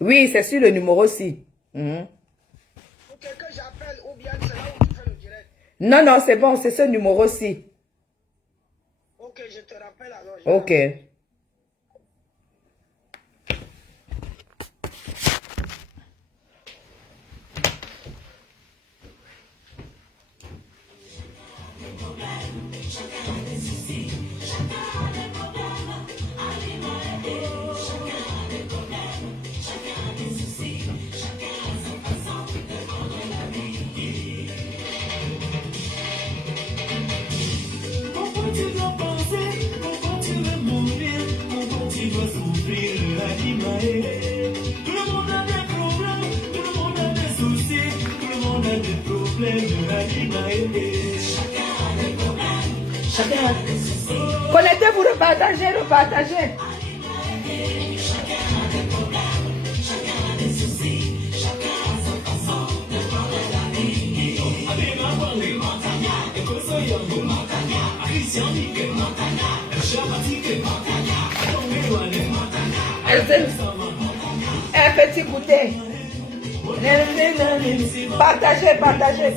Oui, c'est sur le numéro 6. Pour que j'appelle ou bien c'est là où tu fais le direct. Non, non, c'est bon, c'est ce numéro-ci. Ok, je te rappelle alors. Ok. Connectez-vous, repartagez, repartagez. Un petit goûter. Partagez, partagez.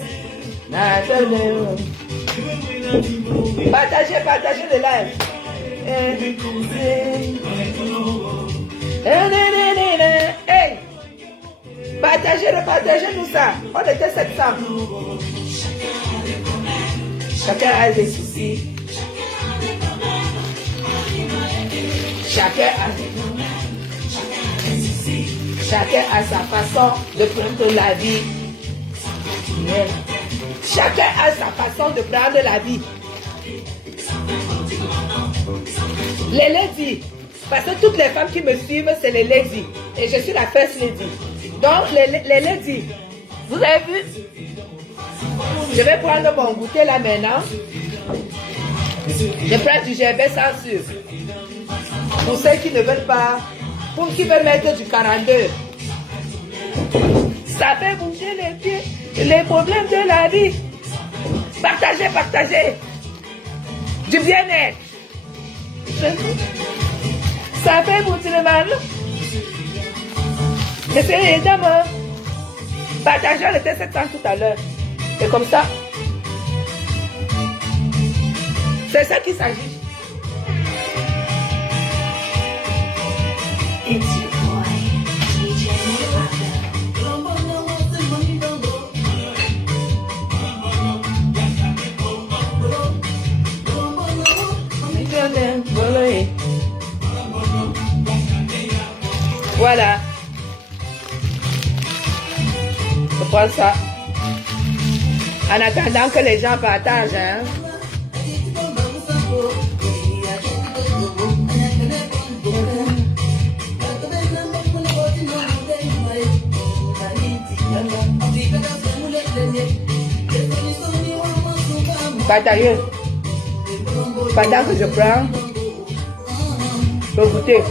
Partagez, partagez le live. Hey! Partagez, repartagez nous ça. On était 700. Chacun a des soucis. Chacun a sa façon de prendre la vie. Chacun a sa façon de prendre la vie. Les ladies, parce que toutes les femmes qui me suivent, c'est les ladies. Et je suis la first lady. Donc, les ladies, vous avez vu? Je vais prendre mon goûter là maintenant. Je prends du gerbet sans sucre. Pour ceux qui ne veulent pas, pour qui veulent mettre du 42. Ça fait bouger les pieds, les problèmes de la vie. Partagez, partagez. Du bien-être. Ça fait bouger le mal. Essayez d'abord. Partagez le test 700 tout à l'heure. Et comme ça, c'est ça qu'il s'agit. It's your boy, DJ Voilà. Je prends ça. En attendant que les gens partagent, hein. Partagez. Pendant que je prends le goûter.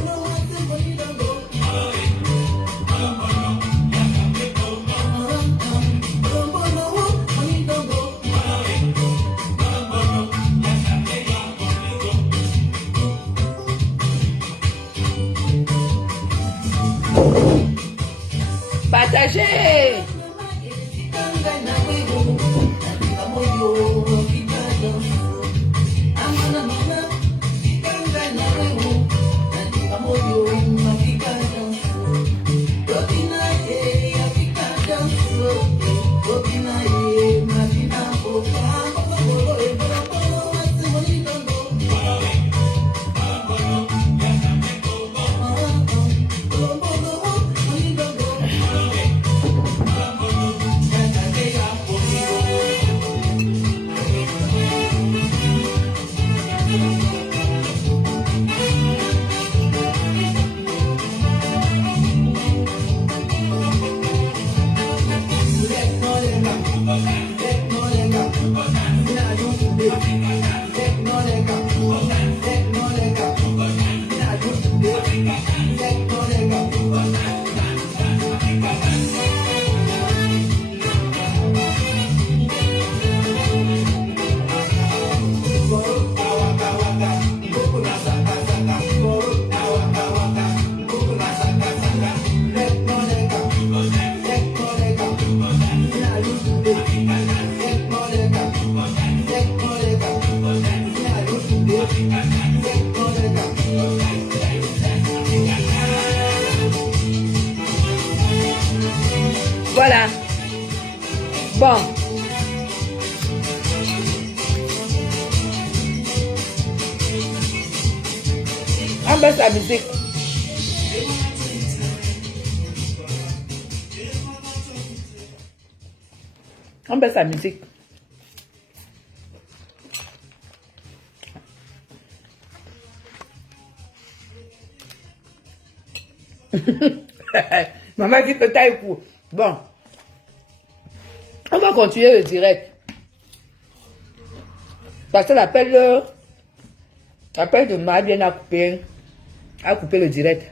Partagez. Bon. On baisse la musique. On baisse la musique. Maman dit que t'as eu coup. Bon. On va continuer le direct. Parce que l'appel de Marianne a coupé le direct.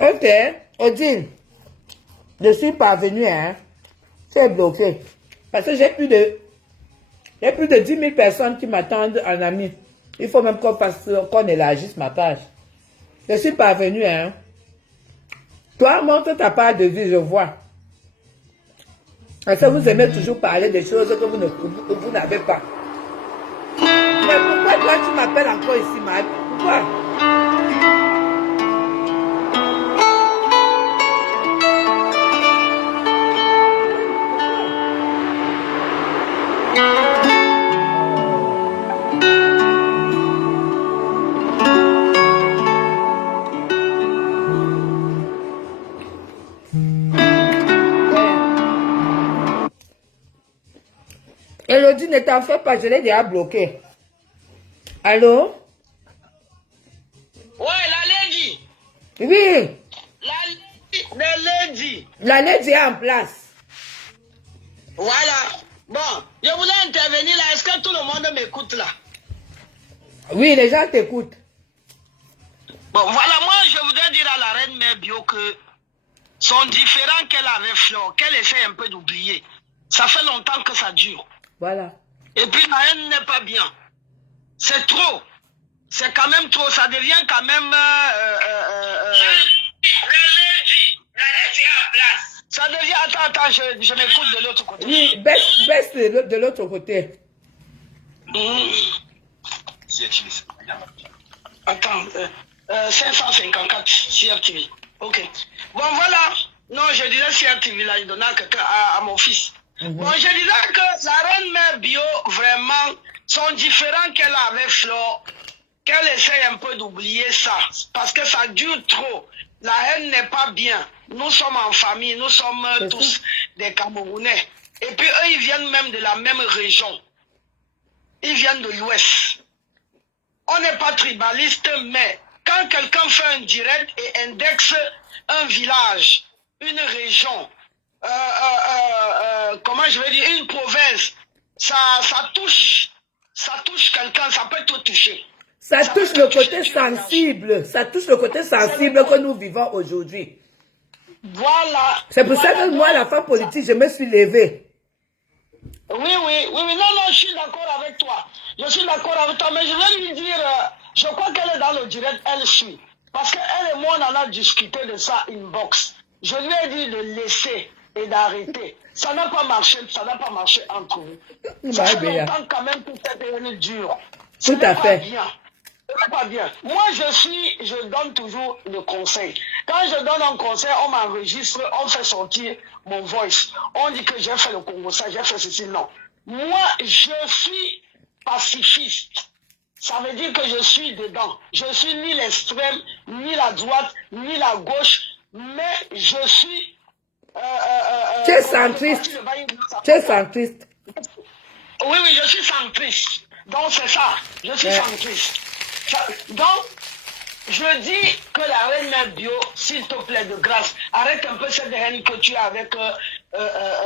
Ok, Odile, je suis parvenue, hein. C'est bloqué. Parce que j'ai plus de 10 000 personnes qui m'attendent en ami. Il faut même qu'on élargisse ma page. Je suis parvenue, hein. Toi, montre ta part de vie, je vois. Parce que vous aimez toujours parler des choses que vous n'avez pas. Mais pourquoi toi, tu m'appelles encore ici, Marie? Pourquoi? Elodie, ne t'en fais pas, je l'ai déjà bloqué. Allô? Ouais, la lady. Oui. La lady. La lady est en place. Voilà. Bon, je voulais intervenir là. Est-ce que tout le monde m'écoute là? Oui, les gens t'écoutent. Bon, voilà, moi, je voudrais dire à la reine mère Bio que son différent qu'elle avait Flore, qu'elle essaie un peu d'oublier. Ça fait longtemps que ça dure. Voilà. Et puis la haine n'est pas bien. C'est trop. C'est quand même trop. Ça devient quand même... La lady est en place. Ça devient... Attends, je m'écoute de l'autre côté. Oui, baisse de l'autre côté. Attends, 554 CRTV. Ok. Bon, voilà. Non, je disais CRTV là, il donnait à mon fils. Bon, je disais que la reine mère Bio, vraiment, son différent qu'elle a avec Flore, qu'elle essaye un peu d'oublier ça, parce que ça dure trop. La haine n'est pas bien. Nous sommes en famille, nous sommes tous des Camerounais. Et puis eux, ils viennent même de la même région. Ils viennent de l'Ouest. On n'est pas tribaliste, mais quand quelqu'un fait un direct et indexe un village, une région, comment je vais dire, une province, ça touche quelqu'un, ça peut tout toucher. Ça touche le côté sensible. Ça touche le côté sensible que nous vivons aujourd'hui. Voilà. C'est pour ça que moi, la femme politique, je me suis levée. Oui, non, je suis d'accord avec toi. Je suis d'accord avec toi, mais je vais lui dire, je crois qu'elle est dans le direct, elle suit. Parce qu'elle et moi, on en a discuté de ça inbox. Je lui ai dit de laisser et d'arrêter. Ça n'a pas marché entre vous. Ça fait longtemps quand même que cette année dure. Tout à fait. Bien. Pas bien. Moi, je donne toujours le conseil. Quand je donne un conseil, on m'enregistre, on fait sortir mon voice. On dit que j'ai fait le Congo, ça, j'ai fait ceci. Non. Moi, je suis pacifiste. Ça veut dire que je suis dedans. Je suis ni l'extrême, ni la droite, ni la gauche, mais je suis... tu es centriste. Tu es centriste. Oui, je suis centriste. Donc, c'est ça. Je suis centriste. Donc, je dis que la reine mère Bio, s'il te plaît, de grâce, arrête un peu cette haine que tu as avec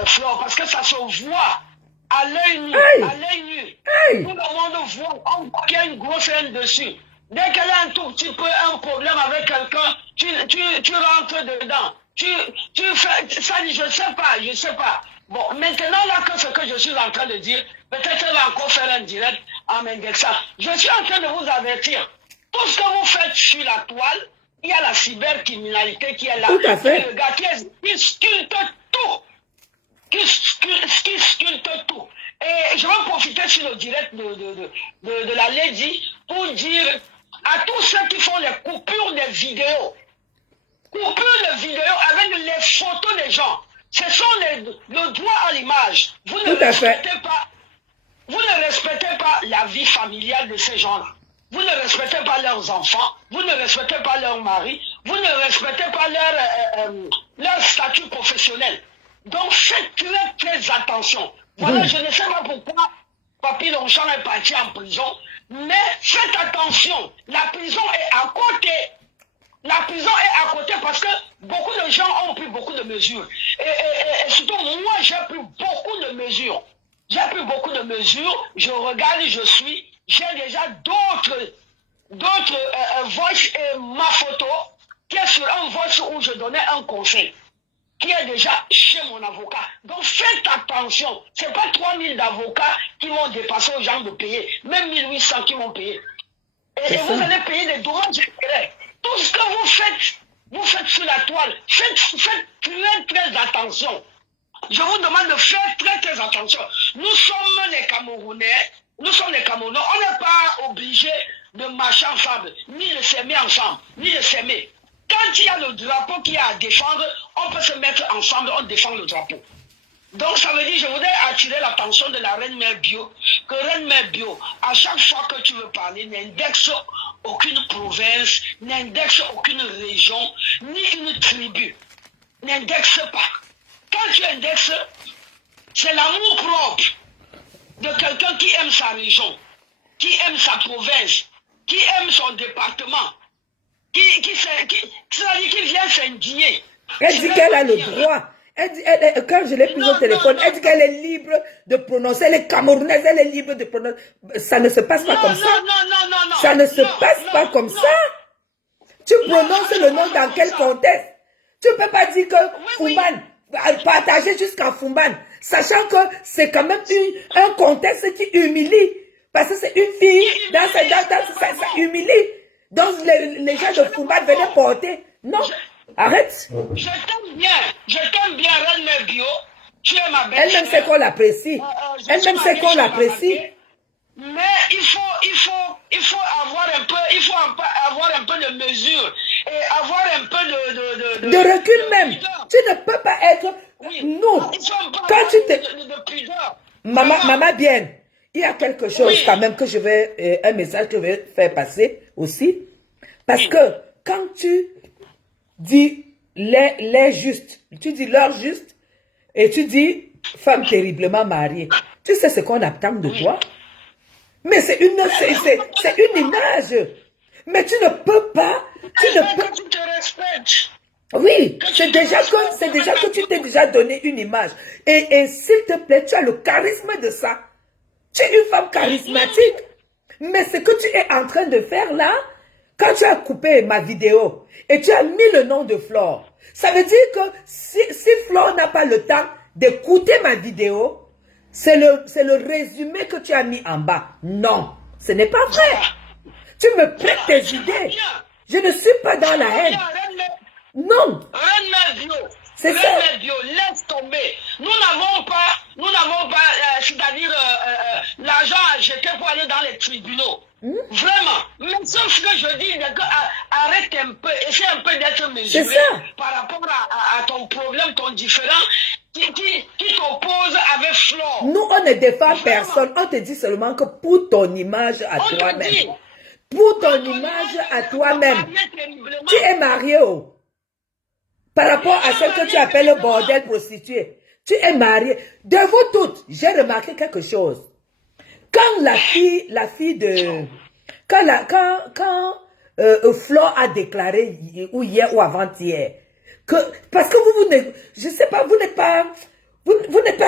Flore, parce que ça se voit à l'œil nu. À l'œil nu. Tout le monde voit qu'il y a une grosse haine dessus. Dès qu'elle a un tout petit peu un problème avec quelqu'un, tu rentres dedans. Tu fais ça, je sais pas. Bon, maintenant là que ce que je suis en train de dire, peut-être elle va encore faire un direct en m'indexant. Je suis en train de vous avertir. Tout ce que vous faites sur la toile, il y a la cybercriminalité qui est là. Tout à fait. Le gars qui sculpte tout. Qui sculpte tout. Et je vais profiter sur le direct de la lady pour dire à tous ceux qui font les coupures des vidéos. Coupures de vidéos avec les photos des gens. Ce sont le droit à l'image. Vous ne respectez pas. Vous ne respectez pas la vie familiale de ces gens-là. Vous ne respectez pas leurs enfants. Vous ne respectez pas leur mari. Vous ne respectez pas leur statut professionnel. Donc faites très attention. Voilà, je ne sais pas pourquoi Papy Longchamp est parti en prison, mais faites attention. La prison est à côté. La prison est à côté parce que beaucoup de gens ont pris beaucoup de mesures. Et surtout, moi, j'ai pris beaucoup de mesures. J'ai pris beaucoup de mesures. Je regarde, j'ai déjà d'autres voice et ma photo qui est sur un voice où je donnais un conseil qui est déjà chez mon avocat. Donc faites attention. Ce n'est pas 3000 d'avocats qui vont dépasser aux gens de payer. Même 1800 qui vont payer. Et vous allez payer des dommages et intérêts. Tout ce que vous faites sur la toile, faites très attention. Je vous demande de faire très attention. Nous sommes les Camerounais, on n'est pas obligés de marcher ensemble, ni de s'aimer ensemble, ni de s'aimer. Quand il y a le drapeau qui est à défendre, on peut se mettre ensemble, on défend le drapeau. Donc ça veut dire, je voudrais attirer l'attention de la Reine Mère Bio, que Reine Mère Bio, à chaque fois que tu veux parler, n'indexe aucune province, n'indexe aucune région, ni une tribu. N'indexe pas. Quand tu indexes, c'est l'amour propre de quelqu'un qui aime sa région, qui aime sa province, qui aime son département, qui vient s'indigner. Elle dit qu'elle a le droit. Quand je l'ai prise au téléphone, elle dit qu'elle est libre de prononcer. Elle est camerounaise, elle est libre de prononcer. Ça ne se passe pas comme ça. Non. Ça ne se passe pas comme ça. Tu prononces le nom dans quel contexte? Tu ne peux pas dire que Fumban, partager jusqu'en Fumban, sachant que c'est quand même un contexte qui humilie. Parce que c'est une fille, ça humilie. Donc les gens de Fumban venaient porter. Non. Arrête. Je t'aime bien, Reine Mère Bio. Tu es ma belle. Elle-même sait qu'on l'apprécie. Elle-même sait qu'on l'apprécie. Mais il faut avoir un peu de mesure et avoir un peu de recul même. Tu ne peux pas être. Non. Quand tu te. Maman bien. Il y a quelque chose quand même que je vais. Un message que je vais faire passer aussi. Parce que quand tu dis les justes, tu dis leur juste, et tu dis femme terriblement mariée. Tu sais ce qu'on attend de toi? Mais c'est une image. Mais tu ne peux pas. Tu te respectes. Oui, c'est déjà que tu t'es déjà donné une image. Et s'il te plaît, tu as le charisme de ça. Tu es une femme charismatique. Mais ce que tu es en train de faire là, quand tu as coupé ma vidéo et tu as mis le nom de Flore, ça veut dire que si Flore n'a pas le temps d'écouter ma vidéo, c'est le résumé que tu as mis en bas. Non, ce n'est pas vrai. Tu me prêtes tes idées. Je ne suis pas dans la haine. Non. C'est ça. Laisse tomber. Nous n'avons pas, c'est-à-dire l'argent à jeter pour aller dans les tribunaux. Vraiment. Mais sauf que je dis, arrête un peu, essaie un peu d'être mesuré par rapport à ton problème, ton différent, qui t'oppose avec Flore. Nous, on ne défend personne. On te dit seulement que pour ton image à toi-même. Pour ton image à toi-même. Tu es marié, oh. Par rapport à ce que tu appelles le bordel prostitué. Tu es marié. De vous toutes, j'ai remarqué quelque chose. Quand la fille de... Quand Flore a déclaré, ou hier ou avant-hier, que, parce que je sais pas, vous n'êtes pas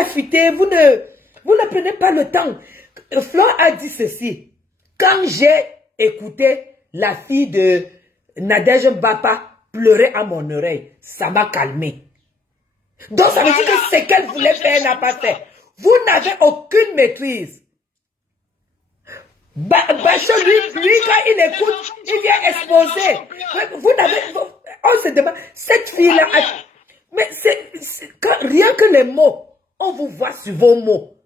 futé, vous ne prenez pas le temps. Flore a dit ceci. Quand j'ai écouté la fille de Nadège Mbapa pleurer à mon oreille, ça m'a calmé. Donc ça veut dire que ce qu'elle voulait faire, elle n'a pas fait. Vous n'avez aucune maîtrise. Bachon, lui, quand il écoute, il vient exposer. Vous n'avez... On se demande, cette fille-là... Mais rien que les mots, on vous voit sur vos mots.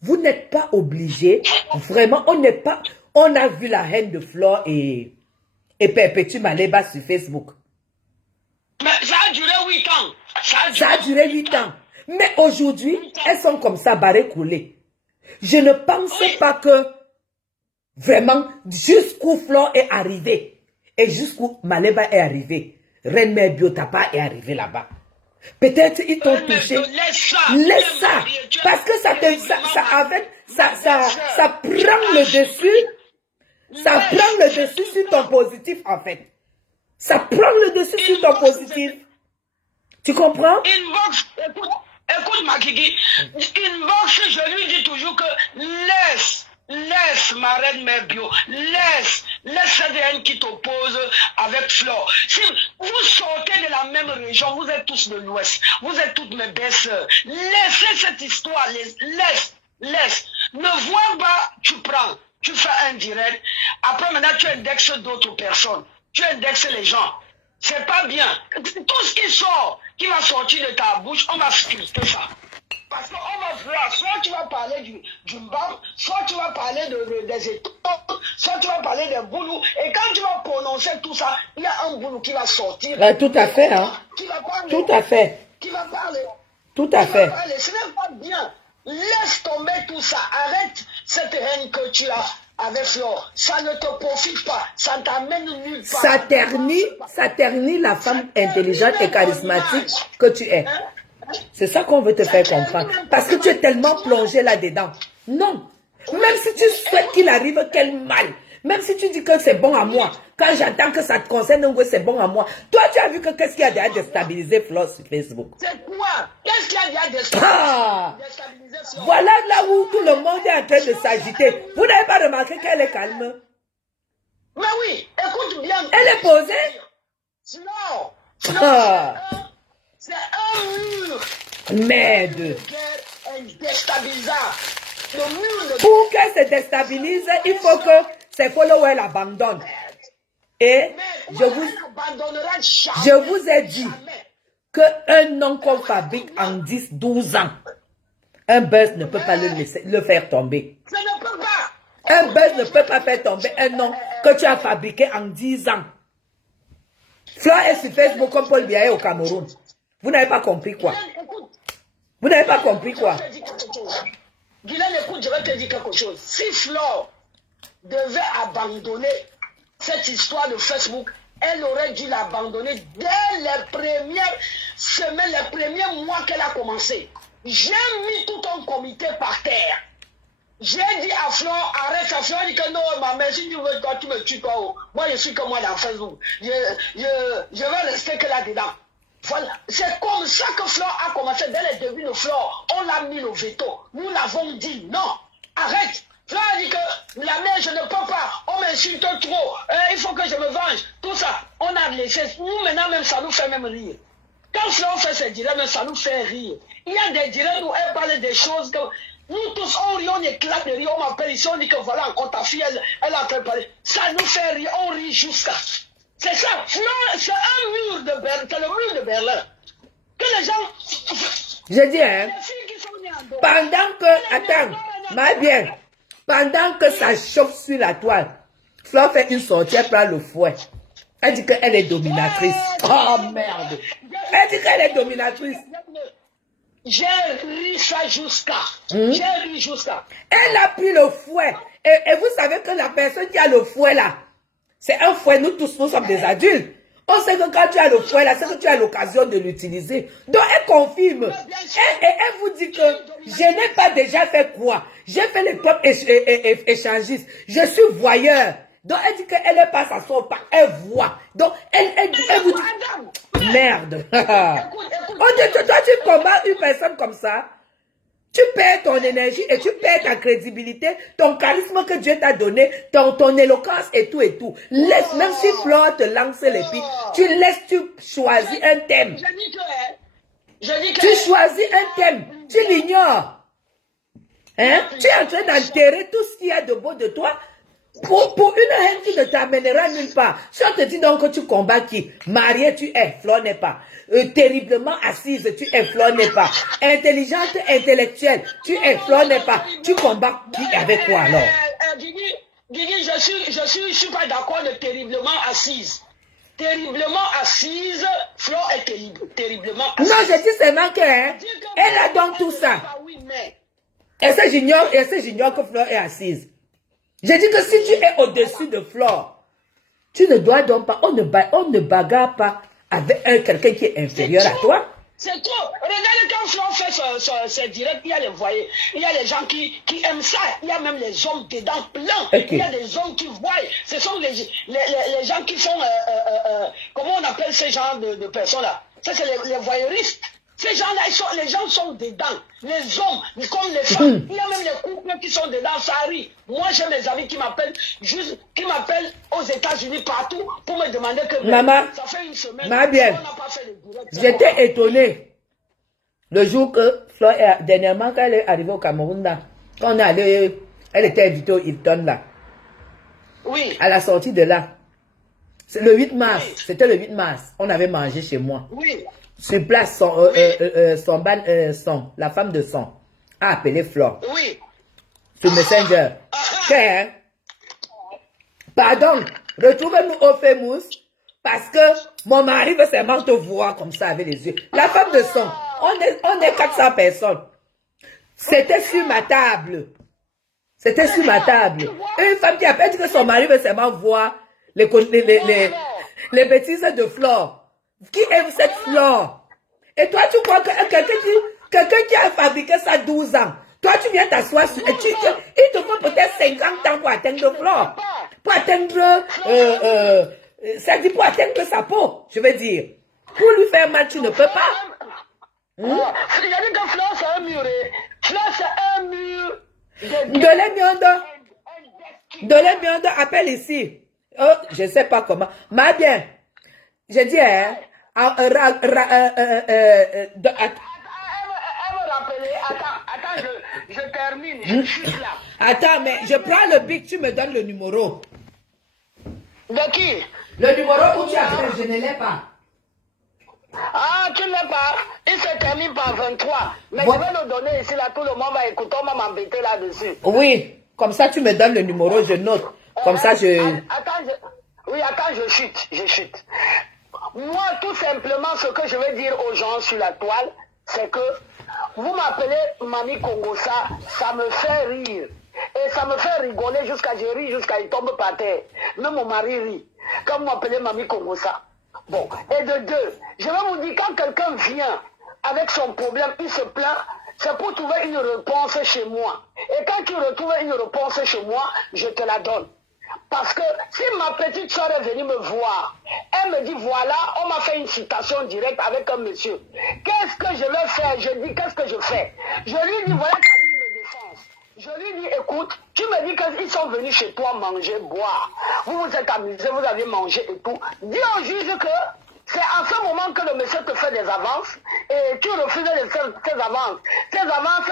Vous n'êtes pas obligé, vraiment, on n'est pas... On a vu la haine de Flore et et perpétue Maleba sur Facebook. Mais ça a duré 8 ans. Ça a duré 8 ans. Mais aujourd'hui, elles sont comme ça, barrées, coulées. Je ne pensais pas que, vraiment, jusqu'où Flore est arrivé, et jusqu'où Maleba est arrivé, Reine Mère Biotapa est arrivé là-bas. Peut-être ils t'ont touché. Laisse ça. Parce que ça prend le dessus. Ça prend le dessus sur ton positif, en fait. Ça prend le dessus sur ton positif. Tu comprends? Inbox, écoute Makiki, Inbox, je lui dis toujours que laisse ma reine mère bio, laisse cette haine qui t'oppose avec Flore. Si vous sortez de la même région, vous êtes tous de l'Ouest, vous êtes toutes mes belles-sœurs. Laissez cette histoire, laisse. Ne vois pas, tu prends, tu fais un direct, après maintenant tu indexes d'autres personnes, tu indexes les gens. C'est pas bien. Tout ce qui sort, qui va sortir de ta bouche, on va sculpter ça. Parce qu'on va voir, soit tu vas parler du mbam, soit tu vas parler des étoiles, soit tu vas parler des boulous. Et quand tu vas prononcer tout ça, il y a un boulou qui va sortir. Tout à fait, hein. Qui va parler. Tout à fait. Qui va parler. Tout à fait. Ce n'est pas bien. Laisse tomber tout ça. Arrête cette haine que tu as avec Flore. Ça ne te profite pas. Ça ne t'amène nulle part. Ça ternit la femme intelligente et charismatique que tu es. C'est ça qu'on veut te faire comprendre. Parce que tu es tellement plongé là-dedans. Non. Même si tu souhaites qu'il arrive quel mal. Même si tu dis que c'est bon à moi. Quand j'entends que ça te concerne, c'est bon à moi. Toi, tu as vu que qu'est-ce qu'il y a déjà déstabilisé Flore sur Facebook? C'est quoi? Qu'est-ce qu'il y a déjà déstabilisé Flore? Voilà là où tout le monde est en train de s'agiter. Vous n'avez pas remarqué qu'elle est calme? Mais oui, écoute bien. Elle est posée? Non. C'est un mur. Merde. Déstabilisant. Le mur de... Pour qu'elle se déstabilise, il faut que ses followers l'abandonnent. Et je vous ai dit qu'un nom qu'on fabrique en 10, 12 ans, un buzz ne peut pas le faire tomber. Ça ne peut pas. Un buzz ne peut pas faire tomber un nom que tu as fabriqué en 10 ans. Flore est sur Facebook comme Paul Biya est au Cameroun. Vous n'avez pas compris quoi? Vous n'avez pas compris quoi? Guylaine, écoute, je vais te dire quelque chose. Si Flore devait abandonner cette histoire de Facebook, elle aurait dû l'abandonner dès les premières semaines, les premiers mois qu'elle a commencé. J'ai mis tout un comité par terre. J'ai dit à Flore, arrête ça. Flore dit que non, maman, si tu veux, toi, tu me tues pas. Oh. Moi, je suis comme moi dans Facebook. Je vais rester que là-dedans. Voilà. C'est comme ça que Flore a commencé. Dès le début de Flore, on l'a mis le veto. Nous l'avons dit non. Arrête. Flore a dit que la mère, je ne peux pas. On m'insulte trop. Il faut que je me venge. Tout ça, on a laissé. Nous, maintenant, même ça nous fait même rire. Quand Flore fait ses directs, même ça nous fait rire. Il y a des directs où elle parle des choses que nous tous, on rit, on éclate de rire. On m'appelle ici, on dit que voilà encore ta fille, elle a en train de parler. Ça nous fait rire, on rit jusqu'à. C'est ça. Flore, c'est un mur de Berlin. C'est le mur de Berlin. Que les gens. Je dis, hein. Pendant que. Attends, mais bien. Pendant que ça chauffe sur la toile, Flore fait une sortie, elle prend le fouet. Elle dit qu'elle est dominatrice. Oh merde. Elle dit qu'elle est dominatrice. J'ai ri ça jusqu'à. J'ai ri jusqu'à. Elle a pris le fouet. Et vous savez que la personne qui a le fouet là, c'est un fouet, nous tous, nous sommes des adultes. On sait que quand tu as le fouet là, c'est que tu as l'occasion de l'utiliser. Donc elle confirme. Et elle vous dit que je n'ai pas déjà fait quoi. J'ai fait les propres échangistes. Je suis voyeur. Donc elle dit qu'elle est pas à son pas. Elle voit. Donc elle vous dit... Merde. Toi tu combats une personne comme ça. Tu perds ton énergie et tu perds ta crédibilité, ton charisme que Dieu t'a donné, ton éloquence et tout et tout. Laisse, même si Flore te lance les pieds, tu laisses, tu choisis un thème. Tu choisis un thème, tu l'ignores. Hein? Tu es en train d'enterrer tout ce qu'il y a de beau de toi pour une haine qui ne t'amènera nulle part. Si on te dit donc que tu combats qui? Marié tu es, Flore n'est pas. Terriblement assise, tu es, Flore n'est pas. Intelligente, intellectuelle, tu es, Flore n'est pas. Tu combats qui avec quoi alors? Guigui, je je suis pas d'accord de terriblement assise. Terriblement assise, Flo est terriblement assise. Non, je dis seulement que, hein, elle a donc tout ça. Oui, mais... Et ça, j'ignore que Flore est assise. Je dis que si tu es au-dessus de Flore, tu ne dois donc pas, on ne bagarre pas avec quelqu'un qui est inférieur à toi. C'est trop. Regardez quand Flore fait ses directs, il y a les voyez, il y a les gens qui aiment ça. Il y a même les hommes dedans plein. Okay. Il y a des hommes qui voient. Ce sont les gens qui font, comment on appelle ces genres de personnes-là? Ça, c'est les voyeuristes. Ces gens-là, les gens sont dedans. Les hommes, comme les femmes. Il y a même les couples qui sont dedans, ça arrive. Moi, j'ai mes amis qui m'appellent aux États-Unis partout pour me demander que Maman, ça fait une semaine. ma bien, on n'a pas fait de direct. j'étais étonnée le jour que Flore, dernièrement, quand elle est arrivée au Cameroun, là, quand on est allé, elle était invitée au Hilton, là. Oui. À la sortie de là. C'est le 8 mars. Oui. C'était le 8 mars. On avait mangé chez moi. Oui. Sur place, la femme de son a appelé Flore. Oui. Sur Messenger. Que, pardon, retrouvez-nous au Famous parce que mon mari veut seulement te voir comme ça avec les yeux. La femme de son, on est 400 personnes. C'était sur ma table. C'était sur ma table. Une femme qui appelle dit que son mari veut seulement voir les bêtises de Flore. Qui aime cette Flore? Et toi, tu crois que quelqu'un qui a fabriqué ça 12 ans, toi, tu viens t'asseoir sur... Il te faut peut-être 50 ans pour atteindre Flore. Pour atteindre... ça dit pour atteindre sa peau, je veux dire. Pour lui faire mal, tu ne peux pas. Il y a dit que Flore, c'est un mur. Flore, c'est un mur. Dolé Biondo, appelle ici. Oh, je ne sais pas comment. Mais bien, je dis, hein, Elle me rappeler. Attends, je termine. Je suis là. Attends, mais je prends le bic, tu me donnes le numéro. De qui? Le numéro où tu appelles, je ne l'ai pas. Ah, tu ne l'as pas? Il se termine par 23. Mais bon. Je vais le donner ici, là, tout le monde va écouter, on va m'embêter là-dessus. Oui, comme ça tu me donnes le numéro, je note. Comme ça je... Attends, je chute. Moi, tout simplement, ce que je vais dire aux gens sur la toile, c'est que vous m'appelez Mamie Congosa, ça me fait rire. Et ça me fait rigoler jusqu'à je ris, jusqu'à il tombe par terre. Même mon mari rit. Quand vous m'appelez Mamie Congosa. Bon, et de deux, je vais vous dire, quand quelqu'un vient avec son problème, il se plaint, c'est pour trouver une réponse chez moi. Et quand tu retrouves une réponse chez moi, je te la donne. Parce que si ma petite soeur est venue me voir, elle me dit voilà, on m'a fait une citation directe avec un monsieur. Qu'est-ce que je vais faire? Je dis qu'est-ce que je fais? Je lui dis voilà ta ligne de défense. Je lui dis écoute, tu me dis qu'ils sont venus chez toi manger, boire. Vous vous êtes amusés, vous avez mangé et tout. Dis au juge que c'est à ce moment que le monsieur te fait des avances et tu refuses de faire ces avances. Ces avances,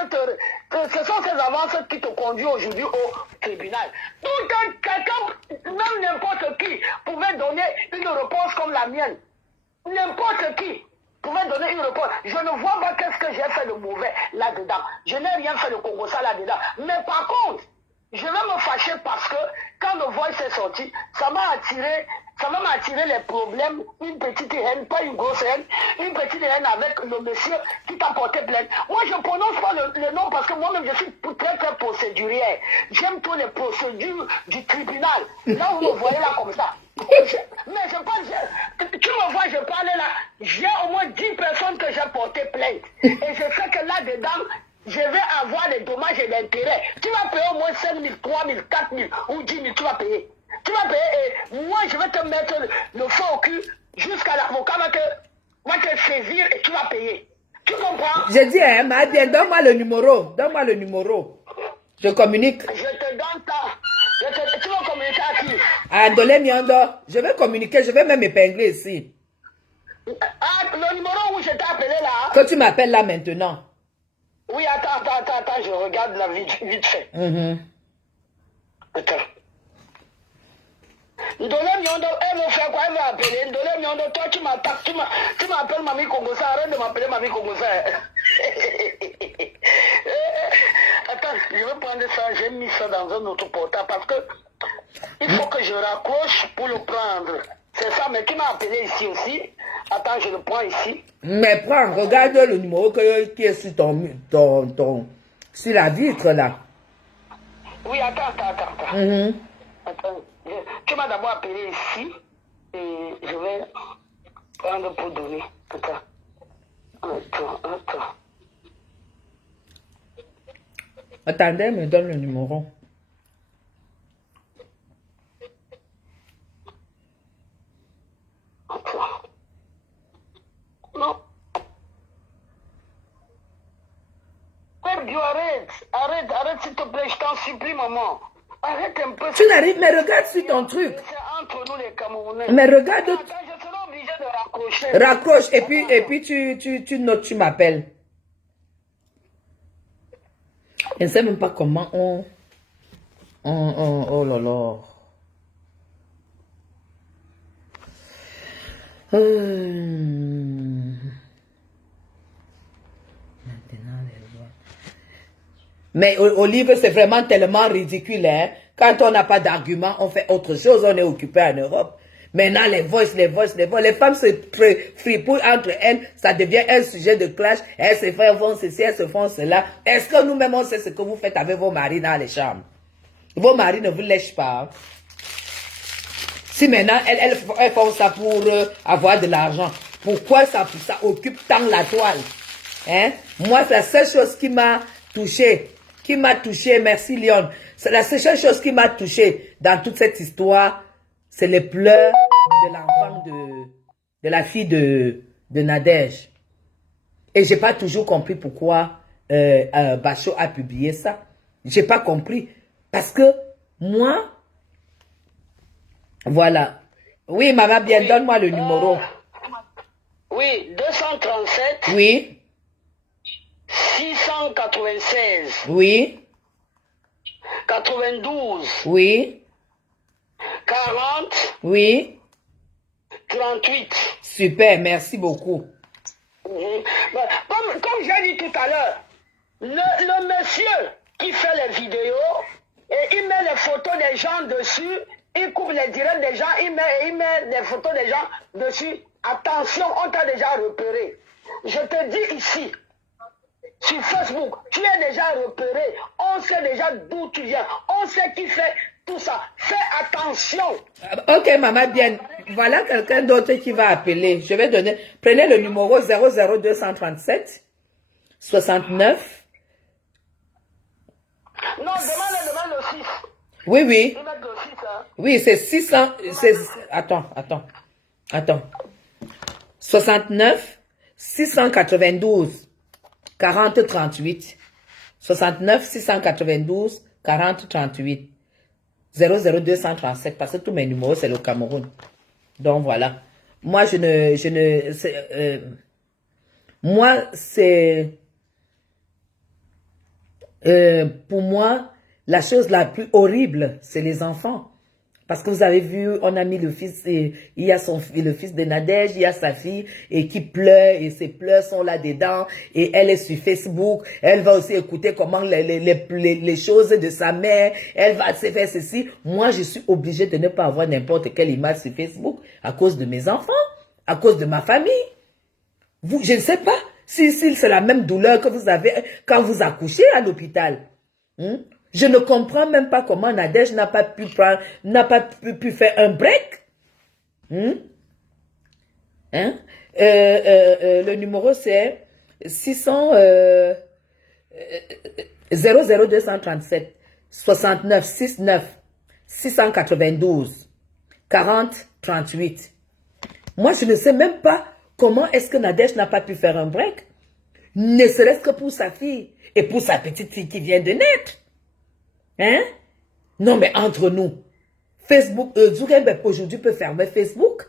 ce sont ces avances qui te conduisent aujourd'hui au tribunal. Tout quelqu'un, même n'importe qui, pouvait donner une réponse comme la mienne. N'importe qui pouvait donner une réponse. Je ne vois pas qu'est-ce que j'ai fait de mauvais là-dedans. Je n'ai rien fait de Congosa là-dedans. Mais par contre, je vais me fâcher parce que quand le voile s'est sorti, ça m'a attiré les problèmes, une petite haine, pas une grosse haine, une petite haine avec le monsieur qui t'a porté plainte. Moi, je ne prononce pas le nom parce que moi-même, je suis très, très procédurière. J'aime toutes les procédures du tribunal. Là, vous me voyez là comme ça. Mais je pense, tu me vois, je parle là, j'ai au moins 10 personnes que j'ai porté plainte. Et je sais que là-dedans, je vais avoir des dommages et l'intérêt. Tu vas payer au moins 5 000, 3 000, 4 000 ou 10 000, tu vas payer. Tu vas payer et moi je vais te mettre le feu au cul jusqu'à l'avocat va te saisir et tu vas payer. Tu comprends? Je dis, hein, ma bien, donne-moi le numéro. Donne-moi le numéro. Je communique. Je te donne ça. Tu vas communiquer à qui? À Dolé Miondo. Je vais communiquer, je vais même épingler ici. Ah, le numéro où je t'ai appelé là? Que tu m'appelles là maintenant. Oui, attends, je regarde la vite fait. Attends. Ndolé Miondo, elle me fait quoi? Elle m'a appelé. Ndolé Miondo, toi tu m'attaques, tu m'appelles Mamie Congosa, arrête de m'appeler Mamie Congosa. Attends, je vais prendre ça, j'ai mis ça dans un autre portable parce que Il faut que je raccroche pour le prendre. C'est ça, mais qui m'a appelé ici aussi. Attends, je le prends ici. Mais prends, regarde le numéro qui est sur sur la vitre là. Oui, attends. Mhm. Attends. Tu m'as d'abord appelé ici. Et je vais prendre pour donner. Attends. Attendez, me donne le numéro. Non. Arrête, s'il te plaît, je t'en supplie, maman. Arrête un peu. Tu n'arrives, mais regarde sur ton truc. C'est entre nous les Camerounais. Mais regarde. Attends, je serai obligé de raccrocher. Raccroche et puis tu notes, tu m'appelles. Je ne sais même pas comment oh là là. Mais Olive, c'est vraiment tellement ridicule, hein. Quand on n'a pas d'argument, on fait autre chose, on est occupé en Europe. Maintenant, les femmes se fripouillent entre elles, ça devient un sujet de clash, elles se font ceci, elles se font cela. Est-ce que nous-mêmes, on sait ce que vous faites avec vos maris dans les chambres? Vos maris ne vous lèchent pas. Si maintenant, elles font ça pour avoir de l'argent, pourquoi ça occupe tant la toile? Hein? Moi, c'est la seule chose qui m'a touché, merci Lyon. C'est la seule chose qui m'a touché dans toute cette histoire, c'est les pleurs de l'enfant de la fille de Nadège. Et j'ai pas toujours compris pourquoi Bachot a publié ça. J'ai pas compris. Parce que moi, voilà. Oui, maman, bien, donne-moi le numéro. Oui, 237. Oui. 696. Oui. 92. Oui. 40. Oui. 38. Super, merci beaucoup. Comme j'ai dit tout à l'heure, le monsieur qui fait les vidéos, et il met les photos des gens dessus, il coupe les directs des gens, il met les photos des gens dessus. Attention, on t'a déjà repéré. Je te dis ici, sur Facebook, tu es déjà repéré. On sait déjà d'où tu viens. On sait qui fait tout ça. Fais attention. Ok, maman, bien. Voilà quelqu'un d'autre qui va appeler. Je vais donner. Prenez le numéro 00237 69. Non, demande le 6. Oui. Ils mettent le 6, hein. Oui, c'est 600. Attends. 69 692 40 38. 69 692 40 38. 00237, parce que tous mes numéros, c'est le Cameroun. Donc, voilà. Moi, moi, c'est... pour moi, la chose la plus horrible, c'est les enfants. Parce que vous avez vu, on a mis le fils, il y a le fils de Nadège, il y a sa fille, et qui pleure, et ses pleurs sont là-dedans, et elle est sur Facebook, elle va aussi écouter comment les choses de sa mère, elle va se faire ceci. Moi, je suis obligée de ne pas avoir n'importe quelle image sur Facebook, à cause de mes enfants, à cause de ma famille. Je ne sais pas si c'est la même douleur que vous avez quand vous accouchez à l'hôpital. Je ne comprends même pas comment Nadège n'a pas pu faire un break. Le numéro c'est 00237 69 69 692 40 38. Moi, je ne sais même pas comment est-ce que Nadège n'a pas pu faire un break. Ne serait-ce que pour sa fille et pour sa petite fille qui vient de naître. Hein? Non, mais entre nous, Facebook, Zuckerberg aujourd'hui peut fermer Facebook.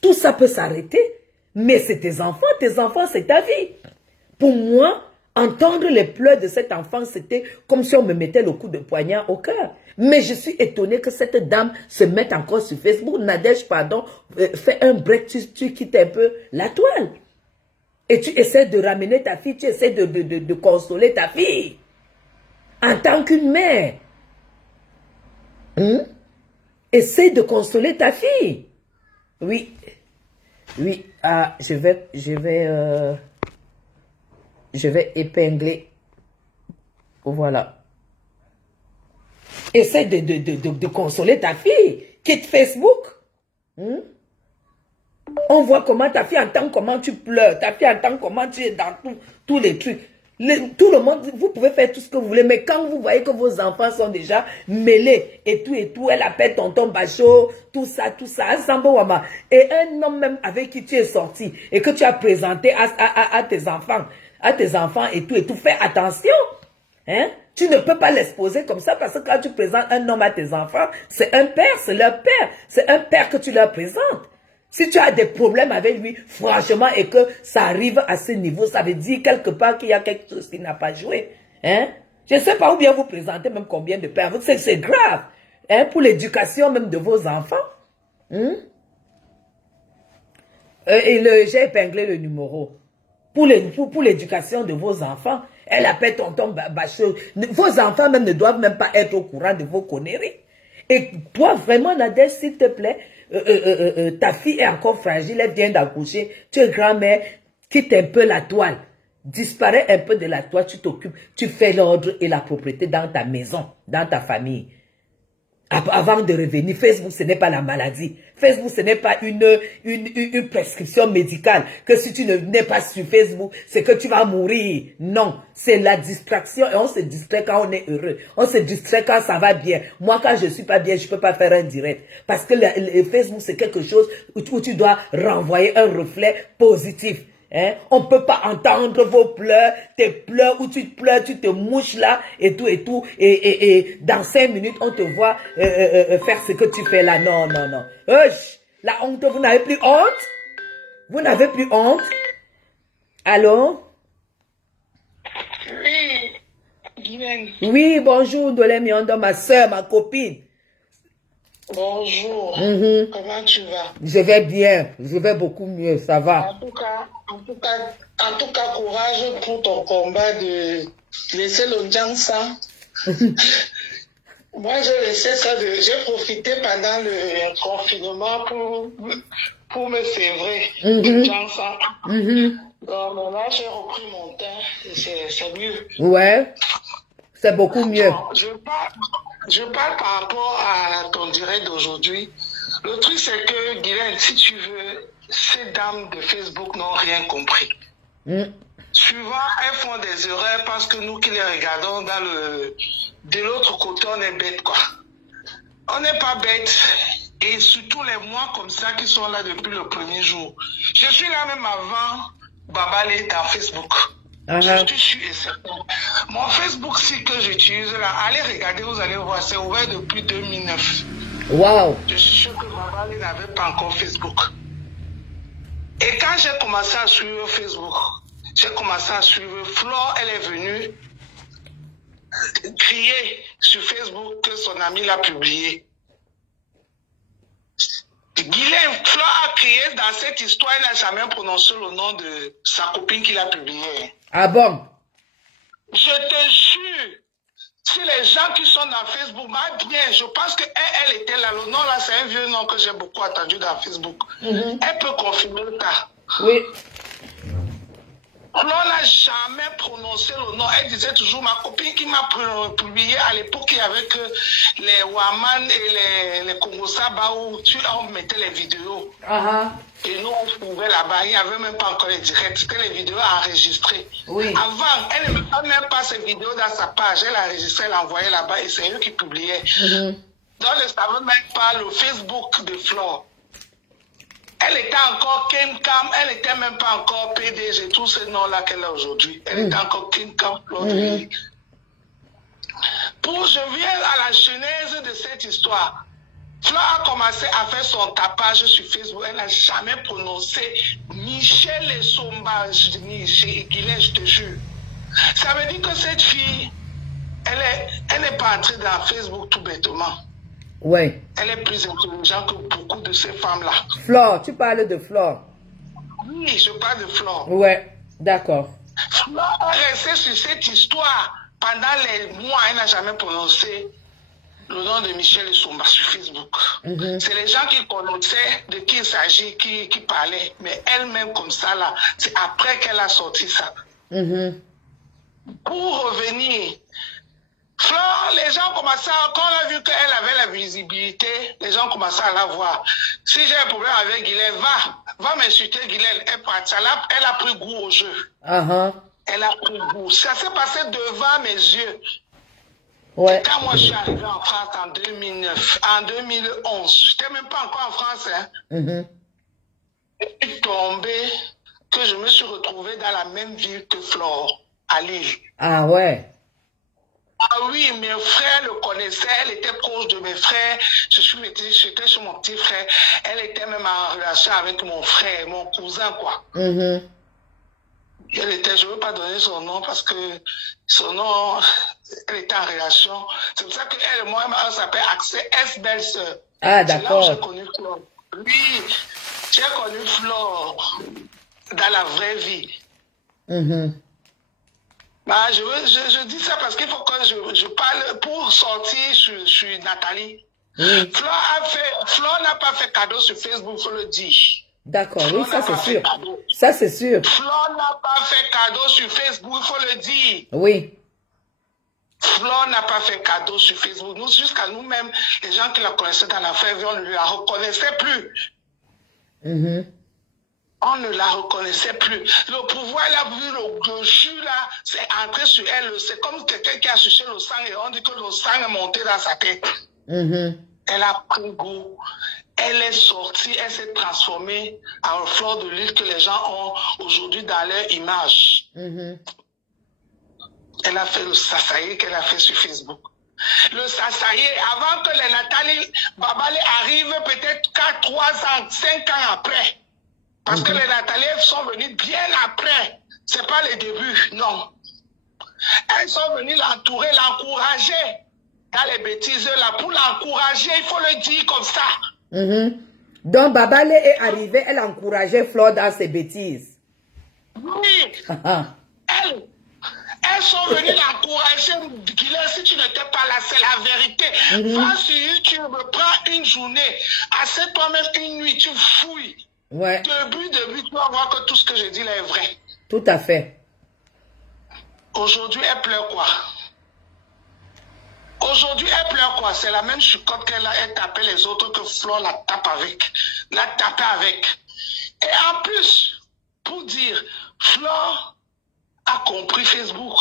Tout ça peut s'arrêter. Mais c'est tes enfants, c'est ta vie. Pour moi, entendre les pleurs de cet enfant, c'était comme si on me mettait le coup de poignard au cœur. Mais je suis étonnée que cette dame se mette encore sur Facebook. Nadège, pardon, fais un break, tu quittes un peu la toile. Et tu essaies de ramener ta fille, tu essaies de consoler ta fille. En tant qu'une mère. Essaye de consoler ta fille. Oui. Oui. Ah, je vais épingler. Voilà. Essaye de consoler ta fille. Quitte Facebook. On voit comment ta fille entend comment tu pleures. Ta fille entend comment tu es dans tous les trucs. Tout le monde, vous pouvez faire tout ce que vous voulez, mais quand vous voyez que vos enfants sont déjà mêlés et tout, elle appelle tonton Bachot, tout ça, ensemble, Wama. Et un homme même avec qui tu es sorti et que tu as présenté à tes enfants et tout, fais attention. Hein? Tu ne peux pas l'exposer comme ça parce que quand tu présentes un homme à tes enfants, c'est un père, c'est leur père. C'est un père que tu leur présentes. Si tu as des problèmes avec lui, franchement, et que ça arrive à ce niveau, ça veut dire quelque part qu'il y a quelque chose qui n'a pas joué. Hein? Je ne sais pas où bien vous présentez, même combien de pères. C'est grave. Hein? Pour l'éducation même de vos enfants. J'ai épinglé le numéro. Pour l'éducation de vos enfants. Elle appelle tonton Bachot. Vos enfants même ne doivent même pas être au courant de vos conneries. Et toi, vraiment, Nadège, s'il te plaît, ta fille est encore fragile, elle vient d'accoucher, tu es grand-mère, quitte un peu la toile, disparaît un peu de la toile, tu t'occupes, tu fais l'ordre et la propreté dans ta maison, dans ta famille. Avant de revenir, Facebook, ce n'est pas la maladie. Facebook, ce n'est pas une prescription médicale. Que si tu n'es pas sur Facebook, c'est que tu vas mourir. Non, c'est la distraction et on se distrait quand on est heureux. On se distrait quand ça va bien. Moi, quand je suis pas bien, je peux pas faire un direct. Parce que le Facebook, c'est quelque chose où tu dois renvoyer un reflet positif. Hein? On ne peut pas entendre vos pleurs, tes pleurs où tu pleures, tu te mouches là et tout. Et dans 5 minutes, on te voit faire ce que tu fais là. Non. La honte, vous n'avez plus honte? Vous n'avez plus honte? Allô? Oui, Guylaine. Oui, bonjour, Dolem Yondo, ma soeur, ma copine. Bonjour. Comment tu vas? Je vais bien, je vais beaucoup mieux, ça va. En tout cas, courage pour ton combat de laisser l'audience. Moi, j'ai laissé ça, j'ai profité pendant le confinement pour me sévrer l'audience. Donc là, j'ai repris mon temps et c'est mieux. Ouais, c'est beaucoup mieux. Bon, je parle par rapport à ton direct d'aujourd'hui. Le truc, c'est que, Guylaine, si tu veux, ces dames de Facebook n'ont rien compris. Souvent, elles font des erreurs parce que nous qui les regardons de l'autre côté, on est bêtes, quoi. On n'est pas bêtes. Et surtout les mois comme ça qui sont là depuis le premier jour. Je suis là même avant Babale dans Facebook. Je suis sûr et certain. Mon Facebook, si que j'utilise là, allez regarder, vous allez voir, c'est ouvert depuis 2009. Wow. Je suis sûr que Babale n'avait pas encore Facebook. Et quand j'ai commencé à suivre Facebook, j'ai commencé à suivre Flore, elle est venue crier sur Facebook que son ami l'a publié. Guylaine, Flore a crié dans cette histoire, elle n'a jamais prononcé le nom de sa copine qui l'a publié. Ah bon? Je te jure, si les gens qui sont dans Facebook, bien, je pense qu'elle était là. Le nom là, c'est un vieux nom que j'ai beaucoup entendu dans Facebook. Elle peut confirmer ça. Oui. On n'a jamais prononcé le nom. Elle disait toujours, ma copine qui m'a publié à l'époque, il y avait que les Waman et les Congo Saba où on mettait les vidéos. Et nous, on trouvait là-bas. Il n'y avait même pas encore les directs. C'était les vidéos enregistrées. Oui. Avant, elle ne mettait même pas ces vidéos dans sa page. Elle enregistrait, elle envoyait là-bas et c'est eux qui publiaient. Donc, je ne savais même pas le Facebook de Flore. Elle était encore Kenkam, elle n'était même pas encore PDG, tous ces noms-là qu'elle a aujourd'hui. Elle était encore Kenkam. Je viens à la genèse de cette histoire. Flore a commencé à faire son tapage sur Facebook. Elle n'a jamais prononcé Michel et Somba, ni Guylaine, je te jure. Ça veut dire que cette fille, elle n'est pas entrée dans Facebook tout bêtement. Ouais. Elle est plus intelligente que beaucoup de ces femmes-là. Flore, tu parles de Flore? Oui, je parle de Flore. Ouais, d'accord. Flore est restée sur cette histoire pendant les mois, elle n'a jamais prononcé le nom de Michel Essomba sur Facebook. C'est les gens qui connaissaient de qui il s'agit, qui parlaient. Mais elle-même comme ça, là, c'est après qu'elle a sorti ça. Pour revenir, Flore, les gens commençaient, quand on a vu qu'elle avait la visibilité, les gens commençaient à la voir. Si j'ai un problème avec Guylaine, va m'insulter Guylaine. Elle a pris goût au jeu. Elle a pris goût. Ça s'est passé devant mes yeux. Ouais. Quand moi je suis arrivé en France en 2009, en 2011, je n'étais même pas encore en France. Hein. Je suis tombé, que je me suis retrouvé dans la même ville que Flore, à Lille. Ah ouais. Ah oui, mes frères le connaissaient, elle était proche de mes frères. J'étais chez mon petit frère. Elle était même en relation avec mon frère, mon cousin, quoi. Elle était, je ne veux pas donner son nom parce que son nom, elle était en relation. C'est pour ça qu'elle et moi, on s'appelle Accès S belle-sœur. Ah, d'accord. C'est là où j'ai connu Flore. Oui, j'ai connu Flore dans la vraie vie. Bah, je dis ça parce qu'il faut que je parle pour sortir sur Nathalie. Flore n'a pas fait cadeau sur Facebook, il faut le dire. D'accord, oui, ça c'est sûr. Ça c'est sûr. Flore n'a pas fait cadeau sur Facebook, il faut le dire. Oui. Flore n'a pas fait cadeau sur Facebook. Nous, jusqu'à nous-mêmes, les gens qui la connaissaient dans la vraie vie, on ne la reconnaissait plus. On ne la reconnaissait plus. Le pouvoir, elle a vu le jus là, c'est entré sur elle. C'est comme quelqu'un qui a sucé le sang et on dit que le sang est monté dans sa tête. Elle a pris goût. Elle est sortie, elle s'est transformée en Flore de Lille que les gens ont aujourd'hui dans leur image. Elle a fait le sasaïe qu'elle a fait sur Facebook. Le sasaïe, avant que les Nathalie Babale arrivent, peut-être 4, 3 ans, 5 ans après. Parce que les Nathalie sont venues bien après. C'est pas les débuts, non. Elles sont venues l'entourer, l'encourager dans les bêtises là. Pour l'encourager, il faut le dire comme ça. Donc Babale est arrivée, elle encourageait Flore dans ses bêtises. Oui. Elles sont venues l'encourager. Guylaine, si tu n'étais pas là, c'est la vérité. Va sur YouTube, prends une journée, assieds toi-même une nuit, tu fouilles. Ouais. Début, tu vas voir que tout ce que je dis là est vrai. Tout à fait. Aujourd'hui, elle pleure quoi? Aujourd'hui, elle pleure quoi? C'est la même chicotte qu'elle a tapé les autres que Flore la tape avec. La tapé avec. Et en plus, pour dire, Flore a compris Facebook.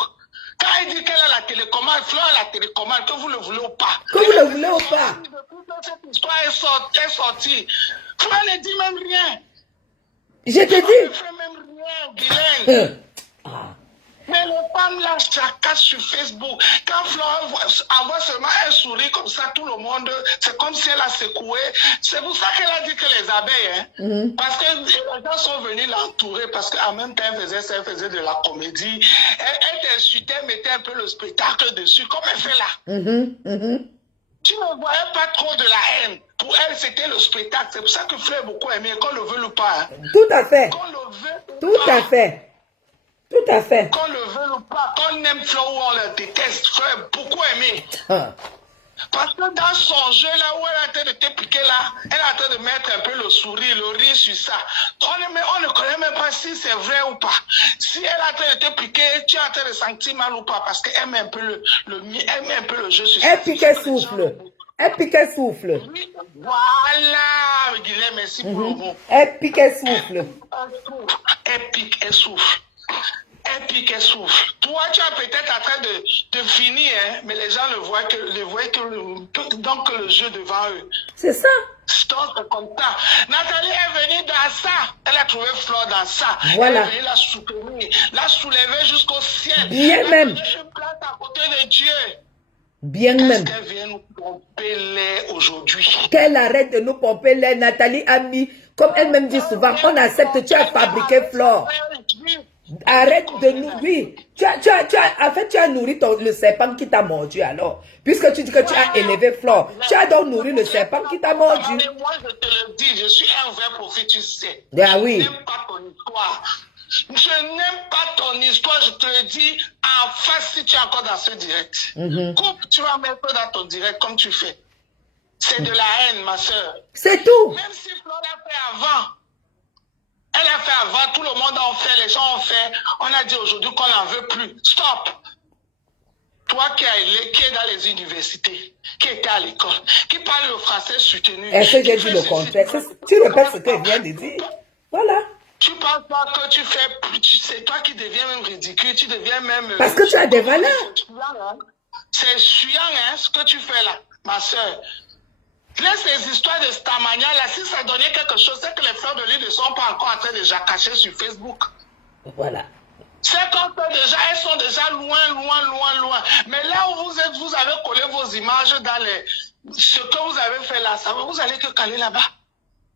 Quand elle dit qu'elle a la télécommande, Flore a la télécommande, que vous le voulez ou pas. Que vous le voulez ou pas. Depuis que cette histoire est sortie, Flore ne dit même rien. Je te dis. Elle ne fait même rien, Guylaine. Mais les femmes là, casse sur Facebook. Quand Flore envoie seulement un sourire comme ça, tout le monde, c'est comme si elle a secoué. C'est pour ça qu'elle a dit que les abeilles, hein, parce que les gens sont venus l'entourer, parce qu'en même temps, elle faisait de la comédie. Elle t'insultait, mettait un peu le spectacle dessus, comme elle fait là. Tu ne voyais pas trop de la haine. Pour elle, c'était le spectacle. C'est pour ça que Fleur a beaucoup aimé, qu'on le veut ou pas. Hein. Tout à fait. Qu'on le veut ou Tout pas. à fait. Tout à fait. Qu'on le veut ou pas, qu'on aime Fleur ou on le déteste, Fleur a beaucoup aimé. Parce que dans son jeu là où elle est en train de te piquer là, elle est en train de mettre un peu le sourire, le rire sur ça. On ne connaît même pas si c'est vrai ou pas. Si elle est en train de te piquer, tu es en train de sentir mal ou pas parce qu'elle met un peu elle met un peu le jeu sur ça. Elle pique, elle souffle. Elle pique, elle souffle. Oui, voilà, Guilhem, merci pour le mot. Elle pique, elle souffle. Elle pique, elle souffle. Elle pique, elle souffle. Toi, tu es peut-être en train de finir, hein, mais les gens ne voient que donc le jeu devant eux. C'est ça. Donc, c'est comme ça. Nathalie est venue dans ça. Elle a trouvé Flore dans ça. Voilà. Elle est venue la soutenir, la soulever jusqu'au ciel. Bien même. Elle a une place à côté de Dieu. Bien même. Qu'elle vient nous pomper l'air aujourd'hui. Qu'elle arrête de nous pomper l'air. Nathalie a mis, comme elle-même dit souvent, on accepte, tu as fabriqué Flore. Arrête de nous, oui. En fait, tu as nourri le serpent qui t'a mordu alors. Puisque tu dis que tu as élevé Flore, tu as donc nourri le serpent qui t'a mordu. Mais moi, je te le dis, je suis un vrai prophète, tu sais. Ah oui. Je n'aime pas ton histoire. Je n'aime pas ton histoire, je te le dis en face si tu es encore dans ce direct. Coupe, tu vas mettre dans ton direct comme tu fais. C'est de la haine, ma soeur. C'est tout. Même si Flo l'a fait avant, elle a fait avant, tout le monde en fait, les gens ont fait. On a dit aujourd'hui qu'on n'en veut plus. Stop. Toi qui es dans les universités, qui était à l'école, qui parle le français soutenu. Est-ce que j'ai dit le contraire? Tu répètes ce qu'elle vient de dire. Voilà. Tu penses pas que tu fais, c'est toi qui deviens même ridicule, tu deviens même... Parce que tu as des valeurs. C'est chiant, hein, ce que tu fais là, ma soeur. Laisse les histoires de Stamania là, si ça donnait quelque chose, c'est que les fleurs de l'île ne sont pas encore en train de cacher sur Facebook. Voilà. C'est comme ça déjà, elles sont déjà loin. Mais là où vous êtes, vous avez collé vos images dans ce que vous avez fait là, ça vous allez que caler là-bas.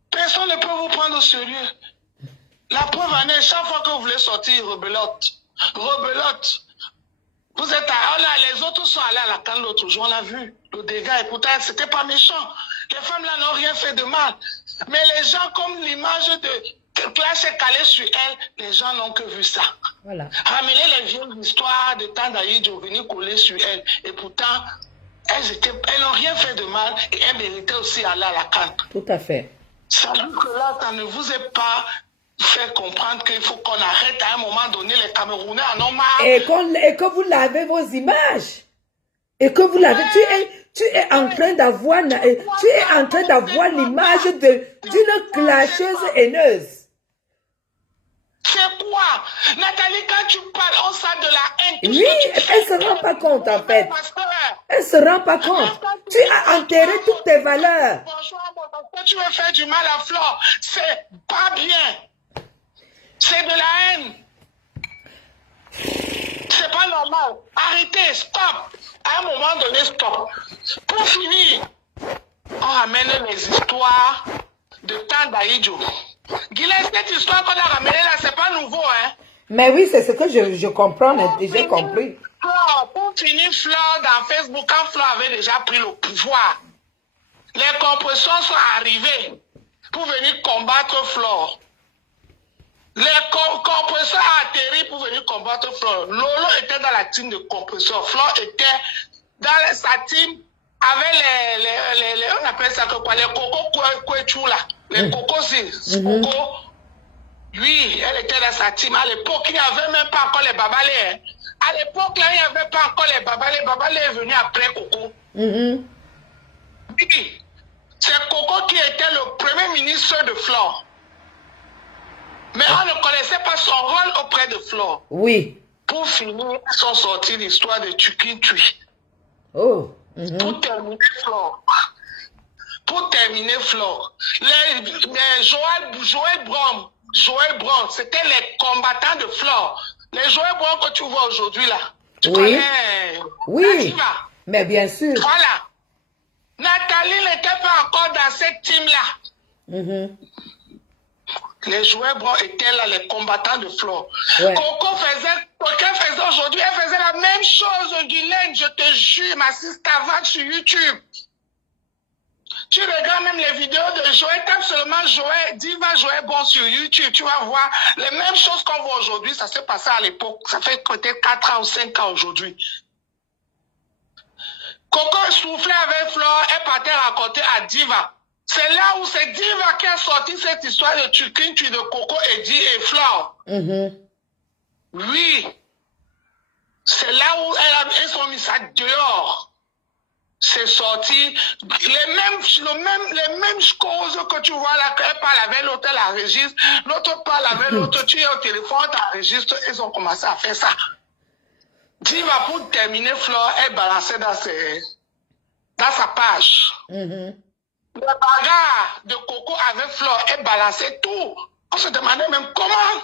Personne ne peut vous prendre au sérieux. La preuve en est, chaque fois que vous voulez sortir, rebelote. Vous êtes les autres sont allés à la canne l'autre jour, on l'a vu, le dégât, et pourtant c'était pas méchant. Les femmes là n'ont rien fait de mal. Mais les gens, comme l'image de Clash est calée sur elle, les gens n'ont que vu ça. Voilà. Ramener les vieilles histoires de Tandaïdjo, venir coller sur elle, et pourtant, elles n'ont rien fait de mal, et elles méritaient aussi aller à la canne. Tout à fait. Ça veut dire que là, ça ne vous est pas fait comprendre qu'il faut qu'on arrête à un moment donné, les Camerounais en ont marre. Et que vous lavez vos images. Et que vous l'avez. Tu es en train d'avoir l'image d'une clasheuse haineuse. C'est quoi? Nathalie, quand tu parles, on sent de la haine. Oui, elle ne se rend pas compte en fait. Elle ne se rend pas compte. Tu as enterré toutes tes valeurs. Quand tu veux faire du mal à Flore, c'est pas bien. C'est de la haine. C'est pas normal. Arrêtez, stop. À un moment donné, stop. Pour finir, on ramène les histoires de Tandaïdjo. Guylaine, cette histoire qu'on a ramenée là, c'est pas nouveau, hein. Mais oui, c'est ce que je comprends, j'ai compris. Pour finir, Flore dans Facebook, quand Flore avait déjà pris le pouvoir, les compresseurs sont arrivés pour venir combattre Flore. Les compresseurs ont atterri pour venir combattre Flore. Lolo était dans la team de compresseurs. Flore était dans sa team avec on appelle ça quoi, les cocos là. Les cocos, coco. Lui, elle était dans sa team. À l'époque, il n'y avait même pas encore les babalés. Hein. À l'époque, là, il n'y avait pas encore les babalés. Babalé est venu après Coco. Oui. C'est Coco qui était le premier ministre de Flore. Mais on ne connaissait pas son rôle auprès de Flore. Oui. Pour finir, ils sont sortis l'histoire de Tukintui. Oh. Pour terminer Flore. Joël Brown, c'était les combattants de Flore. Les Joël Brown que tu vois aujourd'hui là. Tu connais oui. Mais bien sûr. Voilà. Nathalie n'était pas encore dans cette team-là. Les joueurs blancs étaient là, les combattants de Flore. Ouais. Coco faisait aujourd'hui, elle faisait la même chose, Guylaine, je te jure, ma sister va sur YouTube. Tu regardes même les vidéos de Joël, tape seulement Joël, Diva Joël bon sur YouTube, tu vas voir les mêmes choses qu'on voit aujourd'hui, ça s'est passé à l'époque, ça fait peut-être 4 ans ou 5 ans aujourd'hui. Coco soufflait avec Flore, elle partait raconter à Diva. C'est là où c'est Diva qui a sorti cette histoire de Tukintui de Coco, Eddie et Flore. Oui. C'est là où elles ont mis ça dehors. C'est sorti. Les mêmes choses que tu vois là, qu'elle parle avec l'autre, elle enregistre. L'autre parle avec l'autre, tu es au téléphone, tu enregistres. Ils ont commencé à faire ça. Diva, pour terminer, Flore, elle balançait dans sa page. Le bagarre de Coco avec Flore, elle balançait tout. On se demandait même comment.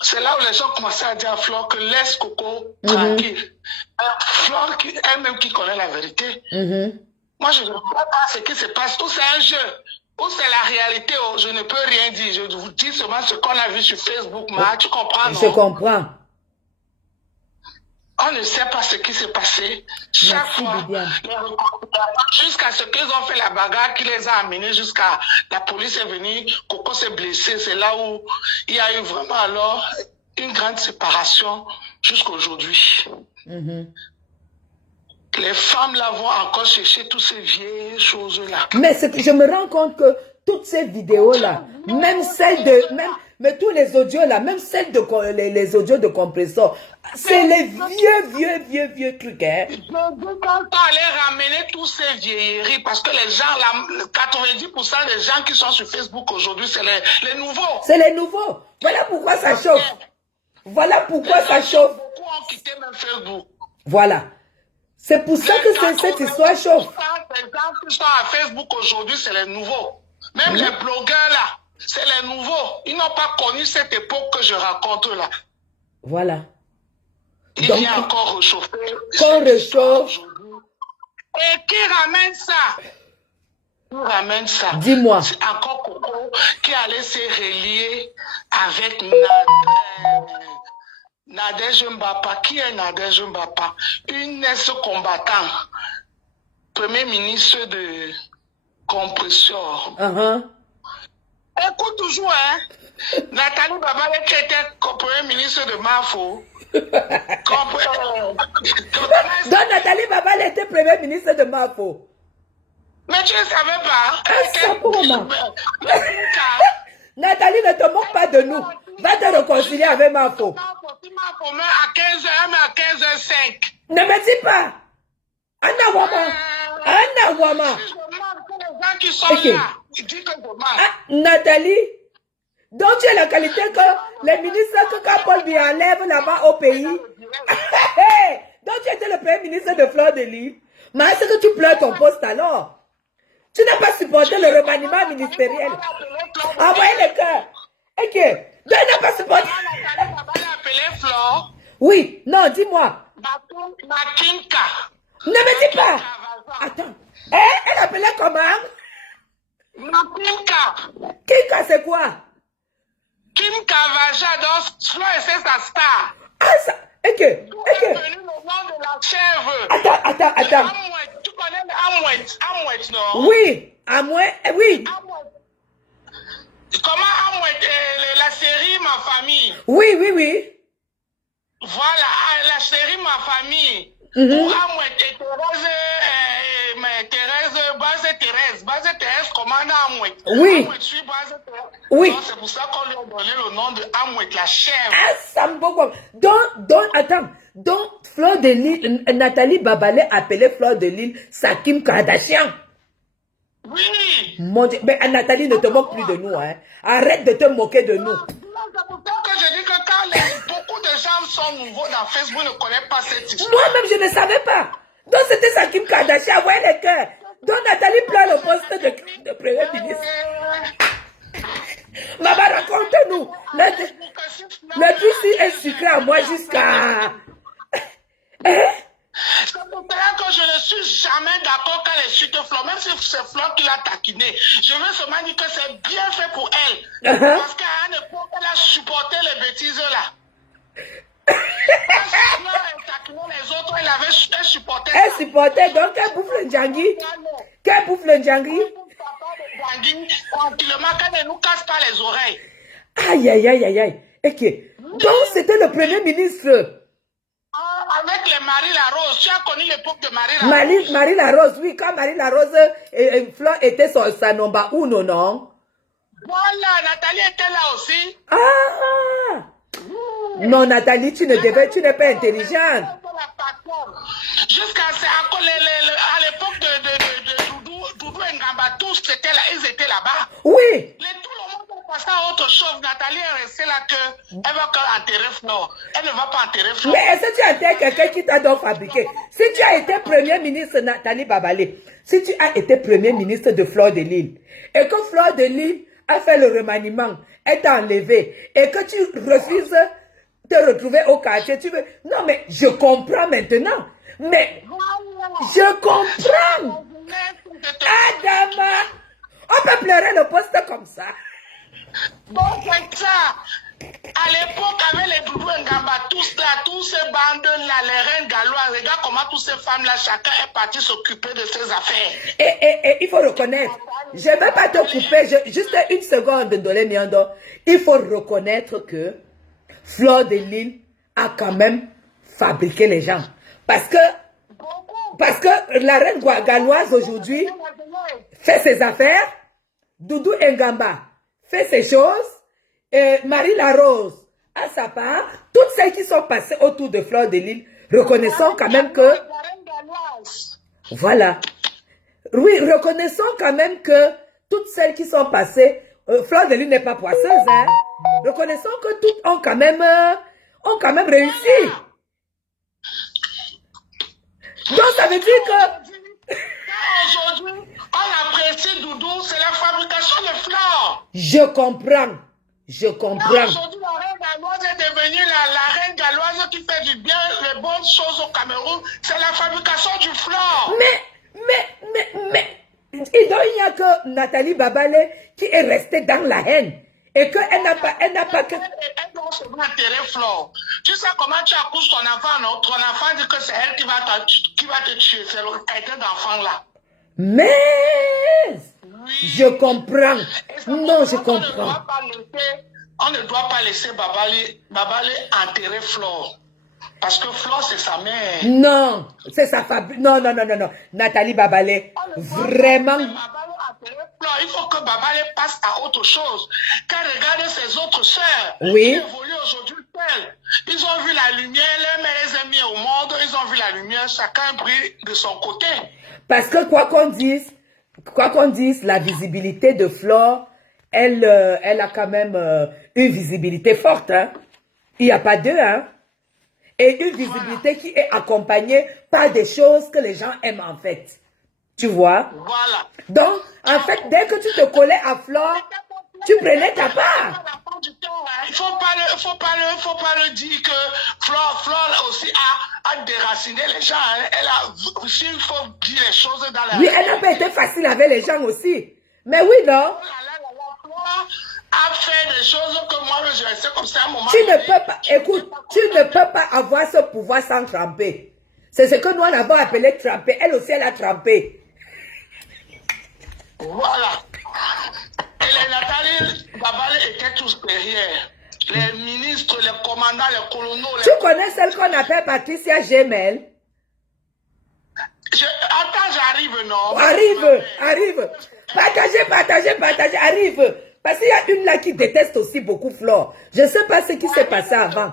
C'est là où les gens commençaient à dire à Flore que laisse Coco tranquille. Flore, elle-même qui connaît la vérité. Moi, je ne vois pas ce qui se passe. Ou c'est un jeu, ou c'est la réalité. Oh, je ne peux rien dire. Je vous dis seulement ce qu'on a vu sur Facebook. Tu comprends, non? Je comprends. On ne sait pas ce qui s'est passé. Chaque Merci, fois, Viviane. jusqu'à ce qu'ils ont fait la bagarre qui les a amenés jusqu'à... La police est venue, Coco s'est blessé. C'est là où il y a eu vraiment alors une grande séparation jusqu'aujourd'hui. Mhm. Les femmes là vont encore chercher toutes ces vieilles choses-là. Mais je me rends compte que toutes ces vidéos-là, même celles de... mais tous les audios-là, même celles de les audios de compresseur, c'est les vieux trucs, hein. Je dis qu'on allait ramener tous ces vieilleries parce que les gens, là, 90% des gens qui sont sur Facebook aujourd'hui, c'est les nouveaux. C'est les nouveaux. Voilà pourquoi ça chauffe. Voilà pourquoi ça chauffe. Beaucoup ont quitté même Facebook. Voilà. C'est pour ça que cette histoire chauffe. Les gens qui sont à Facebook aujourd'hui, c'est les nouveaux. Même les blogueurs là, c'est les nouveaux. Ils n'ont pas connu cette époque que je raconte là. Voilà. Il Donc, vient encore réchauffer. qu'on réchauffe. Et qui ramène ça? Qui ramène ça? Dis-moi. C'est encore Coco qui allait se relier avec Nadège Mbapa. Qui est Nadège Mbapa? Une ex-combattante, premier ministre de Compresseur. Écoute toujours, hein. Nathalie Babale qui était premier ministre de Mafo. Donc Nathalie Babale était premier ministre de Mafo. Mais tu ne savais pas. Ça pour moi. Nathalie, ne te moque pas de nous. Va te réconcilier avec Mafo. Mafo met à 15h, elle met à 15h05. Ne me dis pas. Anna Wama. Anna Wama. Les gens qui sont là, ils disent que je marche. Nathalie, donc tu as la qualité que les ministres que quand Paul Biya enlève là-bas au pays. Donc tu étais le premier ministre de Fleur de Lys. Mais est-ce que tu pleures ton poste alors? Tu n'as pas supporté le remaniement ministériel. Envoyez le cœur. Ok. Donc tu n'as pas supporté. Oui, non, dis-moi. Makinka. Ne me dis pas. Attends. Elle appelait comment? Makinka. Kinka, c'est quoi? Kim Kavaja, donc, Flo et c'est sa star. Ah, ça. Ok. Elle est venue le nom de la chèvre. Attends. Tu connais Amouet, non? Oui, oui. Comment Amouet, la série Ma Famille? Oui. Voilà, la série Ma Famille. Pour Amouet et Base Thérèse commande Amouet. Oui. Amouet suit Base Thérèse. Oui. Donc, c'est pour ça qu'on lui a donné le nom de Amouet, la chèvre. Ah, ça me beaucoup. Donc, Fleur de Lys, Nathalie Babale appelait Fleur de Lys sa Kim Kardashian. Oui. Mon Dieu, mais Nathalie, ne te moque plus de nous, hein. Arrête de te moquer de nous. C'est pour ça que je dis que quand beaucoup de gens sont nouveaux dans Facebook, ne connaissent pas cette histoire. Moi-même, je ne savais pas. Donc, c'était sa Kim Kardashian, ouais, les cœurs. Donc, Nathalie pleure le poste de premier ministre. Maman, raconte-nous. Le truc est sucré à moi jusqu'à... C'est pour ça que je ne suis jamais d'accord quand elle suite Flo, même si c'est Flo qui l'a taquiné. Je veux seulement dire que c'est bien fait pour elle. Parce qu'à une époque, elle a supporté les bêtises là. Quand elle taquinait les autres, elle supportait ça. Elle supportait, donc elle bouffe le djangui. Qu'elle bouffe le djangui. Tranquillement, quand elle ne nous casse pas les oreilles. Aïe. Ok. Donc c'était le premier ministre. Avec les Marie Larose, tu as connu l'époque de Marie Larose. Marie Larose, oui, quand Marie Larose et Flo était sa nomba uno, non? Voilà, Nathalie était là aussi. Ah! Non, Nathalie, tu n'es pas intelligente. Jusqu'à à l'époque de Doudou et Ngamba, tous étaient là, ils étaient là-bas. Oui. Tout le monde est passé à autre chose. Nathalie est restée là elle va enterrer Flo. Elle ne va pas enterrer Flo. Mais est-ce que tu as été quelqu'un qui t'a donc fabriqué? Si tu as été premier ministre, Nathalie Babale, si tu as été premier ministre de Fleur de Lys, et que Fleur de Lys a fait le remaniement, est enlevé, et que tu refuses de te retrouver au quartier, tu veux... Non, mais je comprends maintenant. Mais je comprends. Adama, on peut pleurer le poste comme ça. Bon, c'est ça. À l'époque, avec les Doudou Ngamba, tous là, tous ces bandes-là, les reines galloises, regarde comment toutes ces femmes-là, chacun est parti s'occuper de ses affaires. Et il faut reconnaître, je ne vais pas te couper, juste une seconde, Ndolé Miondo. Il faut reconnaître que Fleur de Lille a quand même fabriqué les gens. Parce que la reine galloise aujourd'hui fait ses affaires, Doudou Ngamba fait ses choses, et Marie Larose, à sa part, toutes celles qui sont passées autour de Fleur de Lille, reconnaissons quand même que... Voilà. Oui, reconnaissons quand même que toutes celles qui sont passées, Fleur de Lille n'est pas poisseuse, hein. Reconnaissons que toutes ont quand même réussi. Donc ça veut dire que... Aujourd'hui, on apprécie Doudou, c'est la fabrication de fleurs. Je comprends. Aujourd'hui, la reine galloise est devenue la reine galloise qui fait du bien, les bonnes choses au Cameroun. C'est la fabrication du fleur. Mais, il n'y a que Nathalie Babale qui est restée dans la haine. Et qu'elle n'a pas que... Elle doit se intérêt fleur. Tu sais comment tu accouches ton enfant, non? Ton enfant dit que c'est elle qui va te tuer. C'est quelqu'un d'enfant-là. Mais... Oui. Je comprends. Non, je comprends. On ne doit pas laisser Babale enterrer Flore. Parce que Flore, c'est sa mère. Non, c'est sa famille. Non. Nathalie Babale, vraiment. Il faut que Babale passe à autre chose. Qu'elle regarde ses autres sœurs. Oui. Qui évoluent aujourd'hui seules. Ils ont vu la lumière, les mères les ont mis au monde. Ils ont vu la lumière, chacun brille de son côté. Parce que quoi qu'on dise, la visibilité de Flore, elle a quand même une visibilité forte. Hein? Il n'y a pas deux. Hein? Et une visibilité qui est accompagnée par des choses que les gens aiment en fait. Tu vois? Voilà. Donc, en fait, dès que tu te collais à Flore, tu prenais ta part. Il faut pas le dire que Flore aussi a déraciné les gens. Elle a aussi, il faut dire les choses dans la... Oui, elle n'a pas été facile avec les gens aussi. Mais oui, non? Flore a fait des choses que moi, je restais comme ça à un moment. Tu ne peux pas, écoute, tu ne peux pas avoir ce pouvoir sans tremper. C'est ce que nous, on avons appelé tremper. Elle aussi, elle a trempé. Voilà. Et les Nathalie Babale étaient tous derrière. Les ministres, les commandants, les colonels. Tu connais celle qu'on appelle Patricia Gemel? Attends, j'arrive, non? Arrive. Partagez, arrive. Parce qu'il y a une là qui déteste aussi beaucoup Flore. Je ne sais pas ce qui s'est passé avant.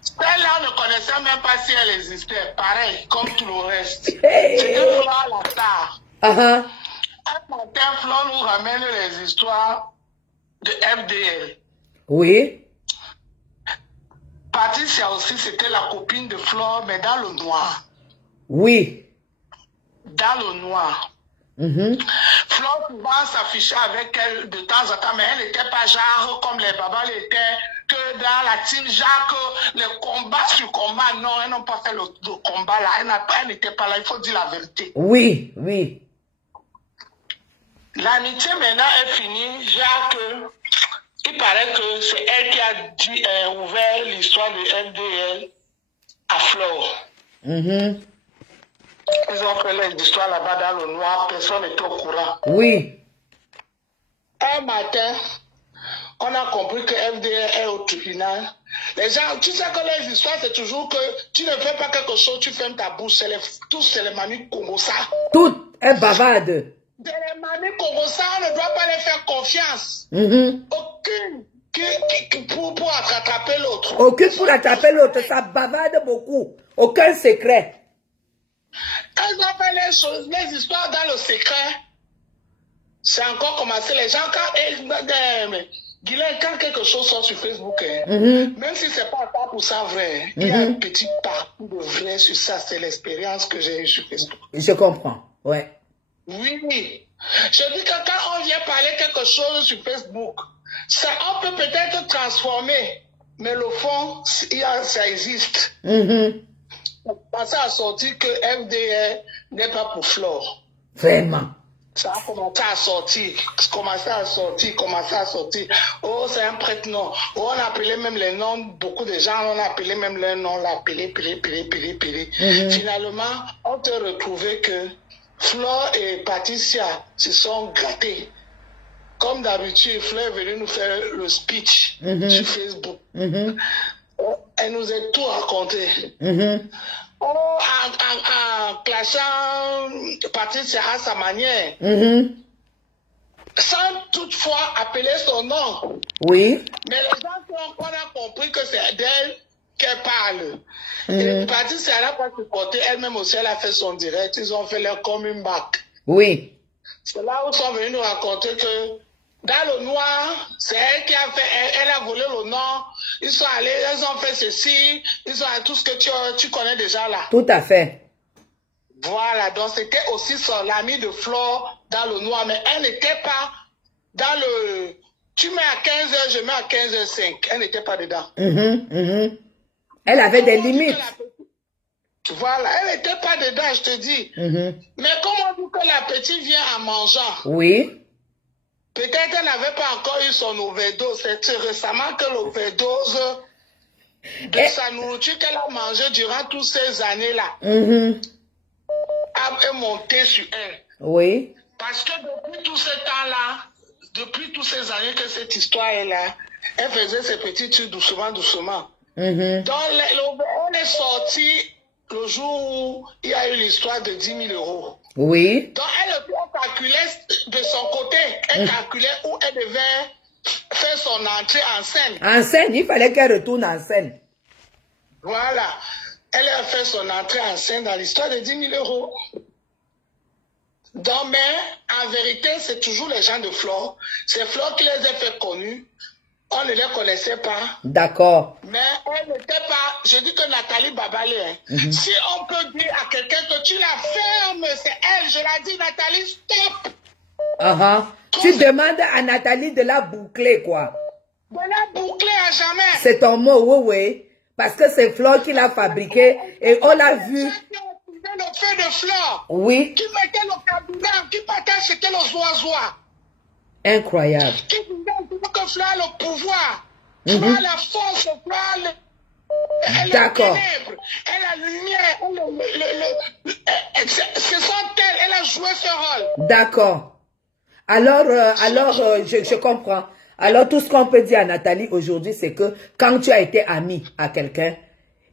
Celle-là, on ne connaissait même pas si elle existait. Pareil, comme tout le reste. Hey. C'était Flore la star. Un matin, Flore nous ramène les histoires de FDL. Oui. Patricia aussi, c'était la copine de Flore, mais dans le noir. Oui. Dans le noir. Flore pouvait s'afficher avec elle de temps en temps, mais elle n'était pas genre comme les babas l'étaient, que dans la team Jacques, les combats sur combat, non, elles n'ont pas fait le combat là, elle n'était pas là, il faut dire la vérité. Oui. L'amitié maintenant est finie, Jacques, il paraît que c'est elle qui a ouvert l'histoire de FDL à Flore. Ils ont fait les histoires là-bas dans le noir, personne n'était au courant. Oui. Un matin, on a compris que FDL est au tribunal. Les gens, tu sais que les histoires, c'est toujours que tu ne fais pas quelque chose, tu fermes ta bouche. Tous, c'est les mamies Congossa. Tout est bavarde. Les mamies Congossa, on ne doit pas les faire confiance. Aucune pour attraper l'autre. Aucune pour attraper l'autre, ça bavarde beaucoup. Aucun secret. Elles ont fait les histoires dans le secret. C'est encore commencé. Les gens, quand quelque chose sort sur Facebook, même si ce n'est pas 100% vrai, il y a un petit parcours de vrai sur ça. C'est l'expérience que j'ai eue sur Facebook. Je comprends, ouais. Oui. Je dis que quand on vient parler quelque chose sur Facebook, ça, on peut peut-être transformer, mais le fond, ça existe. Ça a sorti que FDR n'est pas pour Flore. Vraiment. Ça a commencé à sortir, commencé à sortir. Oh, c'est un prêtre, non. Oh, on appelait même les noms, beaucoup de gens, on appelait même leurs noms, là, Pélé. Finalement, on te retrouvait que Flore et Patricia se sont gâtés. Comme d'habitude, Flore est venue nous faire le speech sur Facebook. Elle nous a tout raconté. Oh, en clashant Patricia à sa manière. Sans toutefois appeler son nom. Oui. Mais les gens on a compris que c'est d'elle qu'elle parle. Et Patricia n'a pas supporté, elle-même aussi, elle a fait son direct. Ils ont fait leur coming back. Oui. C'est là où ils sont venus nous raconter que dans le noir, c'est elle qui a fait, elle a volé le nom. Ils sont allés, ils ont fait ceci, ils ont tout ce que tu connais déjà là. Tout à fait. Voilà, donc c'était aussi son ami de Flore dans le noir, mais elle n'était pas dans le... Tu mets à 15h, je mets à 15h05. Elle n'était pas dedans. Elle avait des limites. Voilà, elle n'était pas dedans, je te dis. Mais comme on dit que la petite vient en mangeant, oui. Peut-être qu'elle n'avait pas encore eu son overdose. C'est récemment que l'overdose de sa nourriture qu'elle a mangée durant toutes ces années-là est montée sur elle. Oui. Parce que depuis tout ce temps-là, depuis toutes ces années que cette histoire est là, elle faisait ses petits trucs doucement. Donc, elle est sortie le jour où il y a eu l'histoire de 10 000 euros. Oui. Donc, elle calculait de son côté, elle calculait où elle devait faire son entrée en scène. En scène, il fallait qu'elle retourne en scène. Voilà. Elle a fait son entrée en scène dans l'histoire de 10 000 euros. Donc, mais en vérité, c'est toujours les gens de Flore. C'est Flore qui les a fait connus. On ne les connaissait pas. D'accord. Mais elle n'était pas... Je dis que Nathalie Babalé, si on peut dire à quelqu'un que tu la fermes, c'est elle. Je la dis, Nathalie, stop. Tu demandes à Nathalie de la boucler, quoi. De la boucler à jamais. C'est ton mot, oui. Parce que c'est Flore qui l'a fabriqué et on l'a vu. Le feu de Flore. Oui. Qui mettait le carburant, qui partait acheter les oiseaux. Incroyable. Qui disait que Flore a le pouvoir. Flore a la force, Flore elle a les ténèbres, elle a la lumière, ce sont elle a joué ce rôle. D'accord. Alors, je comprends. Alors, tout ce qu'on peut dire à Nathalie aujourd'hui, c'est que quand tu as été amie à quelqu'un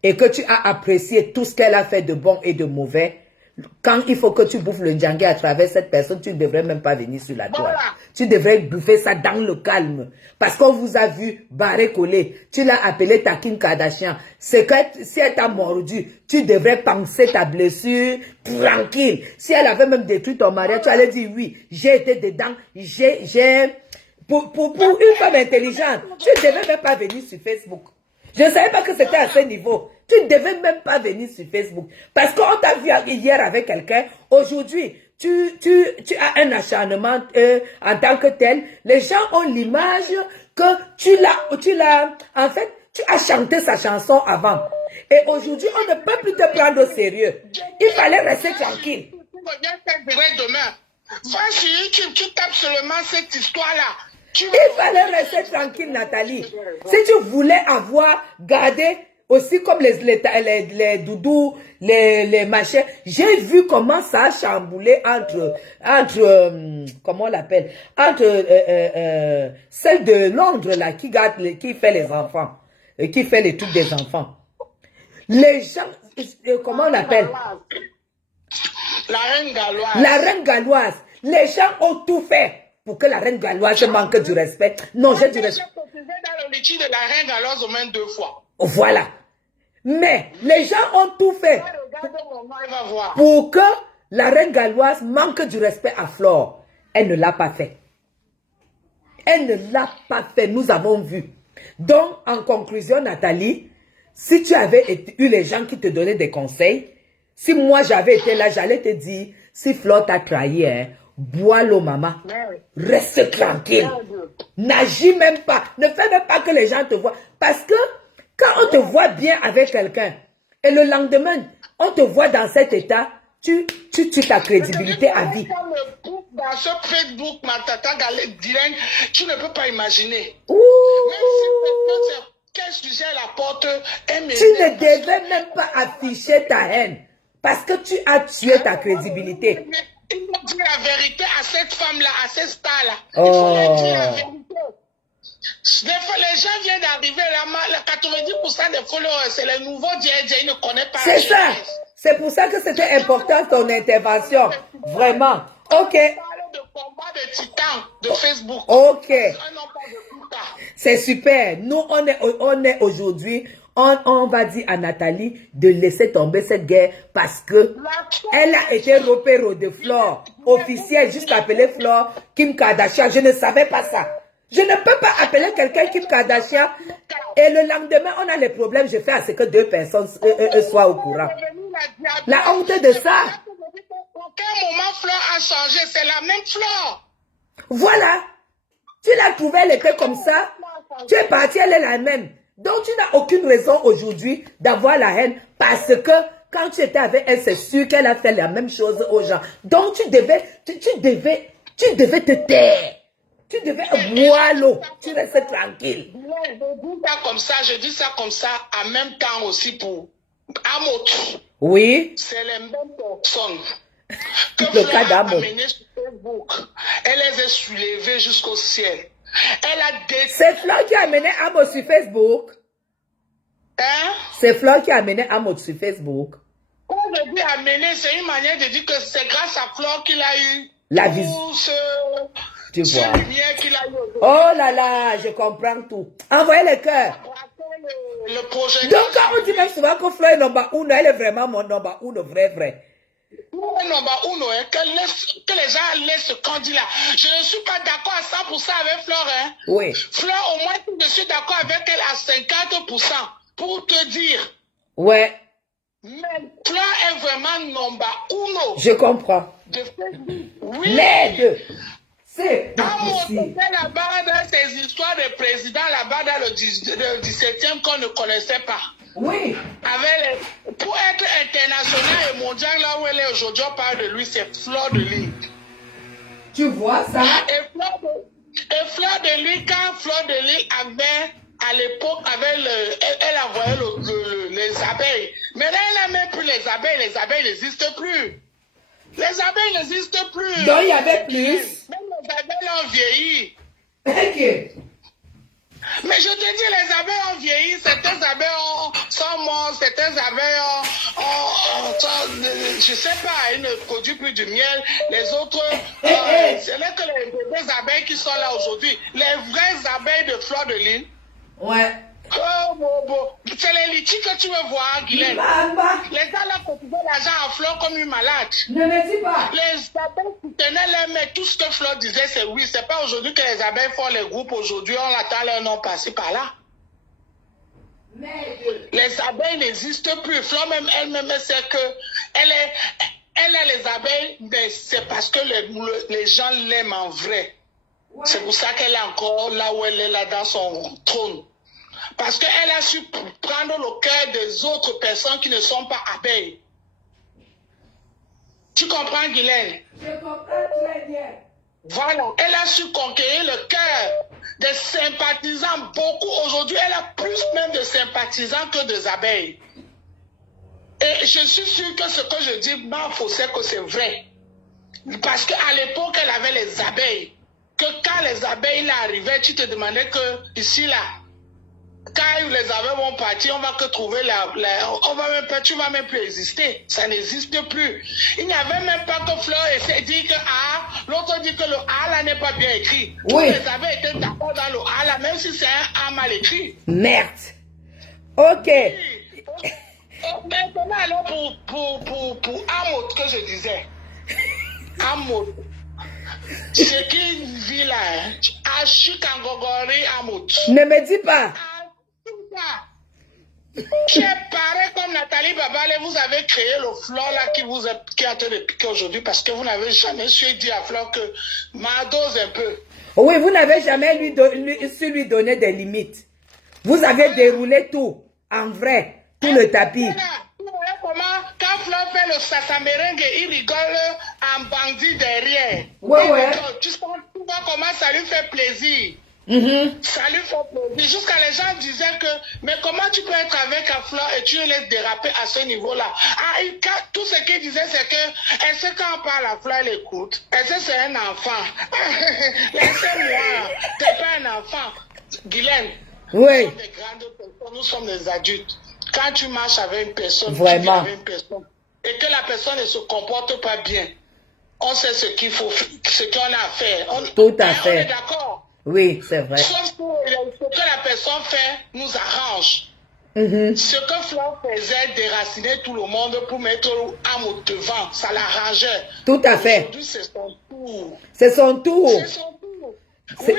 et que tu as apprécié tout ce qu'elle a fait de bon et de mauvais, quand il faut que tu bouffes le ndjangé à travers cette personne, tu ne devrais même pas venir sur la toile. Voilà. Tu devrais bouffer ça dans le calme. Parce qu'on vous a vu barré coller. Tu l'as appelé ta Kim Kardashian. C'est que si elle t'a mordu, tu devrais penser ta blessure tranquille. Si elle avait même détruit ton mariage, tu allais dire oui, j'ai été dedans, Pour une femme intelligente, tu ne devais même pas venir sur Facebook. Je ne savais pas que c'était à ce niveau. Tu ne devais même pas venir sur Facebook. Parce qu'on t'a vu hier avec quelqu'un. Aujourd'hui, tu as un acharnement en tant que tel. Les gens ont l'image que tu as chanté sa chanson avant. Et aujourd'hui, on ne peut plus te prendre au sérieux. Il fallait rester tranquille. Demain, va sur YouTube, tu tapes seulement cette histoire-là. Il fallait rester tranquille, Nathalie. Si tu voulais avoir gardé aussi comme les doudous, les machins, j'ai vu comment ça a chamboulé entre comment on l'appelle, entre celle de Londres là qui fait les enfants, qui fait les trucs des enfants. Les gens, comment on l'appelle? La reine galloise. La reine galloise. Les gens ont tout fait pour que la reine galloise manque du respect. Non, j'ai du respect. Dans le litige de la reine galloise au moins 2 fois. Voilà. Mais les gens ont tout fait pour que la reine galloise manque du respect à Flore. Elle ne l'a pas fait. Elle ne l'a pas fait. Nous avons vu. Donc, en conclusion, Nathalie, si tu avais eu les gens qui te donnaient des conseils, si moi j'avais été là, j'allais te dire, si Flore t'a trahi, hein, bois l'eau, maman. Reste tranquille. N'agis même pas. Ne fais même pas que les gens te voient. Parce que quand on te voit bien avec quelqu'un, et le lendemain, on te voit dans cet état, tu tues ta crédibilité à vie. Dans ce Facebook, ma tata Galen, tu ne peux pas imaginer. Ouh. Même si quel sujet elle apporte, elle Tu ne devais même pas afficher ta haine parce que tu as tué ta crédibilité. Il faut dire la vérité à cette femme-là, à cette star-là. Oh. Il faut leur dire la vérité. Des fois, les gens viennent d'arriver, le 90% des followers, c'est les nouveaux DJ, ils ne connaissent pas. C'est ça. C'est pour ça que c'était important ton intervention. Vraiment. Ok. De combat de titans de Facebook. Ok. C'est super. Nous, on est aujourd'hui, on va dire à Nathalie de laisser tomber cette guerre parce que elle a été repérée de Flore officielle, juste appelée Flore Kim Kardashian. Je ne savais pas ça. Je ne peux pas appeler quelqu'un Kim Kardashian et le lendemain, on a les problèmes. Je fais à ce que deux personnes soient au courant. La honte de ça. Aucun moment Flore a changé, c'est la même Flore. Voilà. Tu l'as trouvée, elle était comme ça. Tu es parti, elle est la même. Donc tu n'as aucune raison aujourd'hui d'avoir la haine parce que quand tu étais avec elle, c'est sûr qu'elle a fait la même chose aux gens. Donc tu devais te taire. Tu devais boire l'eau. Tu restes tranquille. Je dis ça comme ça en même temps aussi pour Amot. Oui. C'est les mêmes personnes que Le cas Flore a d'Amot. amené sur Facebook. Elle les a soulevées jusqu'au ciel. Elle a détruit. C'est Flore qui a amené Amot sur Facebook. Hein? C'est Flore qui a amené Amot sur Facebook. Quand je dis amener, c'est une manière de dire que c'est grâce à Flore qu'il a eu La tout vision. Tu ce vois. lumière qu'il a eu. Oh là là, je comprends tout. Envoyez les cœurs. Le projet. Donc quand on dit même souvent que Flore est number uno, elle est vraiment mon number uno, vrai. Que les gens laissent ce candidat. Je ne suis pas d'accord à 100% avec Flore. Hein. Oui. Flore, au moins, je suis d'accord avec elle à 50%. Pour te dire. Ouais. Mais Flore est vraiment number uno. Je comprends. Oui. Merde. C'est C'était là-bas dans ces histoires de présidents là-bas dans le 17e qu'on ne connaissait pas. Oui. Pour être international et mondial, là où elle est aujourd'hui, on parle de lui, c'est Flore de Lys. Tu vois ça? Et Flore de Lys, quand Flore de Lys avait, à l'époque, elle envoyait les abeilles. Mais là, elle n'a même plus les abeilles n'existent plus. Les abeilles n'existent plus. Donc, il y avait plus. Même les abeilles ont vieilli. Ok. Mais je te dis, les abeilles ont vieilli, certaines abeilles sont mortes, certaines abeilles je sais pas, elles ne produisent plus du miel, les autres, c'est là que les bébés abeilles qui sont là aujourd'hui, les vraies abeilles de Flore de Lys. Ouais. C'est les litchis que tu veux voir, Guylaine. Les gars là cotisaient l'argent à Flore comme une malade. Ne me dis pas. Les abeilles soutenaient les mais tout ce que Flore disait, c'est oui. C'est pas aujourd'hui que les abeilles font les groupes. Aujourd'hui, on attend leur nom passer par là. Les abeilles n'existent plus. Flore même elle-même sait que elle a les abeilles, mais c'est parce que les gens l'aiment en vrai. Ouais. C'est pour ça qu'elle est encore là où elle est là dans son trône. Parce qu'elle a su prendre le cœur des autres personnes qui ne sont pas abeilles. Tu comprends, Guylaine? Je comprends très bien. Voilà. Elle a su conquérir le cœur des sympathisants. Beaucoup. Aujourd'hui, elle a plus même de sympathisants que des abeilles. Et je suis sûr que ce que je dis, c'est que c'est vrai. Parce qu'à l'époque, elle avait les abeilles. Que quand les abeilles là, arrivaient, tu te demandais que ici, là, quand les abeilles vont partir, on va que trouver tu vas même plus exister. Ça n'existe plus. Il n'y avait même pas que Flore dit que A, l'autre dit que le A là n'est pas bien écrit. Oui. Tous les abeilles étaient d'accord dans le A là, même si c'est un A mal écrit. Merde. Ok. Maintenant, alors pour Amot que je disais. Amot. Ce qui vit là, à Chikangogori Amot. Ne me dis pas. Tu es pareil comme Nathalie Babale, vous avez créé le Flore là qui est en train de piquer aujourd'hui parce que vous n'avez jamais su dire à Flore que m'adose un peu. Oui, vous n'avez jamais su lui donner des limites. Vous avez déroulé tout, en vrai, tout le tapis. Comment, quand Fleur fait le sassameringue, il rigole en bandit derrière. Ouais, Il ouais. rigole. Tu vois comment ça lui fait plaisir. Ça lui fait plaisir. Jusqu'à les gens disaient que, mais comment tu peux être avec un Fleur et tu le laisses déraper à ce niveau-là? Ah, tout ce qu'il disait, c'est que, est-ce que quand on parle à Fleur, elle écoute? Est-ce que c'est un enfant? Laissez-moi, t'es pas un enfant. Guylaine, Oui. nous sommes des grandes personnes, nous sommes des adultes. Quand tu marches avec une personne, Vraiment. tu vis avec une personne, et que la personne ne se comporte pas bien, on sait ce qu'il faut, ce qu'on a à faire. Tout à On fait. est d'accord. Oui, c'est vrai. Sauf que ce que la personne fait nous arrange. Ce que Fleur faisait, déraciner tout le monde pour mettre l'âme au devant, ça l'arrangeait. Tout à fait. Aujourd'hui, c'est son tour. C'est son tour. C'est son tour. Oui,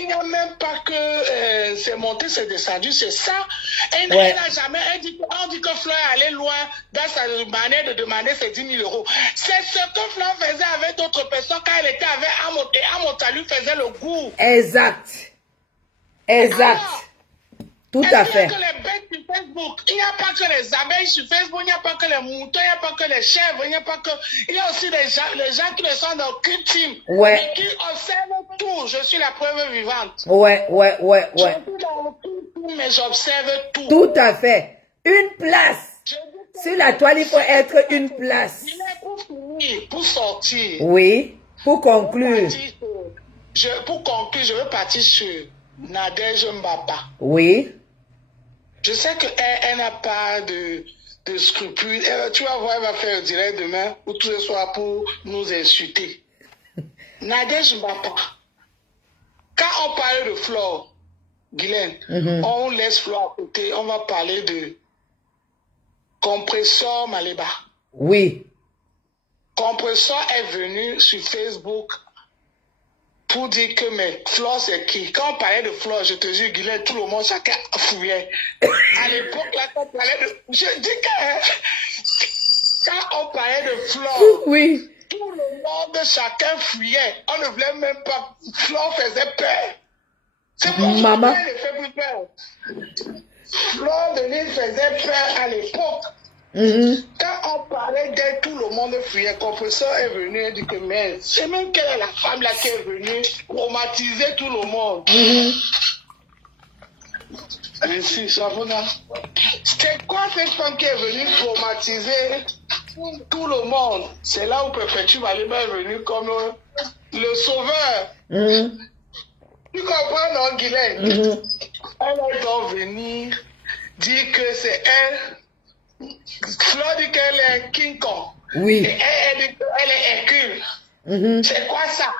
il n'y a même pas que c'est monté, c'est descendu, c'est ça. Elle Ouais. n'a jamais, on dit que Fleur allait loin dans sa manière de demander ses 10 000 euros. C'est ce que Fleur faisait avec d'autres personnes quand elle était avec Amot, et Amot, ça lui faisait le goût. Exact. Exact. Alors, Tout est-ce à qu'il y a fait. que les bêtes sur Facebook? Il n'y a pas que les abeilles sur Facebook, il n'y a pas que les moutons, il n'y a pas que les chèvres, il n'y a pas que... Il y a aussi les gens qui ne sont dans aucune team, Ouais. mais qui observent tout. Je suis la preuve vivante. Ouais. Je suis dans aucune team, mais j'observe tout. Tout à fait. Une place. Je dis que- Sur la toile, il faut être une place. Il est pour finir, pour sortir. Oui. Pour conclure. Pour conclure, je veux partir sur Nadège Mbapa. Oui. Je sais qu'elle n'a pas de scrupules. Tu vas voir, elle va faire un direct demain ou tous les soirs pour nous insulter. Nadège Mbapa. Quand on parle de Flore, Guylaine, on laisse Flore à côté. On va parler de Compresseur Maléba. Oui. Compresseur est venu sur Facebook pour dire que mais Flore c'est qui? Quand on parlait de Flore, je te jure, Guylaine, tout le monde, chacun fouillait. À l'époque, là, quand on parlait de... Je dis que quand on parlait de Flore, Oui. tout le monde, chacun fuyait. On ne voulait même pas. Flore faisait peur. C'est pour ça Maman. qu'elle ne fait plus peur. Flore de Lille faisait peur à l'époque. Quand on parlait d'elle, tout le monde fuyait. Compresseur est venu et dit que mais c'est même quelle est la femme là qui est venue traumatiser tout le monde. Ainsi, Savona. C'était quoi cette femme qui est venue traumatiser tout le monde? C'est là où Perpétue Malema est venu comme le sauveur. Tu comprends, non, Guylaine? Elle doit venir dire que c'est elle. Flore dit qu'elle est King Kong. Oui. Et elle dit qu'elle est Hercule. C'est quoi ça?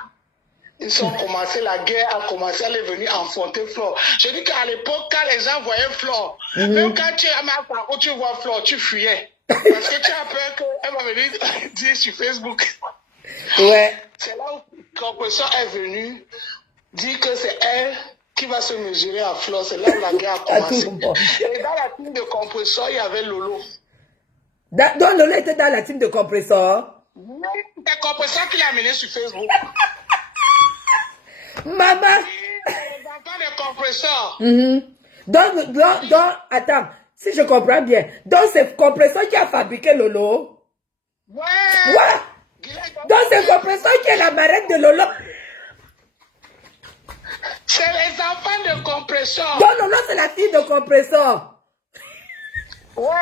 Ils ont commencé, la guerre a commencé, elle est venue enfanter Flore. Je dis qu'à l'époque, quand les gens voyaient Flore, même quand tu es à ma part où tu vois Flore, tu fuyais. Parce que tu as peur qu'elle va venir dire sur Facebook. Ouais. C'est là où Compresseur est venu dire que c'est elle qui va se mesurer à Flore. C'est là où la guerre a commencé. tout le monde. Et dans la team de Compresseur, il y avait Lolo. Donc Lolo était dans la team de Compresseur. C'est Compresseur qui l'a amené sur Facebook. Maman. Les enfants de Compresseur. Donc, attends, si je comprends bien, donc c'est Compresseur qui a fabriqué Lolo. Ouais. Ouais. Donc c'est Compresseur qui est la marraine de Lolo. C'est les enfants de Compresseur. Donc Lolo c'est la fille de Compresseur. Ouais.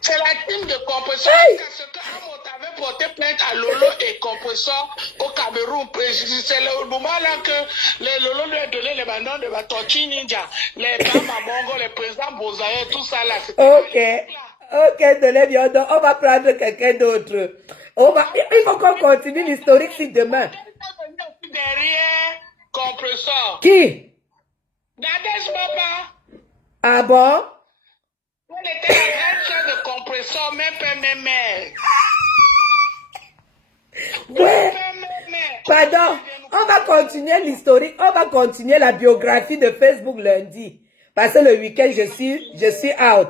C'est la team de Compresseur. Hey. Parce que Amot avait porté plainte à Lolo et Compresseur au Cameroun. C'est le moment là que les Lolo lui a donné les bandons de la Tortue Ninja, les Kama Bongo, les présidents Bozaye, tout ça là. Ok, donnez bien. Donc on va prendre quelqu'un d'autre. Il faut qu'on continue l'historique si demain. Derrière Compresseur. Qui? Nadège Mbapa. Ah bon? Elle était la grande sœur de Compresseur, même père, même mère. Ouais. Pardon, on va continuer l'historique, on va continuer la biographie de Facebook lundi. Parce que le week-end, je suis out.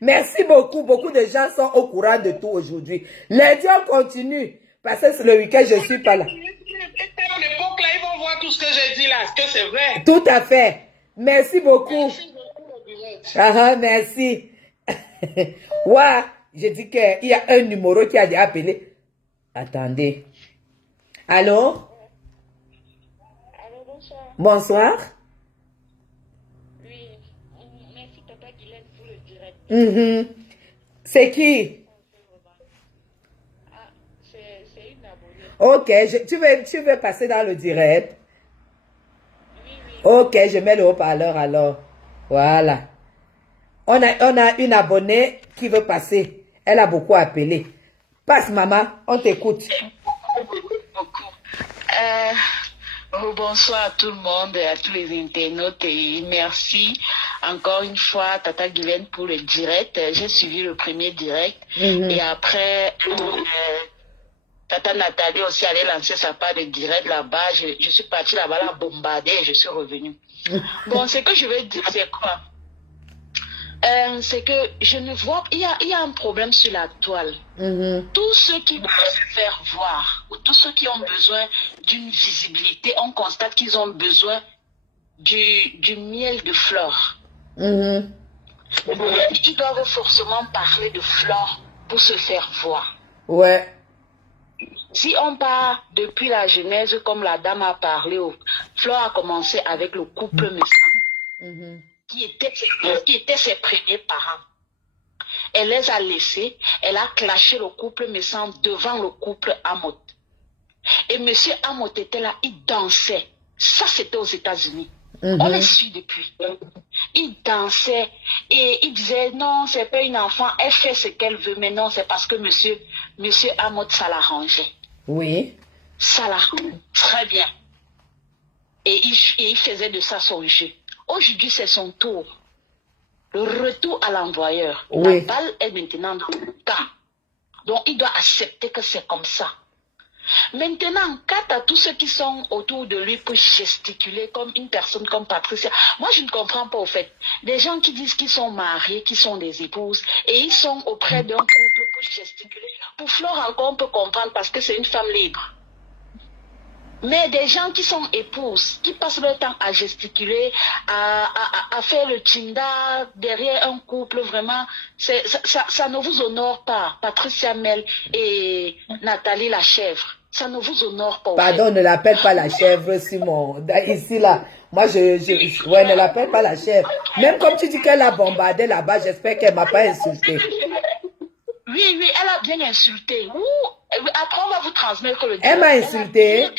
Merci beaucoup, beaucoup de gens sont au courant de tout aujourd'hui. Lundi, on continue. Parce que le week-end, je suis pas là. À l'époque, là, ils vont voir tout ce que j'ai dit là, est-ce que c'est vrai? Tout à fait. Merci beaucoup. Merci. Ouais. Je dis qu'il y a un numéro qui a déjà appelé. Attendez. Allô? Allô, bonsoir. Bonsoir. Oui, merci Tata Guylaine pour le direct. C'est qui? Ah, c'est une abonnée. Ok, tu veux passer dans le direct? Oui, oui. Ok, je mets le haut-parleur alors. Voilà. On a une abonnée qui veut passer. Elle a beaucoup appelé. Passe, maman, on t'écoute. Beaucoup. Bonsoir à tout le monde, à tous les internautes et merci encore une fois Tata Guylaine pour le direct. J'ai suivi le premier direct et après Tata Nathalie aussi allait lancer sa part de direct là-bas. Je suis partie là-bas la bombarder et je suis revenue. Bon, ce que je veux dire, c'est quoi? C'est que je ne vois, il y a un problème sur la toile. Tous ceux qui veulent se faire voir, ou tous ceux qui ont besoin d'une visibilité, on constate qu'ils ont besoin du miel de flore. Ils doivent forcément parler de flore pour se faire voir. Ouais. Si on part depuis la genèse, comme la dame a parlé, Flore a commencé avec le couple Messan, qui étaient ses premiers parents. Elle les a laissés, elle a clashé le couple Messan devant le couple Amot. Et monsieur Amot était là, il dansait. Ça, c'était aux États-Unis. On les suit depuis. Il dansait et il disait non, c'est pas une enfant, elle fait ce qu'elle veut, mais non, c'est parce que monsieur Amot, ça l'arrangeait. Oui. Ça l'arrangeait très bien. Et il faisait de ça son jeu. Aujourd'hui, c'est son tour. Le retour à l'envoyeur. Oui. La balle est maintenant dans le camp. Donc, il doit accepter que c'est comme ça. Maintenant, quant à tous ceux qui sont autour de lui pour gesticuler comme une personne comme Patricia, moi je ne comprends pas au fait. Des gens qui disent qu'ils sont mariés, qui sont des épouses, et ils sont auprès d'un couple pour gesticuler. Pour Flore encore on peut comprendre parce que c'est une femme libre. Mais des gens qui sont épouses, qui passent leur temps à gesticuler, à faire le chinda derrière un couple, vraiment, ça ne vous honore pas. Patricia Mel et Nathalie la chèvre, ça ne vous honore pas. Pardon, ne l'appelle pas la chèvre, Simon. Ici, là, moi, ouais, ne l'appelle pas la chèvre. Même comme tu dis qu'elle a bombardé là-bas, j'espère qu'elle ne m'a pas insulté. Oui, elle a bien insulté. Après, on va vous transmettre le direct. Elle m'a insulté.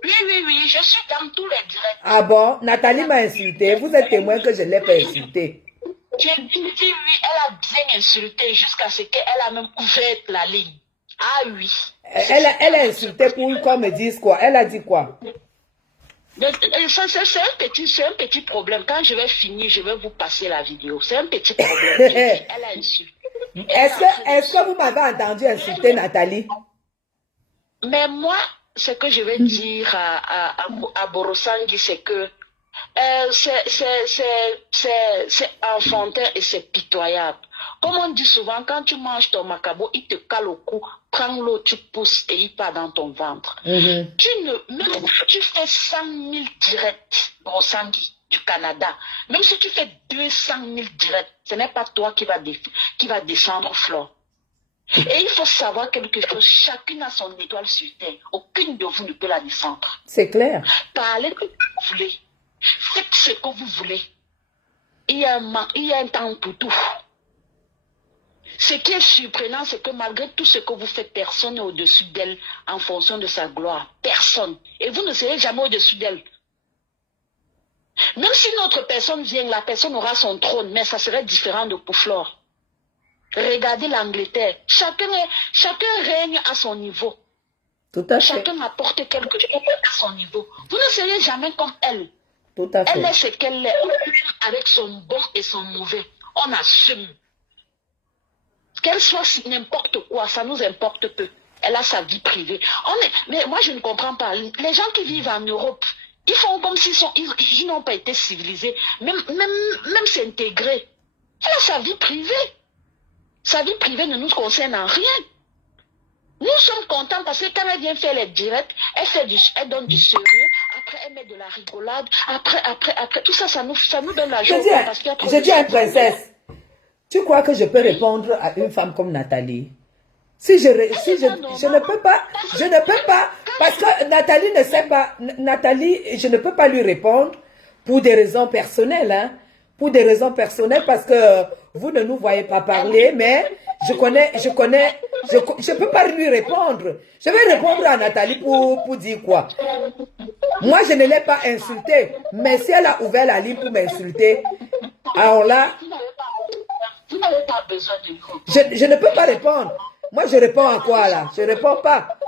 Oui, je suis dans tous les directs. Ah bon? Nathalie m'a insulté. Vous êtes témoin que je ne l'ai pas insulté. J'ai dit oui, elle a bien insulté jusqu'à ce qu'elle a même ouvert la ligne. Ah oui. Elle a insulté pour qu'on me dise quoi? Elle a dit quoi? C'est un petit problème. Quand je vais finir, je vais vous passer la vidéo. C'est un petit problème. Elle a insulté. Est-ce que vous m'avez entendu insulter Nathalie? Mais moi, ce que je vais dire à Borosangi, c'est que c'est enfantin et c'est pitoyable. Comme on dit souvent, quand tu manges ton macabo, il te cale au cou, prends l'eau, tu pousses et il part dans ton ventre. Même si tu fais 100 000 directs, Borosangi, du Canada, même si tu fais 200 000 directs, ce n'est pas toi qui va descendre Flore. Et il faut savoir quelque chose, chacune a son étoile sur terre. Aucune de vous ne peut la descendre. C'est clair. Parlez que vous voulez. Faites ce que vous voulez. Il y a un temps pour tout. Ce qui est surprenant, c'est que malgré tout ce que vous faites, personne n'est au-dessus d'elle en fonction de sa gloire. Personne. Et vous ne serez jamais au-dessus d'elle. Même si une autre personne vient, la personne aura son trône, mais ça serait différent de pour Flore. Regardez l'Angleterre. Chacun règne à son niveau. Tout à fait. Chacun apporte quelque chose à son niveau. Vous ne serez jamais comme elle. Tout à fait. Elle est ce qu'elle est. Avec son bon et son mauvais. On assume. Qu'elle soit n'importe quoi, ça nous importe peu. Elle a sa vie privée. Mais moi, je ne comprends pas. Les gens qui vivent en Europe, ils font comme s'ils n'ont pas été civilisés. Même s'intégrer. Elle a sa vie privée. Sa vie privée ne nous concerne en rien. Nous sommes contents parce que quand elle vient faire les directs, elle donne du sérieux, après elle met de la rigolade, après, tout ça, ça nous donne la joie. Je dis à une princesse, Tu crois que je peux répondre à une femme comme Nathalie? Si je ne peux pas, parce que Nathalie ne sait pas, Nathalie, je ne peux pas lui répondre pour des raisons personnelles, hein. Pour des raisons personnelles, parce que vous ne nous voyez pas parler, mais je peux pas lui répondre. Je vais répondre à Nathalie pour dire quoi? Moi, je ne l'ai pas insultée, mais si elle a ouvert la ligne pour m'insulter, alors là, Vous n'avez pas besoin de nous. je ne peux pas répondre. Moi, je réponds à quoi là? Je ne réponds pas.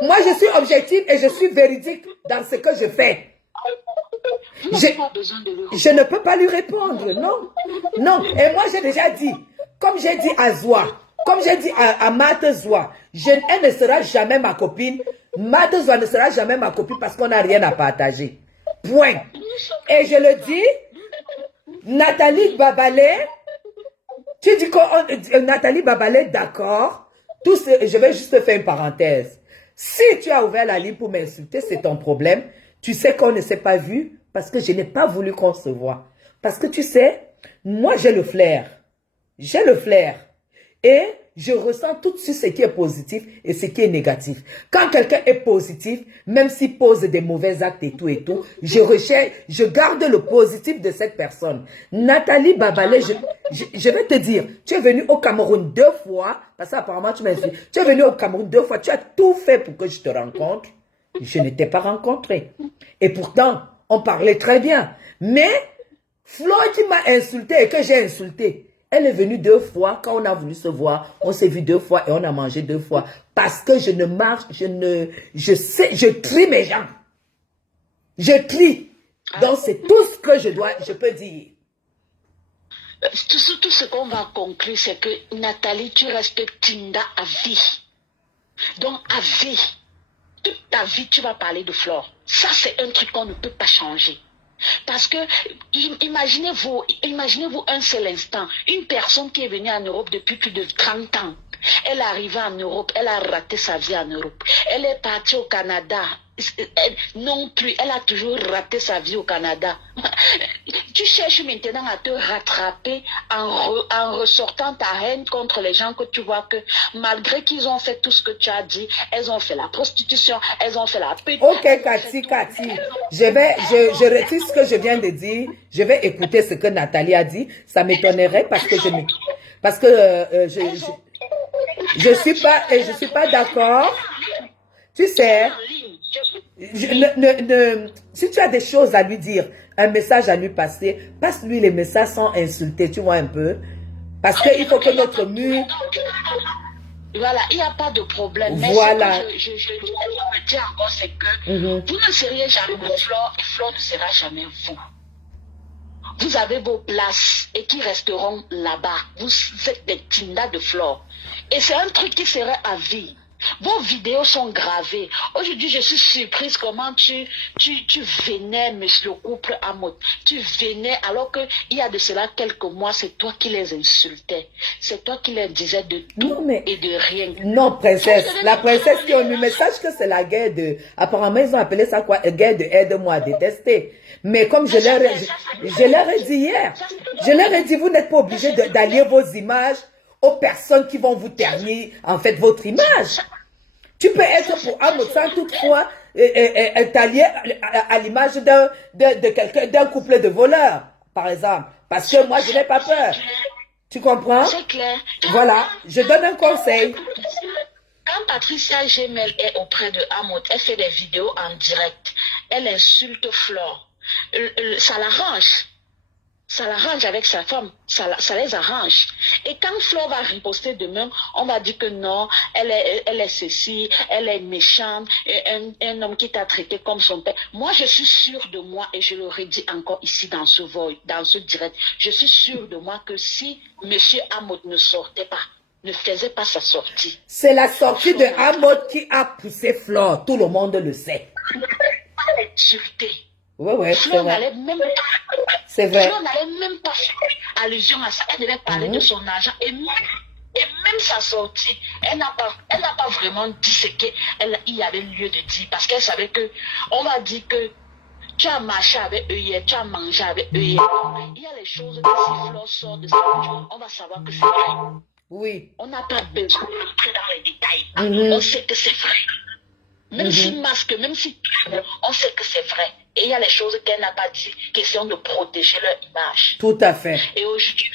Moi, je suis objective et je suis véridique dans ce que je fais. Je ne peux pas lui répondre, non. Non. Et moi, j'ai déjà dit, comme j'ai dit à Zoua, comme j'ai dit à Mate Zoua, elle ne sera jamais ma copine. Mate Zoua ne sera jamais ma copine parce qu'on n'a rien à partager. Point. Et je le dis, Nathalie Babalé, tu dis que Nathalie Babalé, d'accord. Je vais juste faire une parenthèse. Si tu as ouvert la ligne pour m'insulter, c'est ton problème. Tu sais qu'on ne s'est pas vu parce que je n'ai pas voulu qu'on se voit. Parce que tu sais, moi j'ai le flair. J'ai le flair. Et je ressens tout de suite ce qui est positif et ce qui est négatif. Quand quelqu'un est positif, même s'il pose des mauvais actes et tout, je garde le positif de cette personne. Nathalie Babalé, je vais te dire, tu es venue au Cameroun 2 fois, parce qu'apparemment tu m'as dit, tu es venue au Cameroun 2 fois, tu as tout fait pour que je te rencontre. Je ne t'ai pas rencontré. Et pourtant, on parlait très bien. Mais, Flo qui m'a insulté et que j'ai insulté, elle est venue 2 fois. Quand on a voulu se voir, on s'est vu 2 fois et on a mangé 2 fois. Parce que je ne marche, je trie mes gens. Je trie. Donc, c'est tout ce que je peux dire. Tout ce qu'on va conclure, c'est que Nathalie, tu restes Tinda à vie. Donc, à vie. Toute ta vie, tu vas parler de Flore. Ça, c'est un truc qu'on ne peut pas changer. Parce que, imaginez-vous un seul instant, une personne qui est venue en Europe depuis plus de 30 ans, elle est arrivée en Europe, elle a raté sa vie en Europe. Elle est partie au Canada. Non plus, elle a toujours raté sa vie au Canada. Tu cherches maintenant à te rattraper en ressortant ta haine contre les gens que tu vois que malgré qu'ils ont fait tout ce que tu as dit, elles ont fait la prostitution, elles ont fait la pute. Ok, Cathy, je retire ce que je viens de dire. Je vais écouter ce que Nathalie a dit. Ça m'étonnerait parce que je suis pas d'accord. Tu sais, si tu as des choses à lui dire, un message à lui passer, passe-lui les messages sans insulter, tu vois un peu. Parce qu'il faut que notre mur... Voilà, il n'y a pas de problème. Mais voilà. Ce que je me dis encore, c'est que vous ne seriez jamais Flore et Flore ne sera jamais vous. Vous avez vos places et qui resteront là-bas. Vous êtes des Tinda de Flore. Et c'est un truc qui serait à vie. Vos vidéos sont gravées. Aujourd'hui, je suis surprise comment tu vénais monsieur le couple Amot. Tu vénais alors qu'il y a de cela quelques mois, c'est toi qui les insultais. C'est toi qui les disais de tout et de rien. Non, princesse. La princesse qui a eu le message que c'est la guerre de... Apparemment, ils ont appelé ça quoi? Guerre de aide-moi à détester. Mais comme je leur ai dit hier, je leur ai dit, vous n'êtes pas obligé d'allier vos images aux personnes qui vont vous ternir, en fait, votre image. Tu peux être pour Amot sans toutefois t'allier à l'image d'un couple de voleurs, par exemple. Parce que moi, je n'ai pas peur. Tu comprends? C'est clair. Voilà, je donne un conseil. Quand Patricia Gemel est auprès de Amot, elle fait des vidéos en direct. Elle insulte Flore. Ça l'arrange. Ça l'arrange avec sa femme, ça les arrange. Et quand Flore va riposter demain, on va dire que non, elle est ceci, elle est méchante, un homme qui t'a traité comme son père. Moi, je suis sûre de moi, et je le redis encore ici dans ce direct, je suis sûre de moi que si M. Amot ne sortait pas, ne faisait pas sa sortie. C'est la sortie de Amot qui a poussé Flore, tout le monde le sait. Sûreté. Ouais, c'est vrai. C'est vrai. Flore n'allait même pas faire allusion à ça. Elle devait parler de son argent. Et même sa sortie, elle n'a pas vraiment dit ce qu'il y avait lieu de dire. Parce qu'elle savait que, on va dire que Tu as marché avec eux hier, tu as mangé avec eux hier. Il y a les choses que si Flore sort de sa bouche, on va savoir que c'est vrai. Oui. On n'a pas besoin d'entrer dans les détails. On sait que c'est vrai. Même si masque, même si on sait que c'est vrai. Et il y a les choses qu'elle n'a pas dit, question de protéger leur image. Tout à fait. Et aujourd'hui,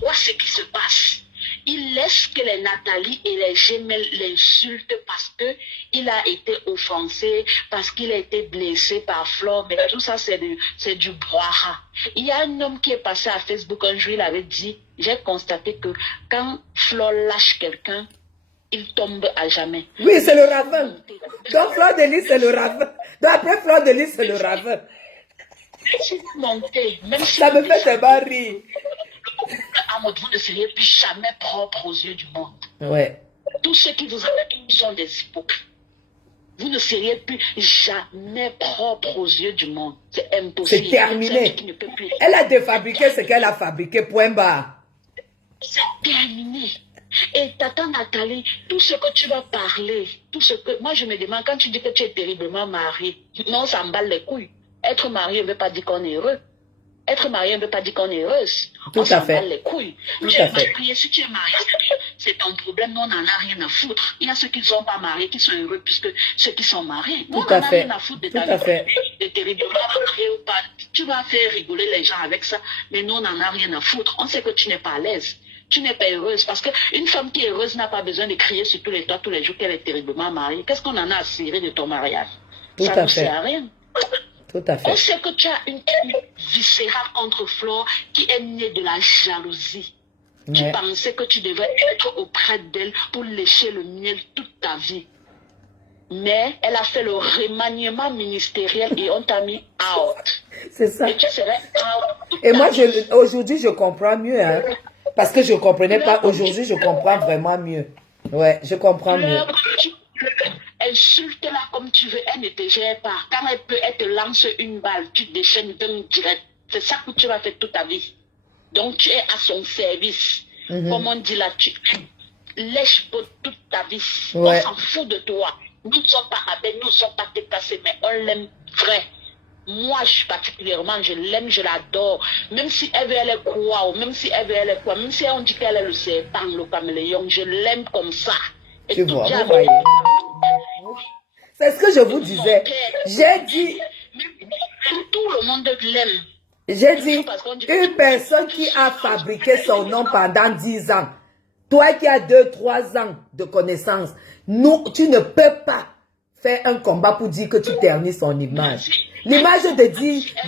vois ce qui se passe. Il laisse que les Nathalie et les Gemelles l'insultent parce que il a été offensé, parce qu'il a été blessé par Flore. Mais tout ça, c'est du brouhaha. Il y a un homme qui est passé à Facebook un jour, il avait dit, j'ai constaté que quand Flore lâche quelqu'un, il tombe à jamais. Oui, c'est le ravin. Donc, Fleur de Lys, c'est le ravin. Donc, après Fleur de Lys, c'est le ravin. Si vous montez, même si Ça me fait tellement rire. vous ne seriez plus jamais propre aux yeux du monde. Ouais. Tous ceux qui vous aiment sont des hypocrites. Vous ne seriez plus jamais propre aux yeux du monde. C'est impossible. C'est terminé. Qui ne peut plus. Elle a défabriqué ce qu'elle a fabriqué, point barre. C'est terminé. Et tata Nathalie, tout ce que tu vas parler, tout ce que... Moi, je me demande, quand tu dis que tu es terriblement mariée, non, ça m'emballe les couilles. Être marié ne veut pas dire qu'on est heureux. Être marié ne veut pas dire qu'on est heureuse. Tout à fait. Les couilles. Tout Tu à es fait. marié, si tu es marié, c'est ton problème, nous on n'en a rien à foutre. Il y a ceux qui ne sont pas mariés qui sont heureux puisque ceux qui sont mariés, nous on Tout à n'en a fait. rien à foutre de Tout ta à fait. vie. De terriblement marié ou pas. Tu vas faire rigoler les gens avec ça, mais nous on n'en a rien à foutre. On sait que tu n'es pas à l'aise. Tu n'es pas heureuse parce qu'une femme qui est heureuse n'a pas besoin de crier sur tous les toits tous les jours qu'elle est terriblement mariée. Qu'est-ce qu'on en a à cirer de ton mariage? Tout Ça à ne fait. sert à rien. Tout à On fait. sait que tu as une haine viscérale contre Flore qui est née de la jalousie. Tu Ouais. pensais que tu devais être auprès d'elle pour lécher le miel toute ta vie. Mais elle a fait le remaniement ministériel et on t'a mis out. C'est ça. Et tu serais out. toute Et ta moi, vie. aujourd'hui, je comprends mieux. Hein, parce que je ne comprenais pas. Aujourd'hui, je comprends vraiment mieux. Ouais, je comprends mieux. Pleure, insulte-la comme tu veux, elle ne te gère pas. Quand elle te lance une balle, tu te déchaînes d'un direct. C'est ça que tu vas faire toute ta vie. Donc tu es à son service. Comme on dit là, tu lèches pour toute ta vie. Ouais. On s'en fout de toi. Nous ne sommes pas abeilles, nous ne sommes pas déplacés, mais on l'aime vrai. Moi, particulièrement, je l'aime, je l'adore. Même si elle veut, elle est quoi, ou même si elle veut, elle est quoi, même si on dit qu'elle est le serpent, le caméléon, je l'aime comme ça. Et Tu tout vois, Dieu vous voyez. avec- C'est ce que je vous disais. J'ai dit, Tout le monde l'aime. j'ai dit, une personne qui a fabriqué son nom pendant 10 ans, toi qui as 2-3 ans de connaissance, nous, tu ne peux pas faire un combat pour dire que tu ternis son image. L'image de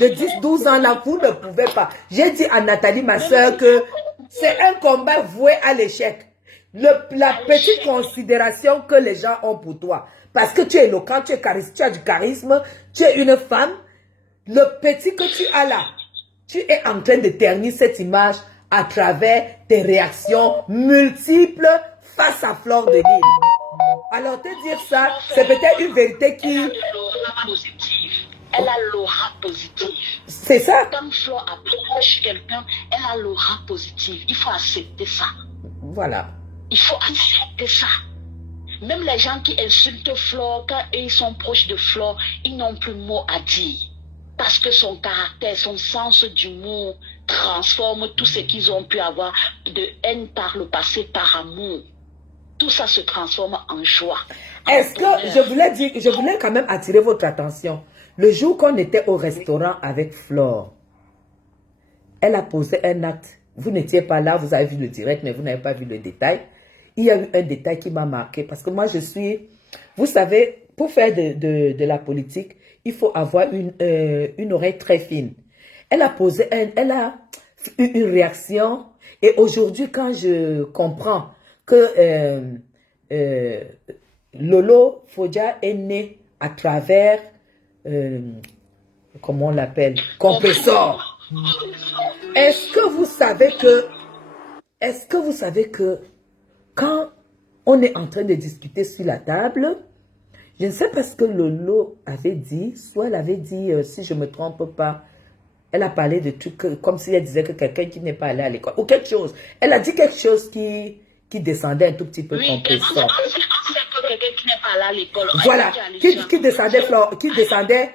10-12 ans là, vous ne pouvez pas. J'ai dit à Nathalie, ma soeur, que c'est un combat voué à l'échec. La petite considération que les gens ont pour toi. Parce que tu es éloquent, tu as du charisme, tu es une femme. Le petit que tu as là, tu es en train de ternir cette image à travers tes réactions multiples face à Flore de Lys. Alors te dire ça, c'est peut-être une vérité qui... Elle a l'aura positive. Elle a l'aura positive. C'est ça. Quand Flore approche quelqu'un, elle a l'aura positive. Il faut accepter ça. Voilà. Il faut accepter ça. Même les gens qui insultent Flore, quand ils sont proches de Flore, ils n'ont plus mot à dire. Parce que son caractère, son sens d'humour transforme tout ce qu'ils ont pu avoir de haine par le passé par amour. Tout ça se transforme en joie. Est-ce que je voulais quand même attirer votre attention. Le jour qu'on était au restaurant avec Flore, elle a posé un acte. Vous n'étiez pas là, vous avez vu le direct, mais vous n'avez pas vu le détail. Il y a eu un détail qui m'a marqué parce que moi je suis... Vous savez, pour faire de la politique, il faut avoir une oreille très fine. Elle a eu une réaction et aujourd'hui quand je comprends que Lolo Fodja est né à travers, comment on l'appelle, compresseur. Est-ce que vous savez que quand on est en train de discuter sur la table, je ne sais pas ce que Lolo avait dit, soit elle avait dit, si je ne me trompe pas, elle a parlé de trucs comme si elle disait que quelqu'un qui n'est pas allé à l'école, ou quelque chose. Elle a dit quelque chose qui descendait un tout petit peu compresseur. Quelqu'un qui n'est pas allé à l'école. Voilà, qui descendait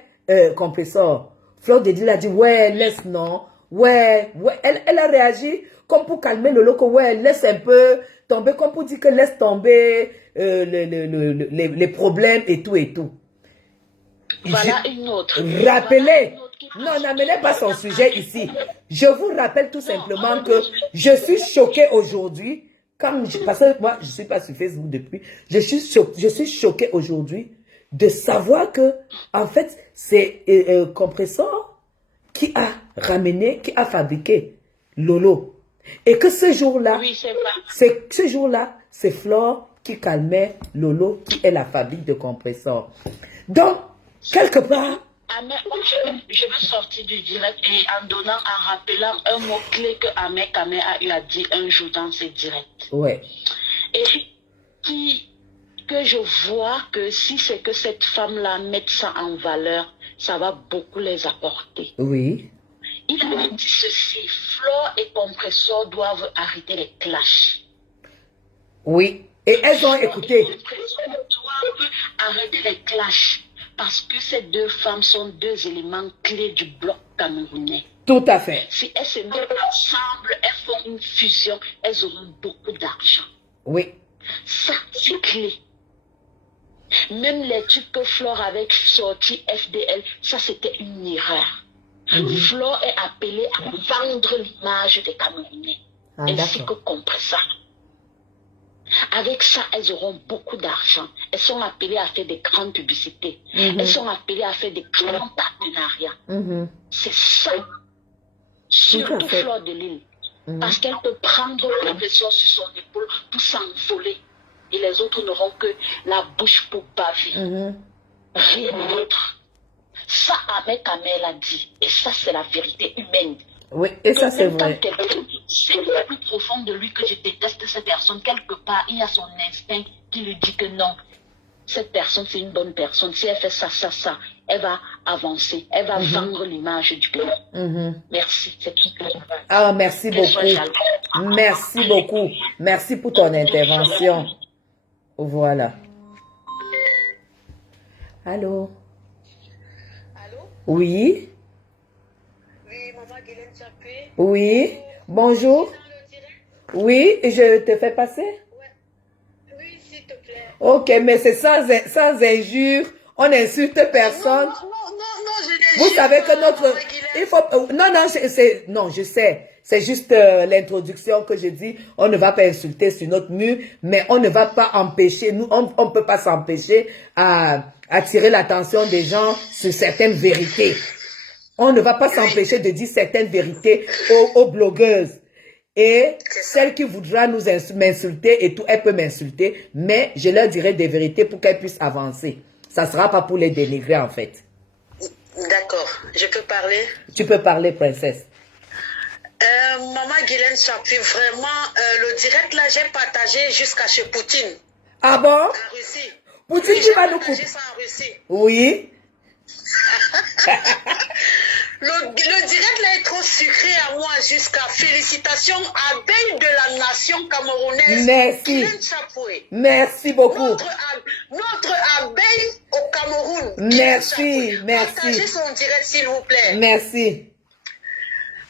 compresseur. Fleur de Lys a dit, ouais, laisse, non. Ouais, ouais. Elle a réagi comme pour calmer Lolo, que ouais, laisse un peu tomber, comme pour dire que laisse tomber les problèmes et tout et tout. Voilà une autre. Rappelez, Voilà une autre qui- non, n'amenez pas son sujet ici. Je vous rappelle tout simplement que je suis choquée aujourd'hui, parce que moi, je ne suis pas sur Facebook depuis, je suis choquée aujourd'hui de savoir que, en fait, c'est Compressor qui a ramené, qui a fabriqué Lolo. Et que ce jour-là, Oui, c'est vrai. ce jour-là, c'est Flore qui calmait Lolo, qui est la fabrique de Compressor. Donc, quelque part, Ahmed, je veux sortir du direct et en donnant, en rappelant un mot-clé que Ahmed Kamé a eu à dire un jour dans ses directs. ouais, Et que je vois que si c'est que cette femme-là met ça en valeur, ça va beaucoup les apporter. oui, Il a dit ceci, Flore et Compressor doivent arrêter les clashs. oui. Et elles ont écouté. Compressor doivent arrêter les clashs parce que ces deux femmes sont deux éléments clés du bloc camerounais. Tout à fait. Si elles se mettent ensemble, elles font une fusion, elles auront beaucoup d'argent. Oui, Ça, c'est clé. Même les trucs que Flore avait sorti FDL, ça c'était une erreur. Flore est appelée à vendre l'image des Camerounais, Ah, ainsi que d'accord. Compressor. Avec ça, elles auront beaucoup d'argent. Elles sont appelées à faire des grandes publicités. Elles sont appelées à faire des grands partenariats. C'est ça. Surtout fait. Fleur de Lys. Parce qu'elle peut prendre Compressor sur son épaule pour s'envoler. Et les autres n'auront que la bouche pour baver. Rien d'autre. Ça, Ahmed Kamel a dit. Et ça, c'est la vérité humaine. Oui, et ça c'est Même quand vrai. c'est le plus profond de lui que je déteste cette personne. Quelque part, il y a son instinct qui lui dit que non, cette personne c'est une bonne personne. Si elle fait ça, elle va avancer. Elle va vendre l'image du pays. Merci, c'est tout. Ah, merci beaucoup. Merci beaucoup. Merci pour ton intervention. Voilà. Allô? Allô? Oui? Oui, maman Guylaine Chapé. Oui? Bonjour? Dans le direct? Oui, je te fais passer? Ouais. Oui, s'il te plaît. Ok, mais c'est sans injure. On n'insulte personne. Non, je Vous savez que notre... Maman Guylaine. Il faut... Non, je sais. C'est juste l'introduction que je dis. On ne va pas insulter sur notre mur, mais on ne va pas empêcher, nous, on ne peut pas s'empêcher à attirer l'attention des gens sur certaines vérités. On ne va pas s'empêcher de dire certaines vérités aux blogueuses. Et celle qui voudra nous m'insulter et tout, elle peut m'insulter, mais je leur dirai des vérités pour qu'elles puissent avancer. Ça ne sera pas pour les dénigrer en fait. D'accord, je peux parler. Tu peux parler, princesse. Maman Guylaine Chapé, vraiment, le direct là, j'ai partagé jusqu'à chez Poutine, Ah bon? en Russie. Poutine Oui, qui j'ai va nous partagé couper. ça en Russie. Oui. Le direct là est trop sucré à moi jusqu'à félicitations abeille de la nation camerounaise. Merci. Guylaine Chapoué. Merci beaucoup. Notre abeille au Cameroun. Merci, Guylaine Chapoué. merci. Partagez son direct s'il vous plaît. Merci.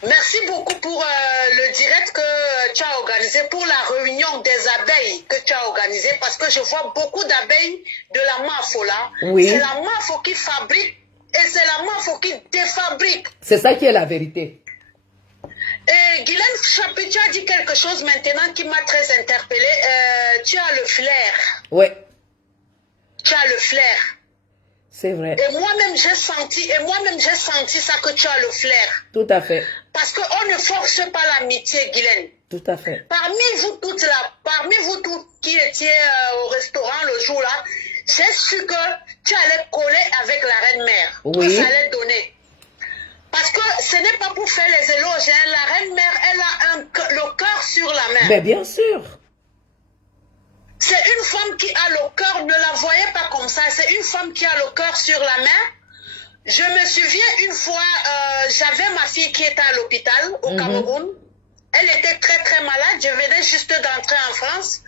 Merci beaucoup pour le direct que tu as organisé, pour la réunion des abeilles que tu as organisé, parce que je vois beaucoup d'abeilles de la MAFO là. Oui. C'est la MAFO qui fabrique et c'est la MAFO qui défabrique. C'est ça qui est la vérité. Et Guylaine Chapé, tu as dit quelque chose maintenant qui m'a très interpellée. Tu as le flair. Oui, Tu as le flair. c'est vrai. Et moi-même j'ai senti ça que tu as le flair. Tout à fait. Parce qu'on ne force pas l'amitié, Guylaine. Tout à fait. Parmi vous toutes là, parmi vous toutes qui étiez au restaurant le jour là, j'ai su que tu allais coller avec la reine-mère. Oui. Que ça allait donner. Parce que ce n'est pas pour faire les éloges. Hein. La reine-mère, elle a le cœur sur la main. Mais bien sûr. C'est une femme qui a le cœur, ne la voyez pas comme ça. C'est une femme qui a le cœur sur la main. Je me souviens une fois, j'avais ma fille qui était à l'hôpital au Cameroun. Elle était très très malade. Je venais juste d'entrer en France.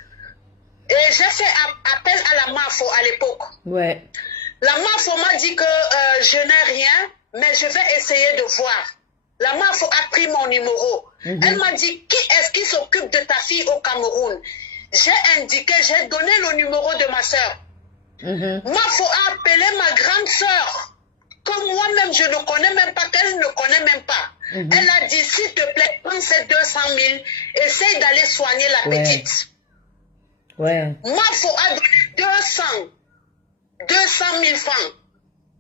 Et j'ai fait appel à la MAFO à l'époque. Ouais. La MAFO m'a dit que je n'ai rien, mais je vais essayer de voir. La MAFO a pris mon numéro. Elle m'a dit, qui est-ce qui s'occupe de ta fille au Cameroun? J'ai indiqué, j'ai donné le numéro de ma soeur. MAFO a appelé ma grande soeur, que moi-même je ne connais même pas, qu'elle ne connaît même pas. Elle a dit, s'il te plaît, prends ces 200 000, essaye d'aller soigner la petite. MAFO a donné 200 000 francs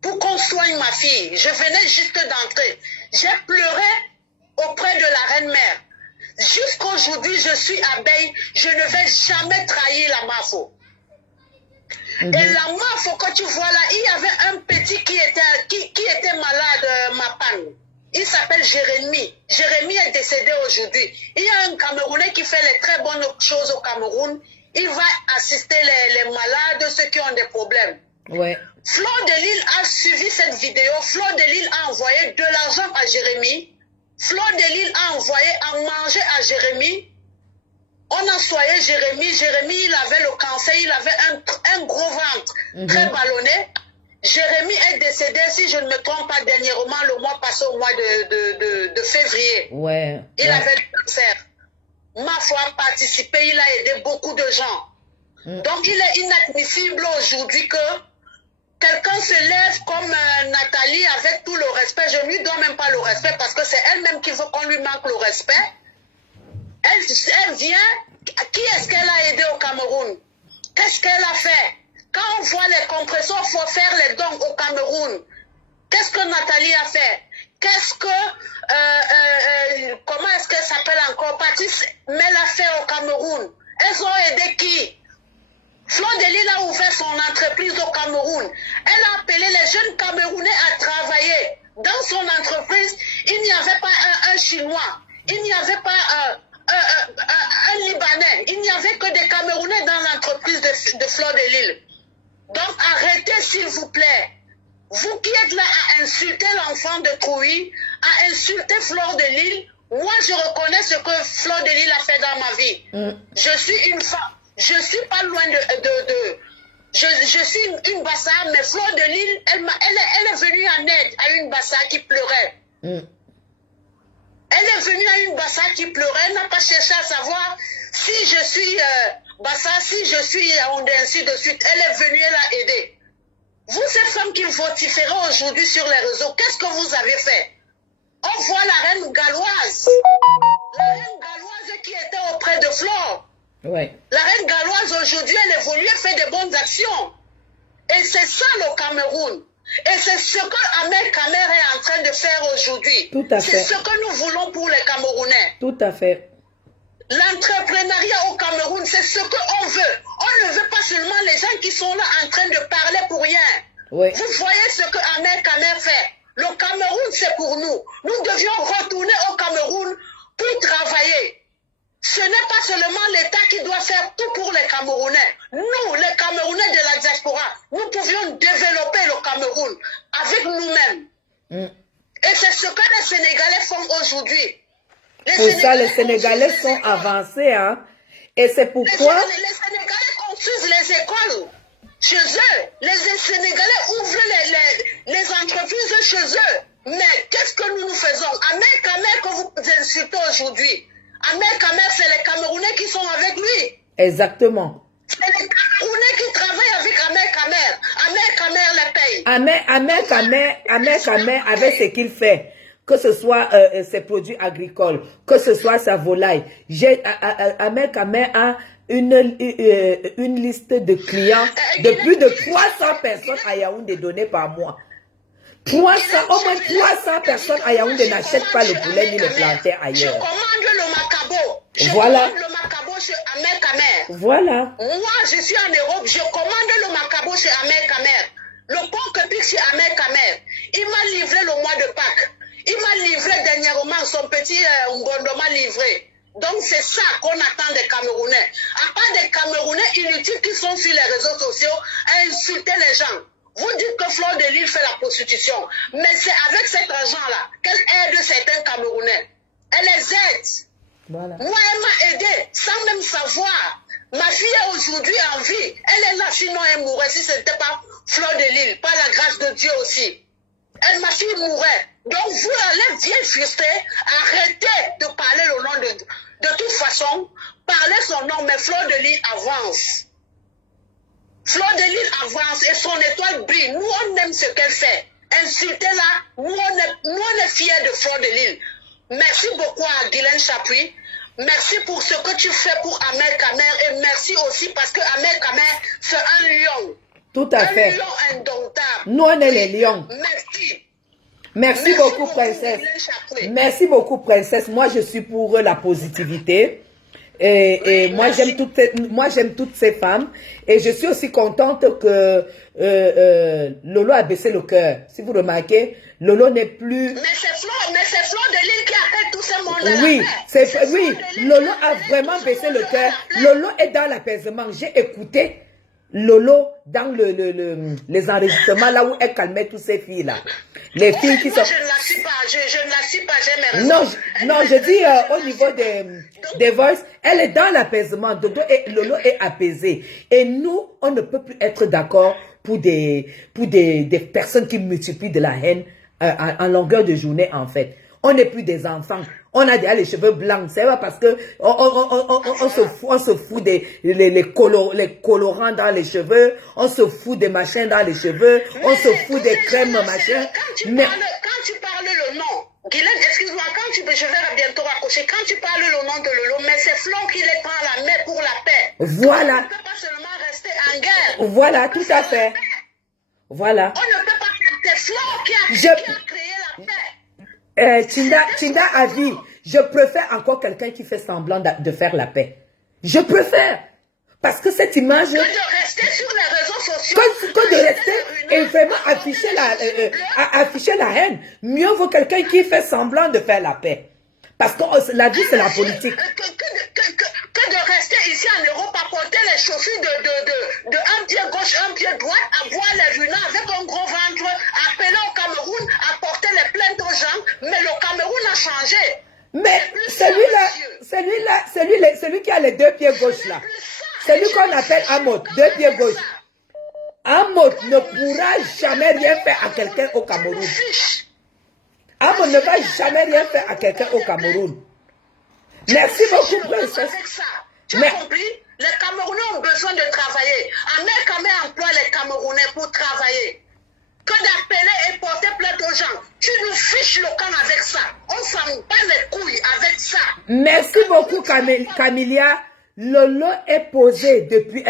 pour qu'on soigne ma fille. Je venais juste d'entrer. J'ai pleuré auprès de la reine-mère. Jusqu'aujourd'hui, je suis abeille. Je ne vais jamais trahir la MAFO. Et la MAFO, quand tu vois là, il y avait un petit qui était malade, ma panne. Il s'appelle Jérémy. Jérémy est décédé aujourd'hui. Il y a un Camerounais qui fait les très bonnes choses au Cameroun. Il va assister les malades, ceux qui ont des problèmes. Fleur de Lille a suivi cette vidéo. Fleur de Lille a envoyé de l'argent à Jérémy. Fleur de Lille a envoyé à manger à Jérémy. On a soigné Jérémy. Jérémy, il avait le cancer, il avait un gros ventre très ballonné. Jérémy est décédé, si je ne me trompe pas, dernièrement, le mois passé, au mois de février. Il avait le cancer. MAFO a participé, il a aidé beaucoup de gens. Donc, il est inadmissible aujourd'hui que quelqu'un se lève comme Nathalie avec tout le respect. Je ne lui donne même pas le respect parce que c'est elle-même qui veut qu'on lui manque le respect. Elle vient. Qui est-ce qu'elle a aidé au Cameroun? Qu'est-ce qu'elle a fait? Quand on voit les compresseurs, il faut faire les dons au Cameroun. Qu'est-ce que Nathalie a fait? Qu'est-ce que... comment est-ce qu'elle s'appelle encore? Patrice Mel a fait au Cameroun. Elles ont aidé qui? Fleur de Lille a ouvert son entreprise au Cameroun. Elle a appelé les jeunes Camerounais à travailler. Dans son entreprise, il n'y avait pas un Chinois. Il n'y avait pas un Libanais. Il n'y avait que des Camerounais dans l'entreprise de Fleur de Lille. Donc arrêtez s'il vous plaît. Vous qui êtes là à insulter l'enfant de Trouy, à insulter Fleur de Lille, moi je reconnais ce que Fleur de Lille a fait dans ma vie. Je suis une femme. Je suis pas loin je suis une Bassa, mais Fleur de Lille, elle est venue en aide à une Bassa qui pleurait. Elle est venue à une Bassa qui pleurait, elle n'a pas cherché à savoir si je suis Bassa, si je suis Yaoundé, ainsi de suite. Elle est venue, elle a aidé. Vous, ces femmes qui vociférez aujourd'hui sur les réseaux, qu'est-ce que vous avez fait? On voit la reine galloise. La reine galloise qui était auprès de Flore. La reine galloise aujourd'hui, elle évolue, elle fait de bonnes actions. Et c'est ça le Cameroun. Et c'est ce que Ahmed Kamer est en train de faire aujourd'hui. C'est ce que nous voulons pour les Camerounais. Tout à fait. L'entrepreneuriat au Cameroun, c'est ce qu'on veut. On ne veut pas seulement les gens qui sont là en train de parler pour rien. Vous voyez ce que Ahmed Kamer fait. Le Cameroun, c'est pour nous. Nous devions retourner au Cameroun pour travailler. Ce n'est pas seulement l'État qui doit faire tout pour les Camerounais. Nous, les Camerounais de la diaspora, nous pouvions développer le Cameroun avec nous-mêmes. Et c'est ce que les Sénégalais font aujourd'hui. Pour ça, les Sénégalais sont avancés. Hein? Et c'est pourquoi... Les Sénégalais construisent les écoles chez eux. Les Sénégalais ouvrent les entreprises chez eux. Mais qu'est-ce que nous faisons? Ahmed Kamer que vous insultez aujourd'hui. Ahmed Kamer, c'est les Camerounais qui sont avec lui. Exactement. C'est les Camerounais qui travaillent avec Ahmed Kamer. Ahmed Kamer les paye. Ahmed Kamer, avec ce qu'il fait, que ce soit ses produits agricoles, que ce soit sa volaille. Ahmed Kamer a une liste de clients de plus de 300 personnes à Yaoundé données par mois. Au moins 300 personnes à Yaoundé n'achètent pas le poulet ni le plantain ailleurs. Je commande le macabo. Voilà. Le macabo chez Ahmed Kamer. Voilà. Moi, je suis en Europe, je commande le macabo chez Ahmed Kamer. Le porc pique chez Ahmed Kamer. Il m'a livré le mois de Pâques. Il m'a livré dernièrement son petit Ngondo m'a livré. Donc c'est ça qu'on attend des Camerounais. À part des Camerounais inutiles qui sont sur les réseaux sociaux à insulter les gens. Vous dites que Fleur de Lille fait la prostitution. Mais c'est avec cet argent-là qu'elle aide certains Camerounais. Elle les aide. Voilà. Moi, elle m'a aidé sans même savoir. Ma fille est aujourd'hui en vie. Elle est là, sinon elle mourrait si ce n'était pas Fleur de Lille, par la grâce de Dieu aussi. ma fille mourait. Donc vous, les vieilles frustrées, arrêtez de parler le nom de toute façon, parlez son nom, mais Fleur de Lys avance. Fleur de Lys avance et son étoile brille. Nous, on aime ce qu'elle fait. Insultez-la, nous, on est fiers de Fleur de Lys. Merci beaucoup à Guylaine Chapuis. Merci pour ce que tu fais pour Ahmed Kamer et merci aussi parce que Ahmed Kamer, c'est un lion. Tout à fait. Un lion indomptable. Nous, on est les lions. Merci. Merci beaucoup, princesse. Merci beaucoup, princesse. Moi, je suis pour la positivité. Et moi, j'aime toutes ces femmes. Et je suis aussi contente que Lolo a baissé le cœur. Si vous remarquez, Lolo n'est plus... Mais c'est Fleur de Lys qui appelle tout ce monde. Oui, Lolo a vraiment baissé le cœur. Lolo est dans l'apaisement. J'ai écouté Lolo dans les enregistrements là où elle calmait toutes ces filles-là. Les filles qui sont... Je ne la suis pas, je ne la suis pas, j'ai mes raisons. Non, je dis au niveau des voices, elle est dans l'apaisement. Lolo est apaisé. Et nous, on ne peut plus être d'accord pour des personnes qui multiplient de la haine en longueur de journée, en fait. On n'est plus des enfants. On a déjà les cheveux blancs. C'est pas parce que on se fout les colorants dans les cheveux. On se fout des machins dans les cheveux. On se fout des crèmes machins. Quand tu parles le nom, Guylaine, excuse-moi, je vais bientôt raccrocher. Quand tu parles le nom de Lolo, mais c'est Flo qui les prend la main pour la paix. Voilà. On ne peut pas seulement rester en guerre. Voilà, tout à fait. Voilà. On ne peut pas faire. C'est Flo qui a créé la paix. Chinda a dit, je préfère encore quelqu'un qui fait semblant de faire la paix. Je préfère. Parce que cette image... Que de rester sur les réseaux sociaux. Que de rester et vraiment afficher la haine. Mieux vaut quelqu'un qui fait semblant de faire la paix. Parce que la vie, c'est la politique. Que de rester ici en Europe à porter les chaussures de un pied gauche, un pied droit, à boire les runards avec un gros ventre, appeler au Cameroun, à porter les plaintes aux gens. Mais le Cameroun a changé. Mais celui qui a les deux pieds gauches là, celui qu'on appelle Amot, deux pieds gauches. Amot ne pourra jamais rien faire à quelqu'un au Cameroun. Amot ne va jamais rien faire à quelqu'un au Cameroun. Merci beaucoup, princesse. Tu as compris? Les Camerounais ont besoin de travailler. Ahmed Kamer emploie les Camerounais pour travailler. Que d'appeler et porter plainte aux gens. Tu nous fiches le camp avec ça. On s'en bat les couilles avec ça. Merci beaucoup, Camilia. Lolo est posée depuis,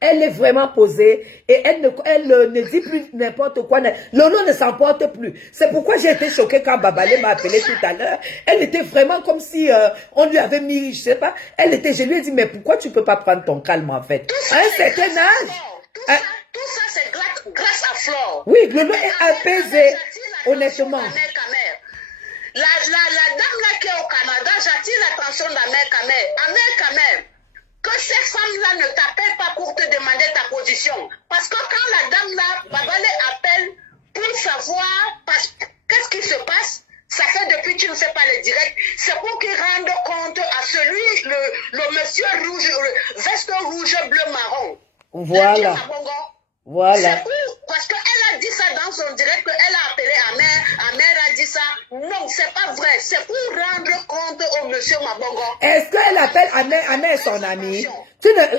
elle est vraiment posée et elle ne dit plus n'importe quoi. Lolo ne s'emporte plus. C'est pourquoi j'ai été choquée quand Babalé m'a appelé tout à l'heure. Elle était vraiment comme si on lui avait mis, je sais pas, je lui ai dit, mais pourquoi tu peux pas prendre ton calme en fait? À un certain âge. Tout ça, c'est grâce à Flore. Oui, Lolo est apaisé, honnêtement. La dame là qui est au Canada, j'attire l'attention d'Ahmed Kamer. Ahmed Kamer, que cette femme-là ne t'appelle pas pour te demander ta position. Parce que quand la dame là, Babalé appelle pour savoir qu'est-ce qui se passe, ça fait depuis tu ne fais pas le direct, c'est pour qu'il rende compte à celui, le monsieur rouge, veste rouge, bleu, marron. Voilà. Voilà. C'est pour, parce qu'elle a dit ça dans son direct, qu'elle a appelé Ahmed a dit ça. Non, c'est pas vrai. C'est pour rendre compte au monsieur Mabongo. Est-ce qu'elle appelle Ahmed son ami?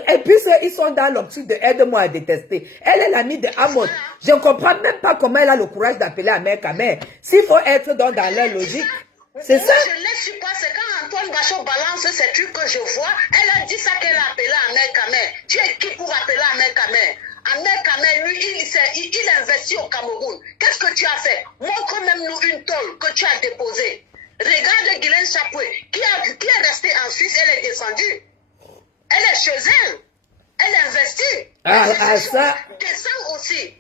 Et puis ils sont dans l'optique de aide-moi à détester. Elle est l'amie de Amot. Je ne comprends même pas comment elle a le courage d'appeler Ahmed Kamer. S'il faut être dans leur logique, c'est ça. Je ne suis pas, c'est quand Antoine Bachot balance ces trucs que je vois. Elle a dit ça qu'elle a appelé Ahmed Kamer. Tu es qui pour appeler Ahmed Kamer? Ahmed Kamer, lui, il investit au Cameroun. Qu'est-ce que tu as fait? Montre même nous une tôle que tu as déposée. Regarde Guylaine Chapuis, qui est restée en Suisse, elle est descendue. Elle est chez elle. Elle investit. Ça. Descend aussi.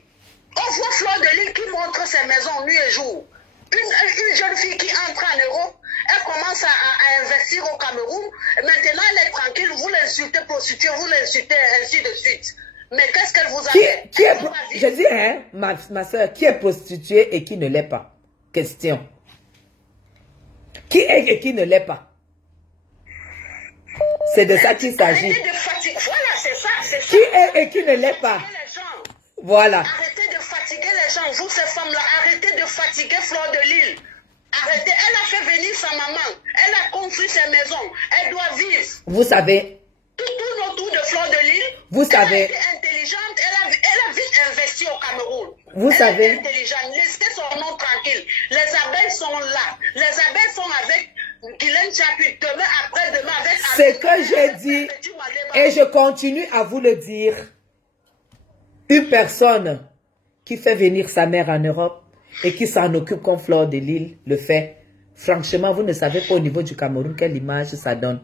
On voit Fleur de Lys qui montre ses maisons nuit et jour. Une jeune fille qui entre en Europe, elle commence à investir au Cameroun. Maintenant, elle est tranquille. Vous l'insultez prostituée, vous l'insultez ainsi de suite. Mais qu'est-ce qu'elle vous a fait? Je dis, hein, ma soeur, qui est prostituée et qui ne l'est pas? Question. Qui est et qui ne l'est pas? C'est de ça qu'il s'agit. Voilà, c'est ça. Qui est et qui ne l'est pas? Voilà. Arrêtez de fatiguer les gens, vous ces femmes-là, arrêtez de fatigué Fleur de Lille. Arrêtez, elle a fait venir sa maman. Elle a construit ses maisons. Elle doit vivre. Vous savez, Tout autour de Fleur de Lille. Vous savez- Elle a été intelligente. Elle a vite investi au Cameroun. Vous elle savez- est intelligente. Laissez son nom tranquille. Les abeilles sont là. Les abeilles sont avec Guylaine Chapuis. Demain, après-demain, avec... ce que j'ai dit, et je continue à vous le dire, une personne qui fait venir sa mère en Europe et qui s'en occupe comme Fleur de Lille le fait, franchement, vous ne savez pas au niveau du Cameroun quelle image ça donne.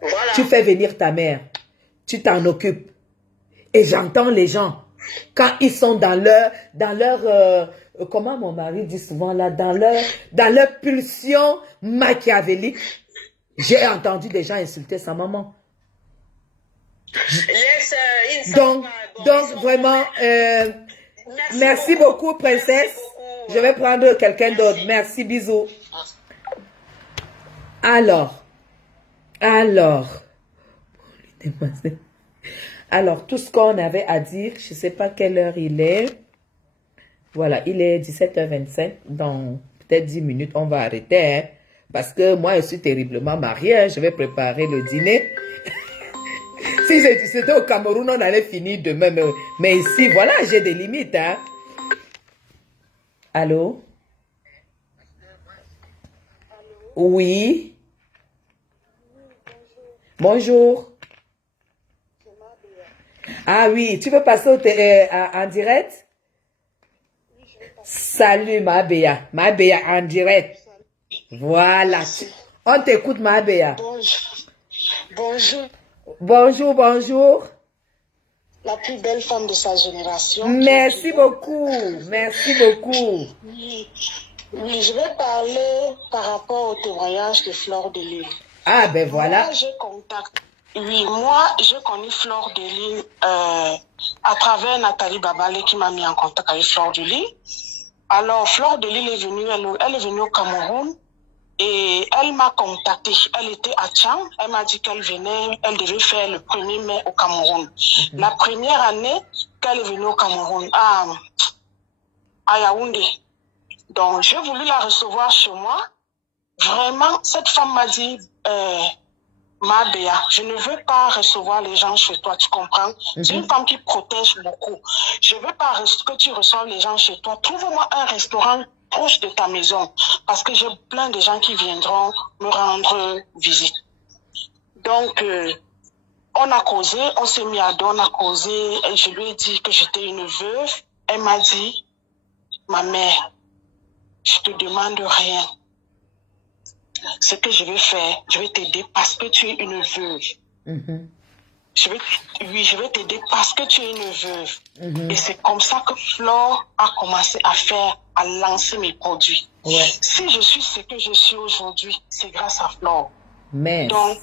Voilà. Tu fais venir ta mère, tu t'en occupes. Et j'entends les gens, quand ils sont dans leur comment mon mari dit souvent là, dans leur pulsion machiavélique, j'ai entendu des gens insulter sa maman. Laisse, ils ne Donc, savent pas. Bon, donc ils sont- vraiment, merci beaucoup, princesse. Je vais prendre quelqu'un d'autre. Merci, bisous. Alors, tout ce qu'on avait à dire, je ne sais pas quelle heure il est. Voilà, il est 17h25. Dans peut-être 10 minutes, on va arrêter. Hein, parce que moi, je suis terriblement mariée. Hein, je vais préparer le dîner. Si c'était au Cameroun, on allait finir demain. Mais ici, voilà, j'ai des limites. Hein. Allô? Oui. Bonjour. Ah oui, tu veux passer en direct? Salut ma Béa. Ma Béa en direct. Voilà. On t'écoute ma Béa. Bonjour, Bonjour, bonjour. la plus belle femme de sa génération. Merci beaucoup. Merci beaucoup. Oui, je vais parler par rapport au témoignage de Fleur de Lille. Ah ben voilà. Moi, j'ai connu Fleur de Lille à travers Nathalie Babale qui m'a mis en contact avec Fleur de Lille. Alors, Fleur de Lille est venue, elle est venue au Cameroun et elle m'a contacté. Elle était à Tchang. Elle m'a dit qu'elle venait, elle devait faire le 1er mai au Cameroun. La première année qu'elle est venue au Cameroun, à Yaoundé. Donc, j'ai voulu la recevoir chez moi. Vraiment, cette femme m'a dit, ma Béa, je ne veux pas recevoir les gens chez toi, tu comprends? C'est une femme qui protège beaucoup. Je veux pas que tu reçoives les gens chez toi. Trouve-moi un restaurant proche de ta maison parce que j'ai plein de gens qui viendront me rendre visite. Donc, on a causé, on s'est mis à dos, on a causé et je lui ai dit que j'étais une veuve. Elle m'a dit, ma mère, je te demande rien. Ce que je vais faire, je vais t'aider parce que tu es une veuve. Je vais t'aider parce que tu es une veuve. Et c'est comme ça que Flore a commencé à lancer mes produits. Ouais. Si je suis ce que je suis aujourd'hui, c'est grâce à Flore. Mais. Donc,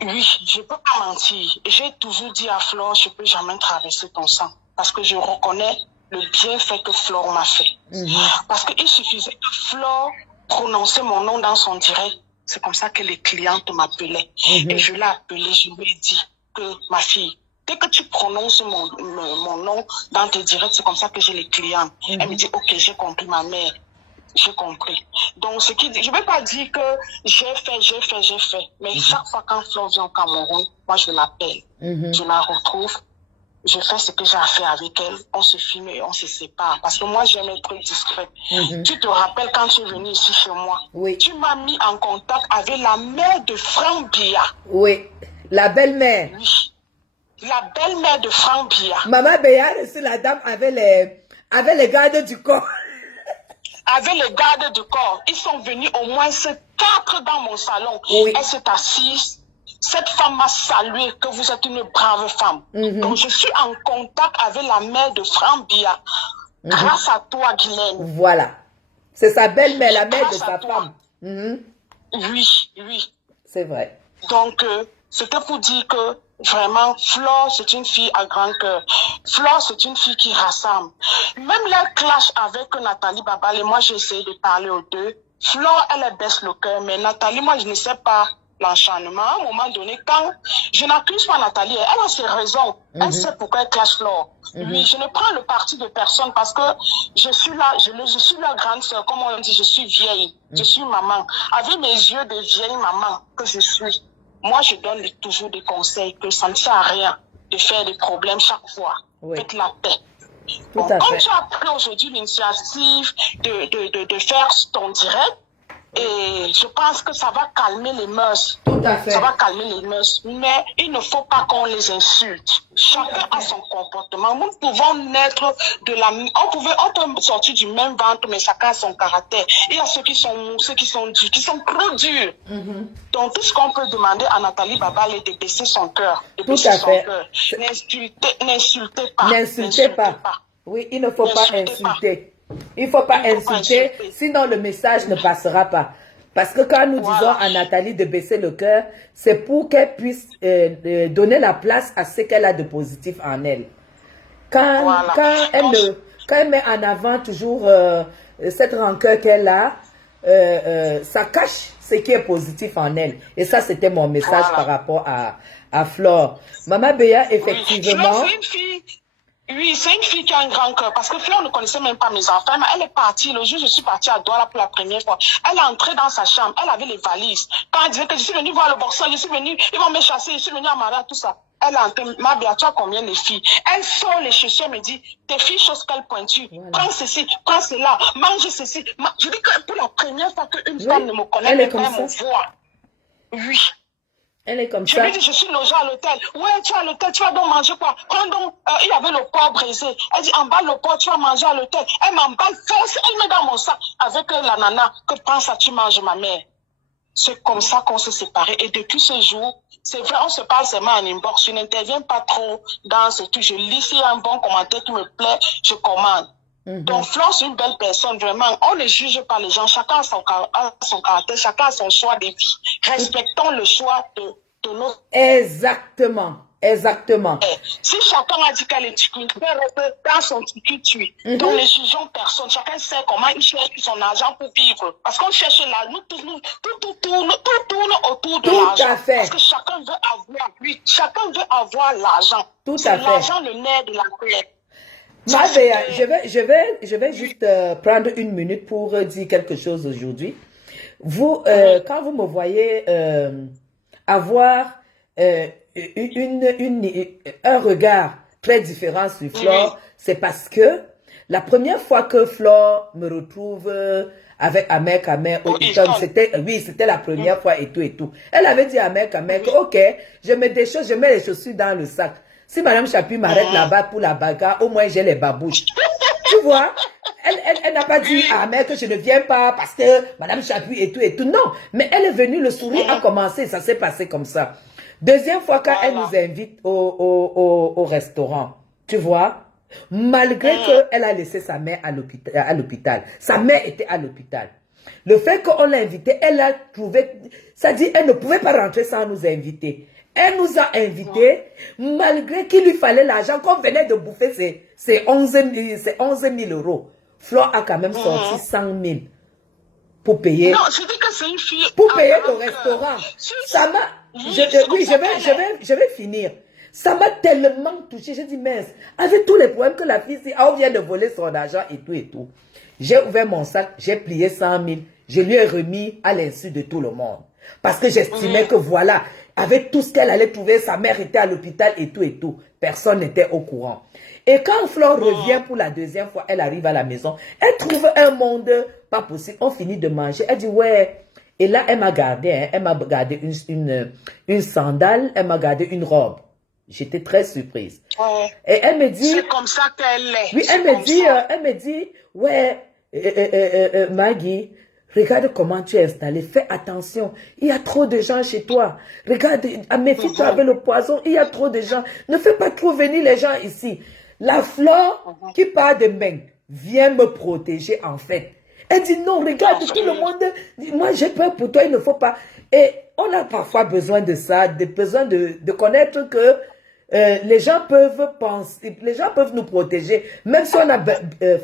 oui, je peux pas mentir. J'ai toujours dit à Flore, je peux jamais traverser ton sang parce que je reconnais le bienfait que Flore m'a fait. Parce qu'il suffisait que Flore prononçait mon nom dans son direct. C'est comme ça que les clientes m'appelaient. Et je l'ai appelée, je lui ai dit que ma fille, dès que tu prononces mon nom dans tes directs, c'est comme ça que j'ai les clients. Elle me dit, ok, j'ai compris ma mère. J'ai compris. Donc, ce qui dit, je ne vais pas dire que j'ai fait. Mais chaque fois quand Flore vient au Cameroun, moi je l'appelle. Je la retrouve. Je fais ce que j'ai à faire avec elle. On se filme et on se sépare. Parce que moi, j'aime être discrète. Tu te rappelles quand tu es venu ici chez moi? Oui. Tu m'as mis en contact avec la mère de Franck Bia. Oui. La belle-mère. Oui. La belle-mère de Franck Bia. Maman Béa, c'est la dame avec les gardes du corps. Avec les gardes du corps. Ils sont venus au moins 4 dans mon salon. Oui. Elle s'est assise. Cette femme m'a salué que vous êtes une brave femme. Donc, je suis en contact avec la mère de Franck Bia. Grâce à toi, Guylaine. Voilà. C'est sa belle-mère, la mère de Grâce à sa toi. femme. Oui. C'est vrai. Donc, c'était pour dire que vraiment, Flore, c'est une fille à grand cœur. Flore, c'est une fille qui rassemble. Même leur clash avec Nathalie Babale, moi, j'ai essayé de parler aux deux. Flore, elle baisse le cœur, mais Nathalie, moi, je ne sais pas l'enchaînement. À un moment donné, quand je n'accuse pas Nathalie, elle a ses raisons. Elle sait pourquoi elle clash Flore. Oui, je ne prends le parti de personne parce que je suis là, je suis leur grande sœur, comme on dit, je suis vieille, je suis maman. Avec mes yeux de vieille maman que je suis, moi je donne toujours des conseils que ça ne sert à rien de faire des problèmes chaque fois. Oui. Faites la paix. Tout Bon, à comme fait. tu as pris aujourd'hui l'initiative de faire ton direct, et je pense que ça va calmer les mœurs. Tout à fait. Ça va calmer les mœurs. Mais il ne faut pas qu'on les insulte. Chacun a son comportement. Nous pouvons naître de la... On peut sortir du même ventre, mais chacun a son caractère. Il y a ceux qui sont mous, ceux qui sont durs, qui sont trop durs. Donc tout ce qu'on peut demander à Nathalie Babal est de baisser son cœur. De Tout baisser à son fait. cœur. N'insultez pas. N'insultez pas. Oui, il ne faut pas N'insultez pas. insulter. Il ne faut pas Il ne faut pas insulter, insulter. sinon le message ne passera pas. Parce que quand nous disons à Nathalie de baisser le cœur, c'est pour qu'elle puisse donner la place à ce qu'elle a de positif en elle. Quand elle met en avant toujours cette rancœur qu'elle a, ça cache ce qui est positif en elle. Et ça, c'était mon message par rapport à Flore. Maman Béa, effectivement... Flore, c'est une fille... Oui, c'est une fille qui a un grand cœur. Parce que Flore ne connaissait même pas mes enfants. Mais elle est partie. Le jour où je suis partie à Douala pour la première fois, elle est entrée dans sa chambre. Elle avait les valises. Quand elle disait que je suis venue voir le boxeur, je suis venue, ils vont me chasser, je suis venue à Marat, tout ça. Elle est entrée. Ma Béa, tu as combien de filles? Elle sort les chaussures, elle me dit, tes filles, chose qu'elle pointue. Voilà. Prends ceci, prends cela, mange ceci. Je dis que pour la première fois qu'une Oui, femme ne me connaît, elle est même comme pas ça. me voit. Oui. Elle est comme Je ça. lui dis, je suis logée à l'hôtel. Ouais, tu es à l'hôtel, tu vas donc manger quoi? Prends donc, il y avait le porc brisé. Elle dit, emballe le porc, tu vas manger à l'hôtel. Elle m'emballe, force, elle met dans mon sac avec la nana. Que prends ça, tu manges, ma mère. C'est comme ça qu'on s'est séparés. Et depuis ce jour, c'est vrai, on se parle seulement en inbox. Je n'interviens pas trop dans ce truc. Je lis s'il y a un bon commentaire qui me plaît, je commande. Donc, Flore, c'est une belle personne, vraiment. On ne juge pas les gens. Chacun a son caractère, chacun a son choix de vie. Respectons le choix de nos... Exactement. Exactement. Si chacun a dit qu'elle est ticu, elle reste dans son ticu. Donc, ne jugeons personne. Chacun sait comment il cherche son argent pour vivre. Parce qu'on cherche là, tout tourne autour de Tout l'argent. à fait. Parce que chacun veut avoir, oui, chacun veut avoir l'argent. Tout C'est à fait. l'argent le nerf de la paix. Ma Béa, je vais juste prendre une minute pour dire quelque chose aujourd'hui. Vous, quand vous me voyez avoir un regard très différent sur Flore, c'est parce que la première fois que Flore me retrouve avec Ahmed Kamer au Hilton, c'était la première fois et tout. Elle avait dit à Ahmed Kamer que, ok, je mets des choses, je mets les chaussures dans le sac. Si Madame Chapuis m'arrête là-bas pour la bagarre, au moins j'ai les babouches. Tu vois, elle n'a pas dit à Ahmed que je ne viens pas parce que Madame Chapuis et tout. Non, mais elle est venue, le sourire a commencé, ça s'est passé comme ça. Deuxième fois, quand elle nous invite au restaurant, tu vois, malgré qu'elle a laissé sa mère à l'hôpital, sa mère était à l'hôpital. Le fait qu'on l'a invitée, elle a trouvé, ça dit, elle ne pouvait pas rentrer sans nous inviter. Elle nous a invités, malgré qu'il lui fallait l'argent, qu'on venait de bouffer ces 11 000 euros. Flore a quand même sorti 100 000 pour payer. Non, je dis que c'est une fille. Pour payer le restaurant. Ça m'a... je vais finir. Ça m'a tellement touché. J'ai dit, mince, avec tous les problèmes que la fille, on vient de voler son argent et tout. J'ai ouvert mon sac, j'ai plié 100 000. Je lui ai remis à l'insu de tout le monde. Parce que j'estimais que voilà, avec tout ce qu'elle allait trouver, sa mère était à l'hôpital et tout. Personne n'était au courant. Et quand Flore revient pour la deuxième fois, elle arrive à la maison, elle trouve un monde pas possible. On finit de manger. Elle dit, ouais. Et là, elle m'a gardé. Hein. Elle m'a gardé une sandale, elle m'a gardé une robe. J'étais très surprise. Ouais. Et elle me dit... C'est comme ça qu'elle est. Oui, elle me dit, ouais, Maggie, regarde comment tu es installée. Fais attention. Il y a trop de gens chez toi. Regarde, méfie-toi avec le poison. Il y a trop de gens. Ne fais pas trop venir les gens ici. La Flore qui part de Meng vient me protéger en fait. Elle dit non, regarde, tout le monde. Moi, j'ai peur pour toi, il ne faut pas. Et on a parfois besoin de ça, besoin de connaître que les gens peuvent penser, les gens peuvent nous protéger, même si on n'a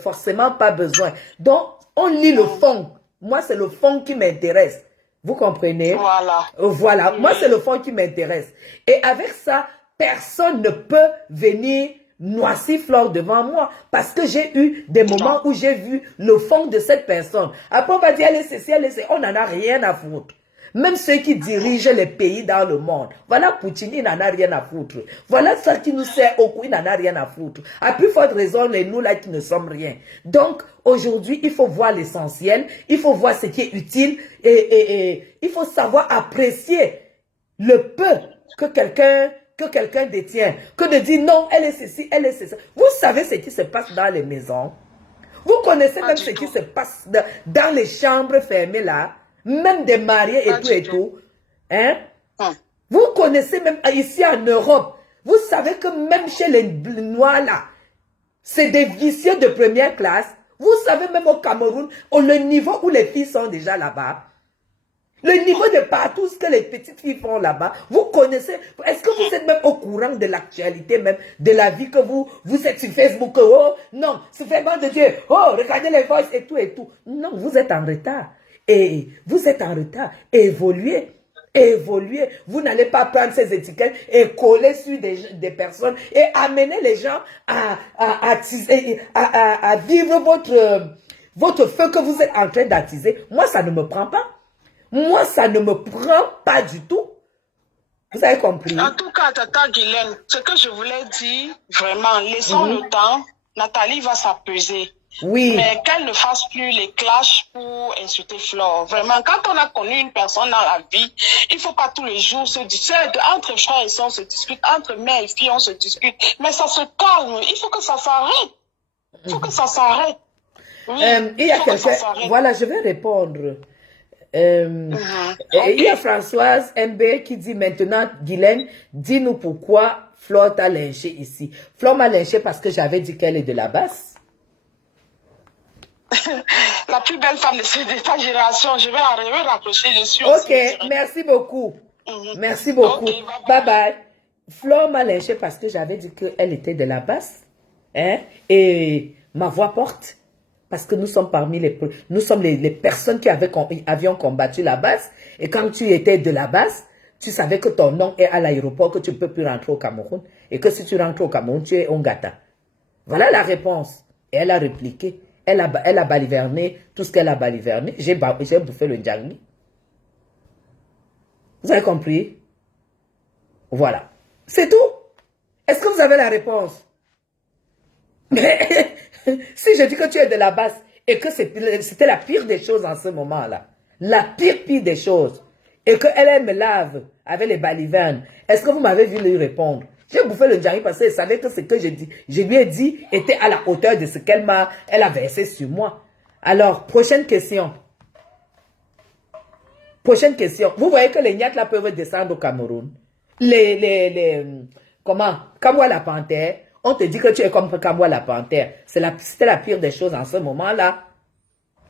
forcément pas besoin. Donc, on lit le fond. Moi, c'est le fond qui m'intéresse. Vous comprenez? Voilà. Voilà. Oui. Moi, c'est le fond qui m'intéresse. Et avec ça, personne ne peut venir noisir Flore devant moi parce que j'ai eu des moments où j'ai vu le fond de cette personne. Après, on va dire, elle est ceci, elle est ceci. On n'en a rien à foutre. Même ceux qui dirigent les pays dans le monde. Voilà Poutine, il n'en a rien à foutre. Voilà ça qui nous sert au cou, il n'en a rien à foutre. À plus forte raison, les nous là qui ne sommes rien. Donc, aujourd'hui, il faut voir l'essentiel, il faut voir ce qui est utile et il faut savoir apprécier le peu que quelqu'un détient. Que de dire non, elle est ceci, elle est ceci. Vous savez ce qui se passe dans les maisons. Vous connaissez même ce qui se passe dans les chambres fermées là. Même des mariés et tout. Hein? Vous connaissez même ici en Europe. Vous savez que même chez les Noirs là, c'est des vicieux de première classe. Vous savez même au Cameroun, le niveau où les filles sont déjà là-bas. Le niveau de partout ce que les petites filles font là-bas. Vous connaissez. Est-ce que vous êtes même au courant de l'actualité même, de la vie que vous êtes sur Facebook? Oh non, c'est vraiment de Dieu. Oh, regardez les voices et tout et tout. Non, vous êtes en retard. Et vous êtes en retard. Évoluez. Évoluez. Vous n'allez pas prendre ces étiquettes et coller sur des personnes et amener les gens à vivre votre feu que vous êtes en train d'attiser. Moi, ça ne me prend pas. Moi, ça ne me prend pas du tout. Vous avez compris? En tout cas, Tata Guylaine, ce que je voulais dire, vraiment, laissons le temps. Nathalie va s'apaiser. Oui. Mais qu'elle ne fasse plus les clashs pour insulter Flore. Vraiment, quand on a connu une personne dans la vie, il ne faut pas tous les jours se disputer. Entre frères et sœurs, on se dispute. Entre mères et filles, on se dispute. Mais ça se calme. Il faut que ça s'arrête. Il faut que ça s'arrête. Oui, il y a quelqu'un. Voilà, je vais répondre. Il y a Françoise MB qui dit maintenant, Guylaine, dis-nous pourquoi Flore t'a lynché ici. Flore m'a lynché parce que j'avais dit qu'elle est de la basse. La plus belle femme de ta génération, je vais arriver à raccrocher dessus. Ok, merci beaucoup. Merci beaucoup. Okay, bye bye. Flore m'a lynché parce que j'avais dit qu'elle était de la basse. Hein? Et ma voix porte. Parce que nous sommes parmi les personnes qui avions combattu la basse. Et quand tu étais de la basse, tu savais que ton nom est à l'aéroport, que tu ne peux plus rentrer au Cameroun. Et que si tu rentres au Cameroun, tu es Ongata. Voilà la réponse. Et elle a répliqué. Elle a baliverné tout ce qu'elle a baliverné. J'ai bouffé le Ndjangi. Vous avez compris? Voilà. C'est tout. Est-ce que vous avez la réponse? Si je dis que tu es de la basse et que c'était la pire des choses en ce moment-là, la pire des choses, et qu'elle me lave avec les balivernes, est-ce que vous m'avez vu lui répondre? J'ai bouffé le Ndjangi parce qu'elle savait que ce que je lui ai dit était à la hauteur de ce qu'elle a versé sur moi. Alors, prochaine question. Prochaine question. Vous voyez que les Nyats là peuvent descendre au Cameroun. Comment? Kamwa la panthère. On te dit que tu es comme Kamwa la panthère. C'était la pire des choses en ce moment-là.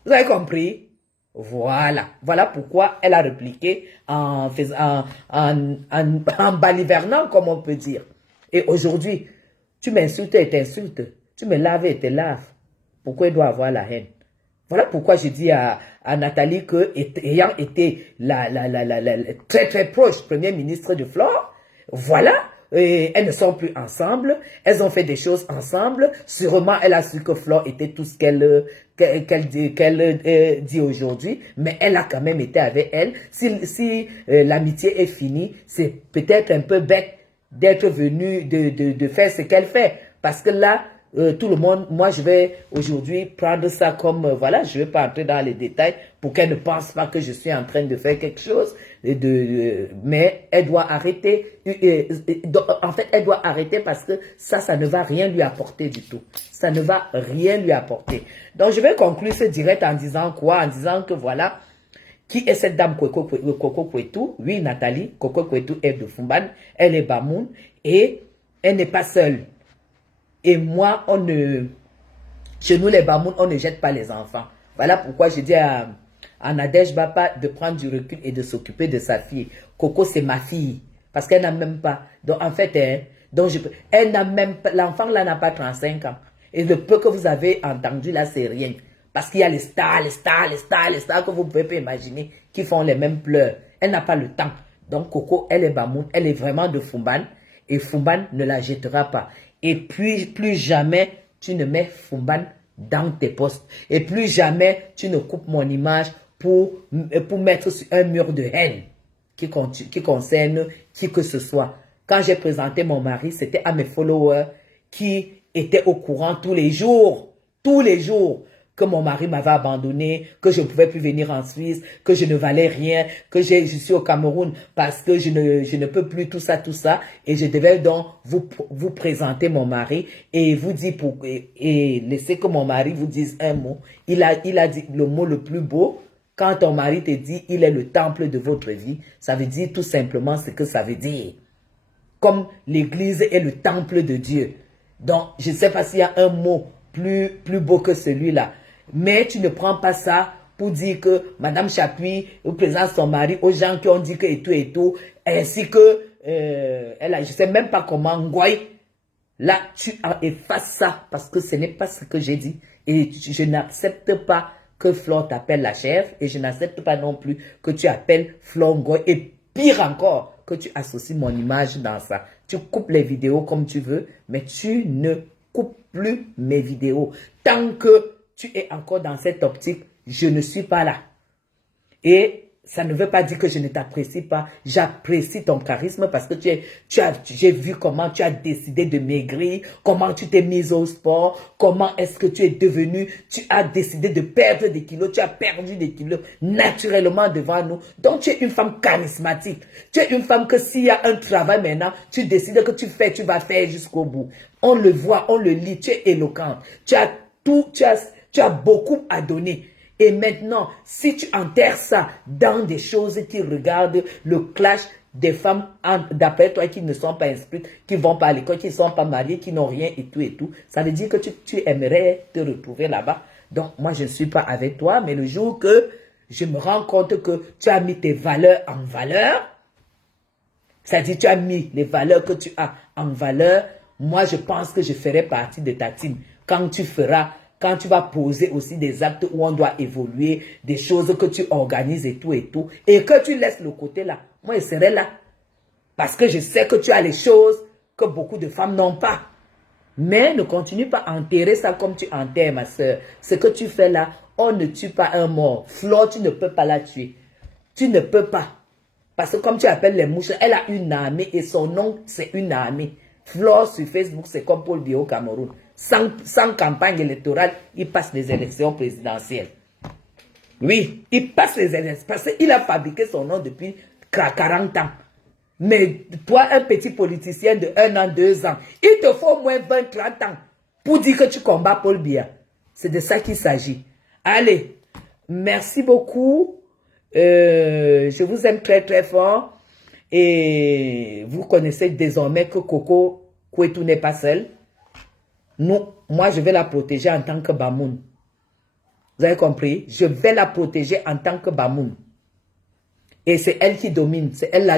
Vous avez compris? Voilà. Voilà pourquoi elle a répliqué en balivernant, comme on peut dire. Et aujourd'hui, tu m'insultes et t'insultes. Tu me laves et te laves. Pourquoi il doit avoir la haine? Voilà pourquoi je dis à Nathalie que, ayant été très très proche premier ministre de Flore, voilà, elles ne sont plus ensemble, elles ont fait des choses ensemble. Sûrement, elle a su que Flore était tout ce qu'elle dit aujourd'hui, mais elle a quand même été avec elle. Si l'amitié est finie, c'est peut-être un peu bête d'être venue de faire ce qu'elle fait, parce que là, tout le monde, moi je vais aujourd'hui prendre ça comme, voilà, je ne vais pas entrer dans les détails pour qu'elle ne pense pas que je suis en train de faire quelque chose, mais elle doit arrêter, en fait elle doit arrêter parce que ça ne va rien lui apporter du tout. Ça ne va rien lui apporter. Donc je vais conclure ce direct en disant quoi? En disant que voilà, qui est cette dame Coco Kwetu? Oui, Nathalie, Coco Kwetu est de Fumban, elle est Bamoun et elle n'est pas seule. Et moi, chez nous les Bamoun, on ne jette pas les enfants. Voilà pourquoi je dis à Nadège Bapa de prendre du recul et de s'occuper de sa fille. Coco, c'est ma fille. Parce qu'elle n'a même pas. Donc, en fait, elle n'a même pas. L'enfant là n'a pas 35 ans. Et le peu que vous avez entendu là, c'est rien. Parce qu'il y a les stars que vous pouvez pas imaginer, qui font les mêmes pleurs. Elle n'a pas le temps. Donc Coco, elle est Bamoun, elle est vraiment de Fumban. Et Fumban ne la jettera pas. Et puis, plus jamais, tu ne mets Fumban dans tes posts. Et plus jamais, tu ne coupes mon image pour mettre sur un mur de haine qui concerne qui que ce soit. Quand j'ai présenté mon mari, c'était à mes followers qui étaient au courant tous les jours, que mon mari m'avait abandonné, que je ne pouvais plus venir en Suisse, que je ne valais rien, que je suis au Cameroun parce que je ne peux plus tout ça, et je devais donc vous présenter mon mari et vous dire et laisser que mon mari vous dise un mot. Il a dit le mot le plus beau. Quand ton mari te dit il est le temple de votre vie, ça veut dire tout simplement ce que ça veut dire. Comme l'église est le temple de Dieu. Donc, je ne sais pas s'il y a un mot plus beau que celui-là. Mais tu ne prends pas ça pour dire que Madame Chapuis présente son mari aux gens qui ont dit que et tout, ainsi que, je ne sais même pas comment, Ngoy. Là, tu effaces ça parce que ce n'est pas ce que j'ai dit. Et je n'accepte pas que Flore t'appelle la chef et je n'accepte pas non plus que tu appelles Flore Ngoy. Et pire encore, que tu associes mon image dans ça. Tu coupes les vidéos comme tu veux, mais tu ne coupes plus mes vidéos. Tant que tu es encore dans cette optique, je ne suis pas là. Et ça ne veut pas dire que je ne t'apprécie pas. J'apprécie ton charisme parce que j'ai vu comment tu as décidé de maigrir, comment tu t'es mise au sport, comment est-ce que tu es devenu, tu as décidé de perdre des kilos, tu as perdu des kilos naturellement devant nous. Donc tu es une femme charismatique. Tu es une femme que s'il y a un travail maintenant, tu décides que tu vas faire jusqu'au bout. On le voit, on le lit, tu es éloquente. Tu as beaucoup à donner. Et maintenant, si tu enterres ça dans des choses qui regardent le clash des femmes, d'après toi, qui ne sont pas inscrites, qui vont pas à l'école, qui ne sont pas mariées, qui n'ont rien et tout, ça veut dire que tu aimerais te retrouver là-bas. Donc, moi, je ne suis pas avec toi, mais le jour que je me rends compte que tu as mis tes valeurs en valeur, c'est-à-dire tu as mis les valeurs que tu as en valeur, moi, je pense que je ferai partie de ta team. Quand tu vas poser aussi des actes où on doit évoluer, des choses que tu organises et tout, et que tu laisses le côté là, moi je serai là. Parce que je sais que tu as les choses que beaucoup de femmes n'ont pas. Mais ne continue pas à enterrer ça comme tu enterres, ma soeur. Ce que tu fais là, on ne tue pas un mort. Flore, tu ne peux pas la tuer. Tu ne peux pas. Parce que comme tu appelles les mouches, elle a une armée et son nom, c'est une armée. Flore sur Facebook, c'est comme Paul Biya au Cameroun. Sans campagne électorale, il passe les élections présidentielles. Oui, il passe les élections parce qu'il a fabriqué son nom depuis 40 ans. Mais toi, un petit politicien de 1 an, 2 ans, il te faut au moins 20, 30 ans pour dire que tu combats Paul Biya. C'est de ça qu'il s'agit. Allez, merci beaucoup. Je vous aime très très fort. Et vous connaissez désormais que Coco Kouetou n'est pas seule. Moi, je vais la protéger en tant que Bamoun. Vous avez compris? Je vais la protéger en tant que Bamoun. Et c'est elle qui domine. C'est elle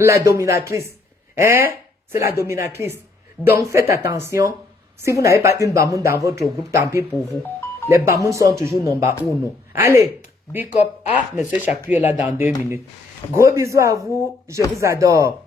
la dominatrice. Hein? C'est la dominatrice. Donc, faites attention. Si vous n'avez pas une Bamoun dans votre groupe, tant pis pour vous. Les Bamouns sont toujours number 1. Allez, big up. Ah, monsieur Chapuis est là dans 2 minutes. Gros bisous à vous. Je vous adore.